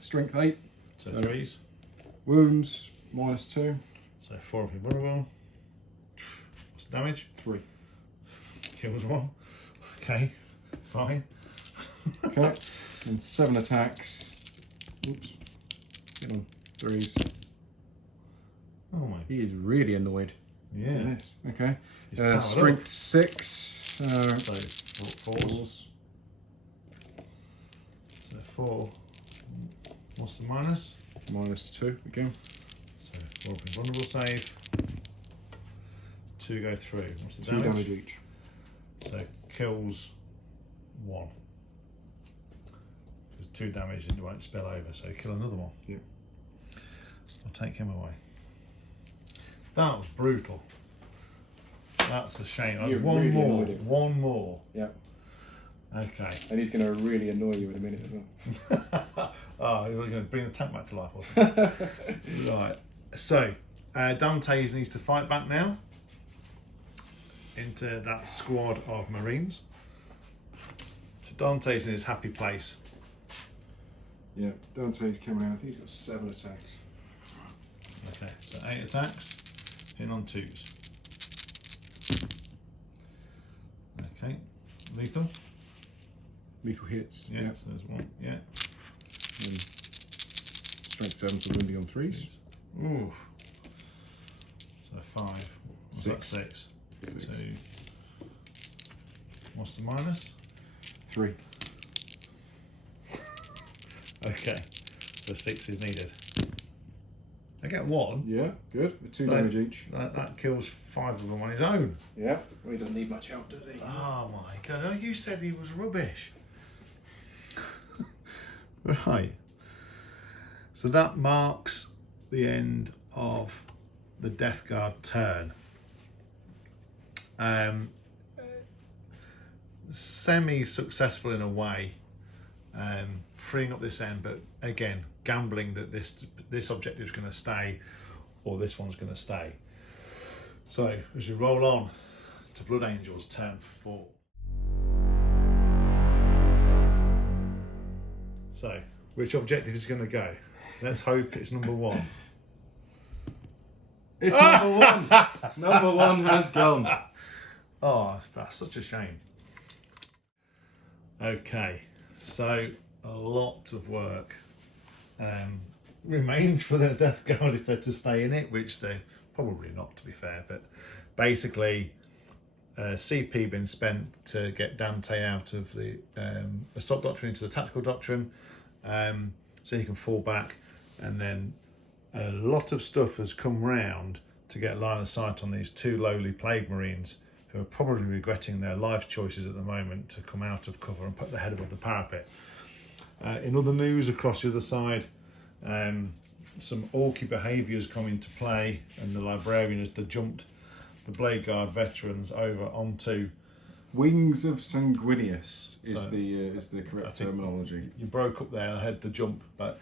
Strength 8. So 3s. Wounds -2. So 4 of vulnerable. What's the damage? 3. Kills 1. Okay. Fine. Okay. And 7 attacks. Oops. Hit on 3s. Oh my. He is really annoyed. Yeah. At this. Okay. He's powered Strength up. 6. So 4s. So 4. What's the minus? -2 again. So 4 of vulnerable save. 2 go through. What's the 2 damage each. So kills 1. Because 2 damage and it won't spill over, so kill another one. Yep. I'll take him away. That was brutal. That's a shame. You One really more. annoyed him. One more. Yeah. Okay. And he's going to really annoy you in a minute as well. Oh, you're going to bring the tank back to life or something. Right. So, Dante needs to fight back now into that squad of Marines. So Dante's in his happy place. Yeah, Dante's coming out. I think he's got 7 attacks. Okay, so 8 attacks, hitting on 2s. Okay, lethal. Lethal hits. Yeah, so there's 1. Yeah. And strength 7, so wounding on 3s. Ooh. So 5. What's that? 6. 6. So, what's the minus? 3. Okay, so 6 is needed. I get 1. Yeah, good. The 2 So damage each. That kills 5 of them on his own. Yeah. Well, he doesn't need much help, does he? Oh my god, oh, you said he was rubbish. Right. So that marks the end of the Death Guard turn. Semi-successful in a way, freeing up this end, but again, gambling that this objective is going to stay or this one's going to stay. So as we roll on to Blood Angels turn 4. So which objective is going to go? Let's hope it's number 1. It's number 1. Number 1 has gone. Oh, that's such a shame. Okay, so a lot of work remains for the Death Guard if they're to stay in it, which they're probably not, to be fair. But basically, CP been spent to get Dante out of the assault doctrine into the tactical doctrine, so he can fall back, and then a lot of stuff has come round to get line of sight on these 2 lowly plague marines who are probably regretting their life choices at the moment to come out of cover and put their head above the parapet. In other news across the other side, some orky behaviours come into play, and the librarian has jumped the Blade Guard veterans over onto Wings of Sanguinius is So, the correct terminology. You broke up there and I had to jump, but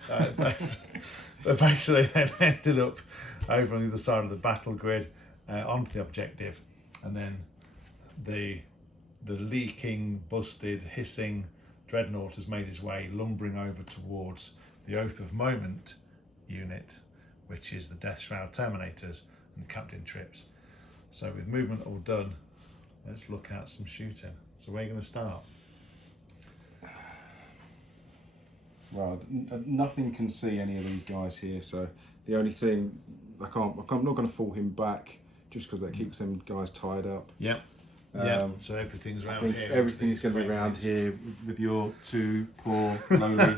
basically they ended up over on the other side of the battle grid onto the objective, and then the leaking, busted, hissing dreadnought has made his way lumbering over towards the Oath of Moment unit, which is the Death Shroud Terminators and Captain Trips. So with movement all done, let's look at some shooting. So where are you going to start? Well, nothing can see any of these guys here, so the only thing I'm not going to fall him back just because that keeps them guys tied up. Yep. So everything's I around think here. everything's going to be around here with your two poor lowly.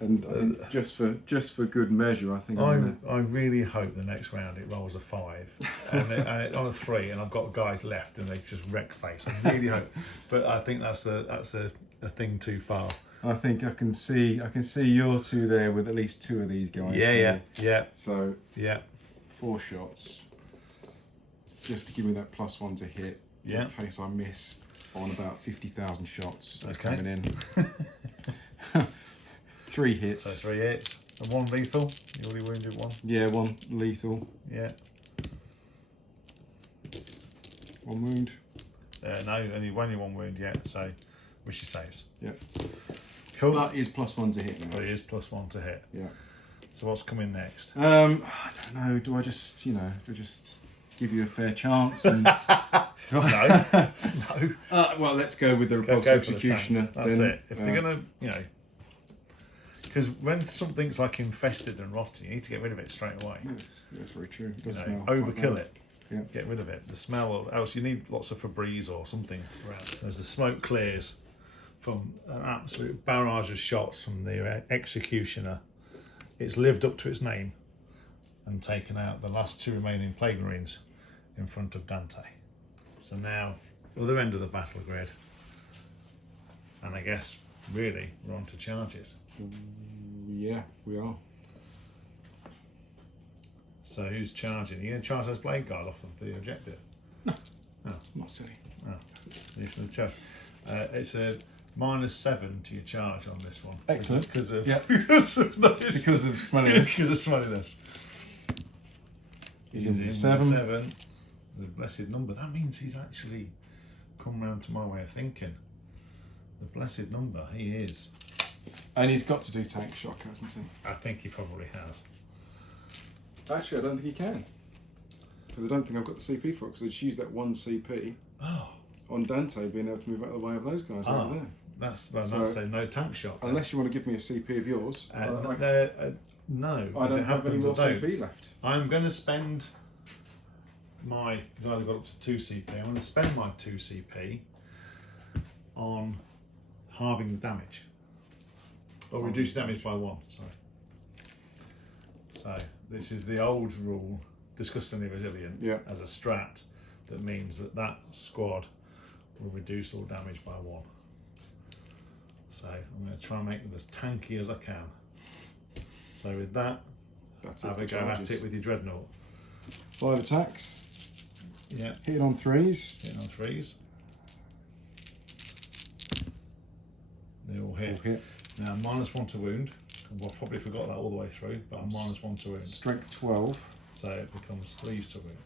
And I think just for good measure, I think I really hope the next round it rolls a 5 and it on a 3, and I've got guys left and they just wreck face. I really hope, but I think that's a thing too far. I think I can see your two there with at least 2 of these guys. Yeah. So yeah, 4 shots, just to give me that +1 to hit. Yeah. In case I miss on about 50,000 shots Okay. coming in. 3 hits. So 3 hits and 1 lethal. You already wounded 1. Yeah, 1 lethal. Yeah. 1 wound. No, only 1 wound yet. So, which he saves. Yeah. Cool. That is +1 to hit now. But it is +1 to hit. Yeah. So what's coming next? I don't know. Do I just give you a fair chance? And... No. Well, let's go with the Go repulsive for the executioner. tank. That's then. it. If they're gonna, because when something's like infested and rotten, you need to get rid of it straight away. That's very true. It does You smell know, quite overkill bad. it. Yeah. Get rid of it. The smell, or else you need lots of Febreze or something around. As the smoke clears from an absolute barrage of shots from the executioner, it's lived up to its name and taken out the last 2 remaining plague marines in front of Dante. So now, other end of the battle grid, and I guess really we're on to charges. Yeah, we are. So who's charging? Are you going to charge those blade guard off of the objective? No. Oh. Not silly. Oh. He's going to charge. It's a -7 to your charge on this one. Excellent. Because of, Yeah. because of smelliness. because of smelliness. He's in 7. 7. The blessed number. That means he's actually come round to my way of thinking. The blessed number. He is. And he's got to do tank shock, hasn't he? I think he probably has. Actually, I don't think he can. Because I don't think I've got the CP for it, because I just used that 1 CP Oh. on Dante being able to move out of the way of those guys over there. That's So- no tank shot. then. Unless you want to give me a CP of yours, No. I because don't it have any happens more I don't. CP left. I'm going to spend my, because I've got up to 2 CP, I'm going to spend my 2 CP on halving the damage. Or reduce damage by 1, sorry. So, this is the old rule, disgustingly resilient, Yeah. as a strat, that means that squad will reduce all damage by 1. So, I'm going to try and make them as tanky as I can. So with that, That's have it. a for go at charges. it with your dreadnought. 5 attacks. Yeah, Hitting on 3s. hitting on 3s. They all hit. All hit. Now -1 to wound. Well, I probably forgot that all the way through, but I'm -1 to wound. Strength 12. So it becomes 3s to wound.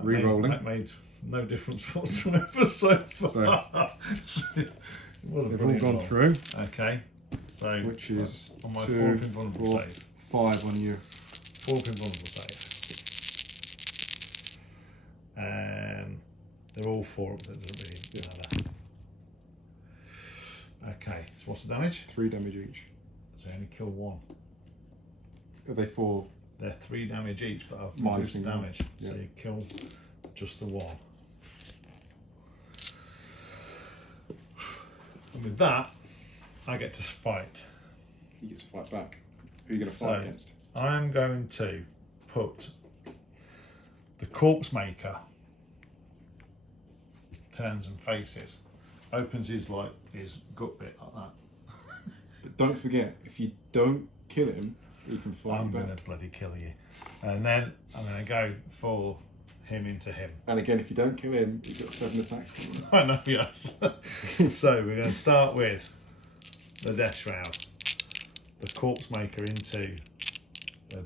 Re-rolling. That made no difference whatsoever so far. What a They've all brilliant gone roll. through. Okay, so Which is that's on my 2, 4 pin vulnerable 4, save. 5 on you. 4 pin vulnerable save. They're all 4, but it doesn't really matter. Okay, so what's the damage? 3 damage each. So you only kill 1. Are they 4? They're 3 damage each, but I've Minus reduced one. damage. So Yeah. you kill just the 1. And with that, I get to fight. You get to fight back. Who are you going to So- fight against? I'm going to put the corpse maker, turns and faces, opens his gut bit like that. But don't forget, if you don't kill him, he can fight I'm you going back. to bloody kill you. And then I'm going to go for him into him. And again, if you don't kill him, he's got 7 attacks coming. I know, yes. So we're going to start with the Death Shroud, the corpse maker into the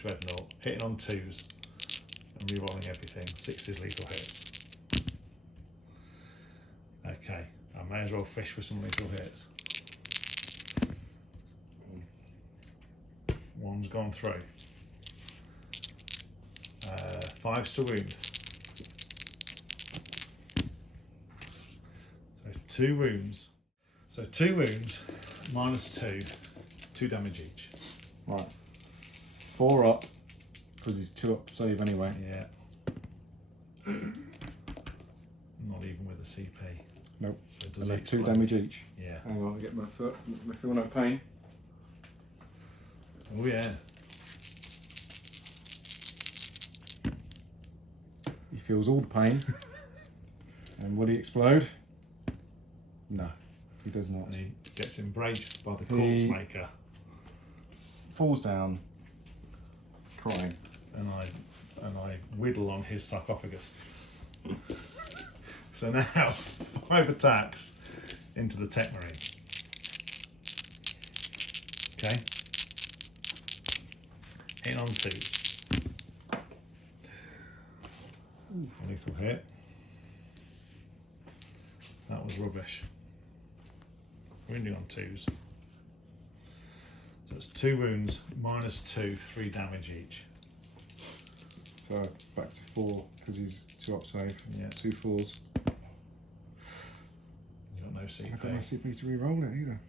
dreadnought, hitting on 2s and re-rolling everything. 6s lethal hits. Okay, I may as well fish for some lethal hits. 1's gone through. 5's to wound. So 2 wounds. So 2 wounds, -2 to 2 damage each. Right. 4 up, because he's 2 up save anyway. Yeah. Not even with the CP. Nope. So it does And they're 2 explode. damage each. Yeah. Hang on, I'll get my foot. I feel no pain. Oh yeah. He feels all the pain. And will he explode? No, he does not. And he gets embraced by the He- corpse maker. Falls down, crying. And I whittle on his sarcophagus. So now 5 attacks into the tech marine. Okay. Hitting on 2s. Lethal hit. That was rubbish. Wounding on 2s. So it's 2 wounds, -2, 3 damage each. So back to 4 because he's 2 up save. Yeah. 2 4s. You got no I've got no CP. CP to re-roll it either.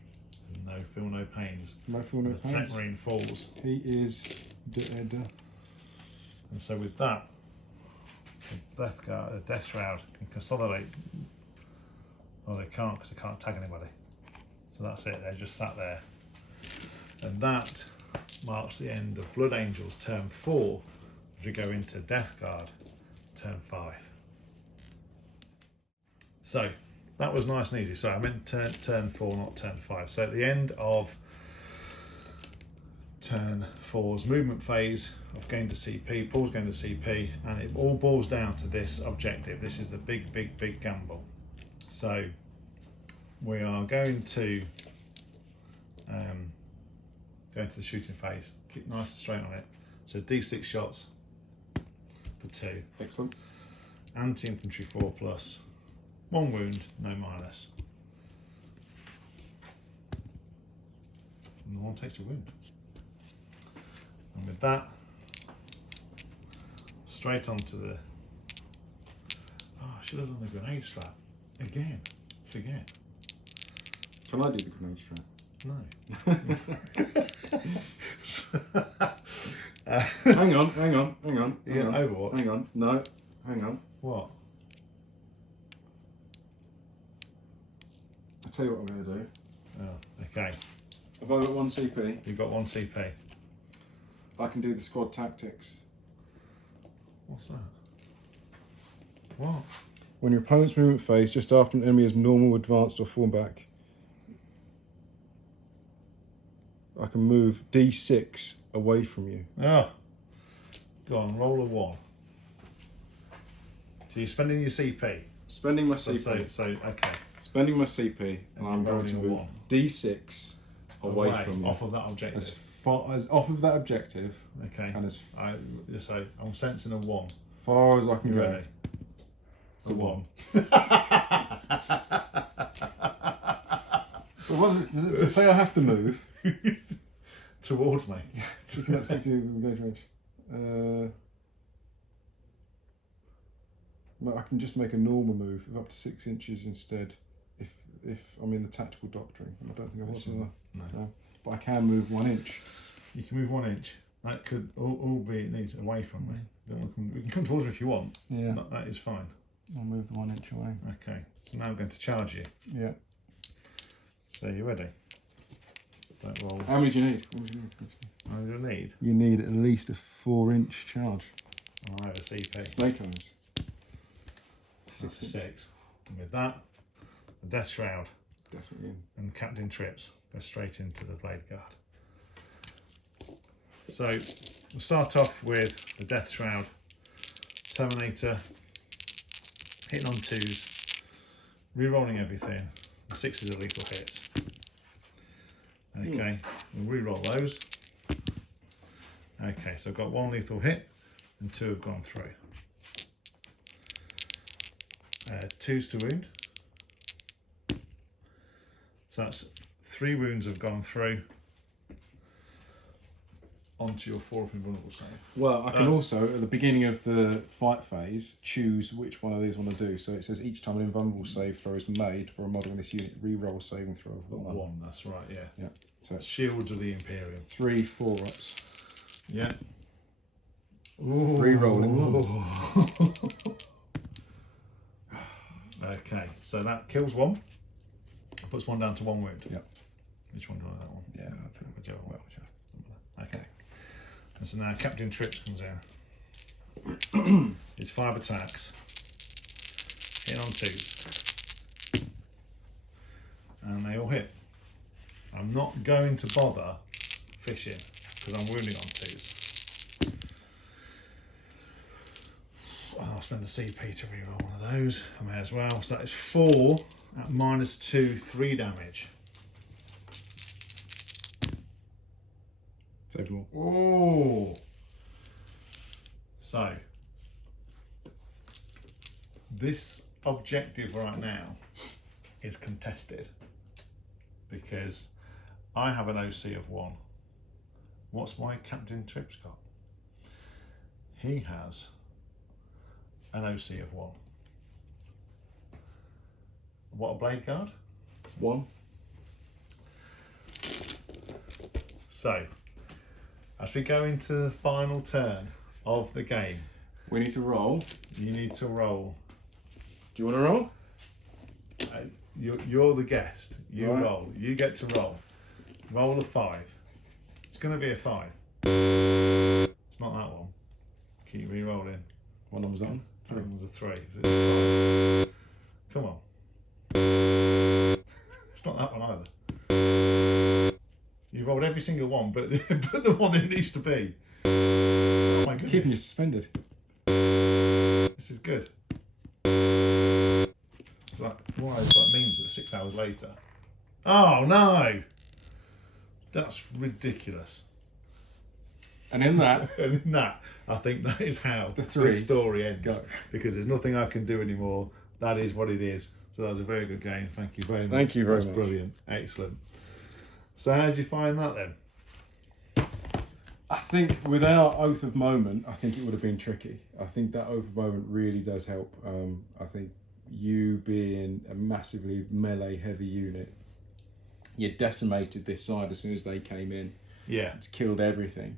No feel, no pains. No feel, no The tech pains. marine falls. He is dead. And so with that, the Death Shroud can consolidate. Well, they can't because they can't tag anybody. So that's it, they're just sat there. And that marks the end of Blood Angels turn 4, as we go into Death Guard turn 5. So that was nice and easy. So I meant turn 4, not turn 5. So at the end of turn 4's movement phase, I've gained a CP, Paul's gained a CP, and it all boils down to this objective. This is the big gamble. So we are going to go into the shooting phase, keep nice and straight on it. So D6 shots for 2, Excellent. anti-infantry 4+, 1 wound, no minus. And the one takes a wound. And with that, straight onto the. Oh, I should have done the grenade strap again. Forget. Can I do the grenade strap? No. Hang on. Yeah, Overwatch. Hang on. No. Hang on. What? I'll tell you what I'm going to do. Oh, okay. Have I got 1 CP? You've got 1 CP. I can do the squad tactics. What's that? What? When your opponent's movement phase just after an enemy is normal, advanced, or fallen back, I can move D6 away from you. Oh. Go on, roll a 1. So you're spending your CP. Spending my CP. So okay. Spending my CP, and I'm you're going to rolling a move 1. D6 away from you. off of that objective. As far as off of that objective, Okay. and as So I'm sensing a 1. far as I can You go. ready? It's a 1. But what does it say? I have to move. Towards me. So you cannot stick to engage range. Well, I can just make a normal move of up to 6 inches instead, if I'm in the tactical doctrine. And I don't think I was. No. So, but I can move 1 inch. You can move 1 inch. That could all be it needs away from me. We can come towards me if you want. Yeah. That is fine. I'll move the 1 inch away. Okay. So now I'm going to charge you. Yeah. So you ready? Don't roll. How many do you need? How do you need? You need at least a 4 inch charge. I have a CP. Snake eyes. That's a 6. And with that, the Death Shroud Definitely in. and Captain Trips go straight into the Blade Guard. So we'll start off with the Death Shroud, Terminator, hitting on 2s, re-rolling everything. The 6s are lethal hits. Okay, we'll re-roll those. Okay, so I've got 1 lethal hit and 2 have gone through. 2s to wound. So that's 3 wounds have gone through onto your 4 up invulnerable save. Well, I can also, at the beginning of the fight phase, choose which one of these I want to do. So it says each time an invulnerable save throw is made for a model in this unit, re-roll saving throw of 1. 1, that's right, yeah. Yeah. So it's Shields of the Imperium. 3 4-ups. Yeah. Re-rolling ones. Okay, so that kills one. Puts one down to 1 wound. Yep. Which one do you want that one? Yeah, I'll put it Whichever one. well, sure. Okay. And so now Captain Trips comes in. It's 5 attacks. Hit on 2s. And they all hit. I'm not going to bother fishing because I'm wounding on 2s. I'll spend a CP to reroll one of those. I may as well. So that is 4 at -2, 3 damage. Save them all. Oh. So this objective right now is contested because I have an OC of 1. What's my Captain Trips got? He has an OC of 1. What a blade guard? 1. So as we go into the final turn of the game, We need to roll. you need to roll. Do you want to roll? You're the guest. You Right. roll. You get to roll. Roll a 5. It's going to be a 5. It's not that one. Keep re-rolling. What number's that one? That one was a 3. So it's a 5. Come on. It's not that one either. You rolled every single one, but but the one it needs to be. Oh my goodness. Keeping you suspended. This is good. It's like, why is that memes at 6 hours later? Oh no! That's ridiculous. And in that, And in that, I think that is how The 3 the story ends. go. Because there's nothing I can do anymore. That is what it is. So that was a very good game. Thank you very much. Thank you very That's much. Brilliant. Excellent. So how did you find that then? I think without Oath of Moment, I think it would have been tricky. I think that Oath of Moment really does help. I think you being a massively melee heavy unit, you decimated this side as soon as they came in. Yeah. It's killed everything.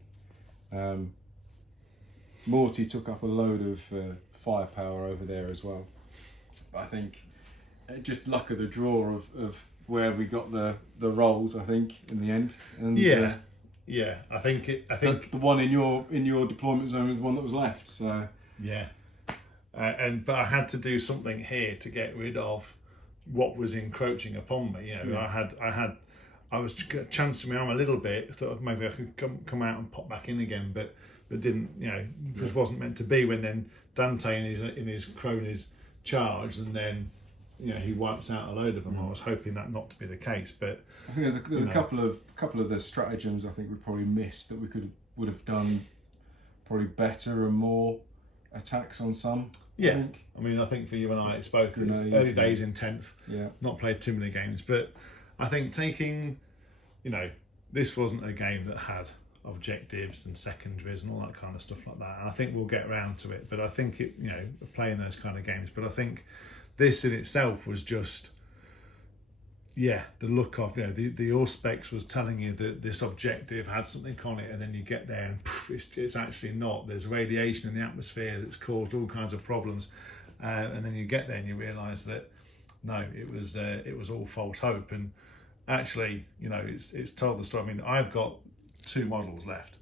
Morty took up a load of firepower over there as well. But I think just luck of the draw of where we got the rolls, I think, in the end. And Yeah. Yeah. I think the one in your deployment zone was the one that was left. So yeah. But I had to do something here to get rid of what was encroaching upon me. You know, Yeah. I was chancing my arm a little bit. Thought maybe I could come out and pop back in again, but didn't. You know, just wasn't meant to be. When then Dante in his cronies charged, and then he wipes out a load of them. I was hoping that not to be the case, but I think there's a couple of the stratagems I think we probably missed that we would have done probably better and more attacks on some. yeah. I think for you and I, it's both. It's Grenades, early days in 10th. Yeah. Not played too many games, but I think taking, this wasn't a game that had objectives and secondaries and all that kind of stuff like that. And I think we'll get around to it, but I think playing those kind of games. But I think this in itself was just, the look of, the Auspex was telling you that this objective had something on it, and then you get there and poof, it's actually not. There's radiation in the atmosphere that's caused all kinds of problems, and then you get there and you realise that no, it was all false hope. And actually, it's told the story. I mean, I've got 2 models left.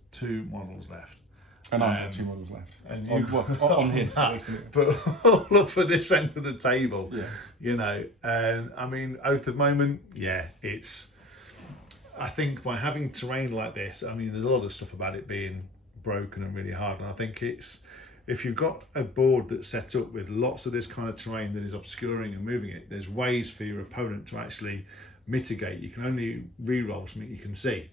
And I have 2 models left. And on his, at least. but all up for this end of the table. Yeah. Oath of Moment, it's, I think by having terrain like this, there's a lot of stuff about it being broken and really hard, and I think it's, if you've got a board that's set up with lots of this kind of terrain that is obscuring and moving it, there's ways for your opponent to actually mitigate. You can only re-roll something you can see.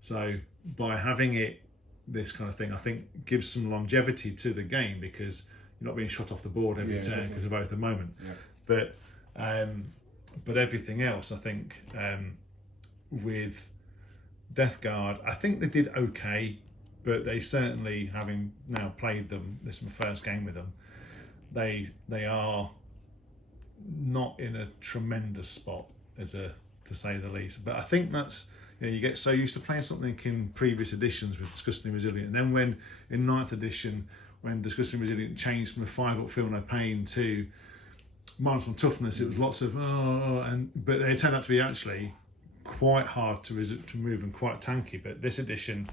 So by having it, this kind of thing, I think gives some longevity to the game, because you're not being shot off the board every turn because of Oath of Moment. Yeah. But everything else, I think, with Death Guard, I think they did okay, but they certainly, having now played them, this is my first game with them, they are not in a tremendous spot, to say the least. But I think that's, You know, you get so used to playing something in previous editions with Disgustingly Resilient, and then when in 9th edition, when Disgustingly Resilient changed from a 5-up feel no pain to -1 toughness, it was lots of but they turned out to be actually quite hard to move and quite tanky. But this edition,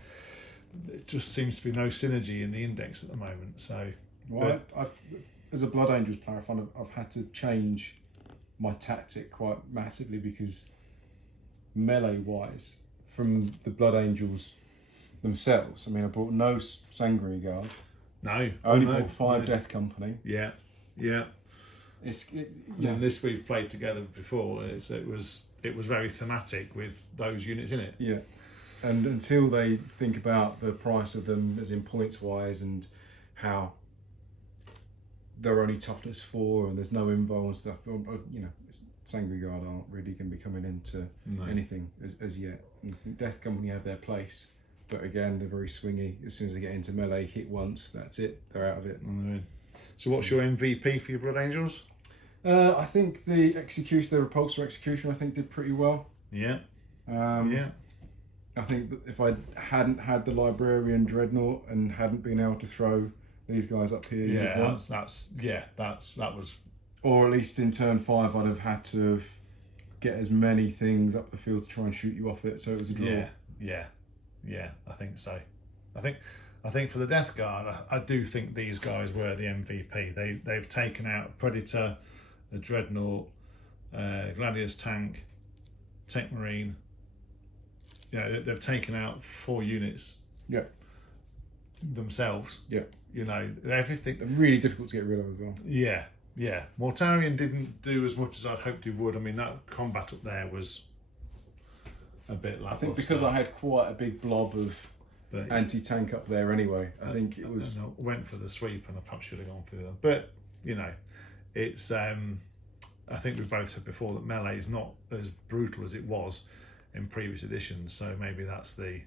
it just seems to be no synergy in the index at the moment. So, well, I've, as a Blood Angels player, I find I've had to change my tactic quite massively, because melee wise, from the Blood Angels themselves, I mean, I brought no Sanguinary Guard. No, I only no, bought 5 no. Death Company. Yeah. Yeah. And this we've played together before. It was very thematic with those units in it. Yeah, and until they think about the price of them, as in points wise, and how they're only toughness 4 and there's no invo and stuff, you know, Sanguinary Guard aren't really going to be coming into anything as yet. And Death Company have their place, but again, they're very swingy. As soon as they get into melee, hit once, that's it, they're out of it. So what's your MVP for your Blood Angels? I think the execution, the repulsor execution, I think did pretty well. Yeah. I think that if I hadn't had the Librarian Dreadnought and hadn't been able to throw these guys up here, that was. Or at least in turn 5, I'd have had to get as many things up the field to try and shoot you off it, so it was a draw. Yeah. I think so. I think for the Death Guard, I do think these guys were the MVP. They've taken out Predator, the Dreadnought, Gladius Tank, Tech Marine. You know, they've taken out 4 units. Yeah. Themselves. Yeah. You know, everything. They're really difficult to get rid of as well. Yeah. Mortarion didn't do as much as I'd hoped he would. I mean, that combat up there was a bit lackluster. I think because I had quite a big blob of anti-tank up there anyway. I think it was. I went for the sweep, and I perhaps should have gone for them. But you know, it's. I think we've both said before that melee is not as brutal as it was in previous editions. So maybe that's the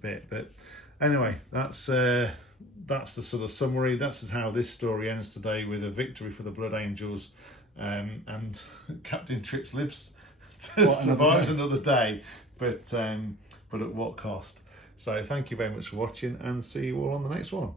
bit. But anyway, that's the sort of summary. That's how this story ends today, with a victory for the Blood Angels, and Captain Trips lives to survive another day. But at what cost? So thank you very much for watching, and see you all on the next one.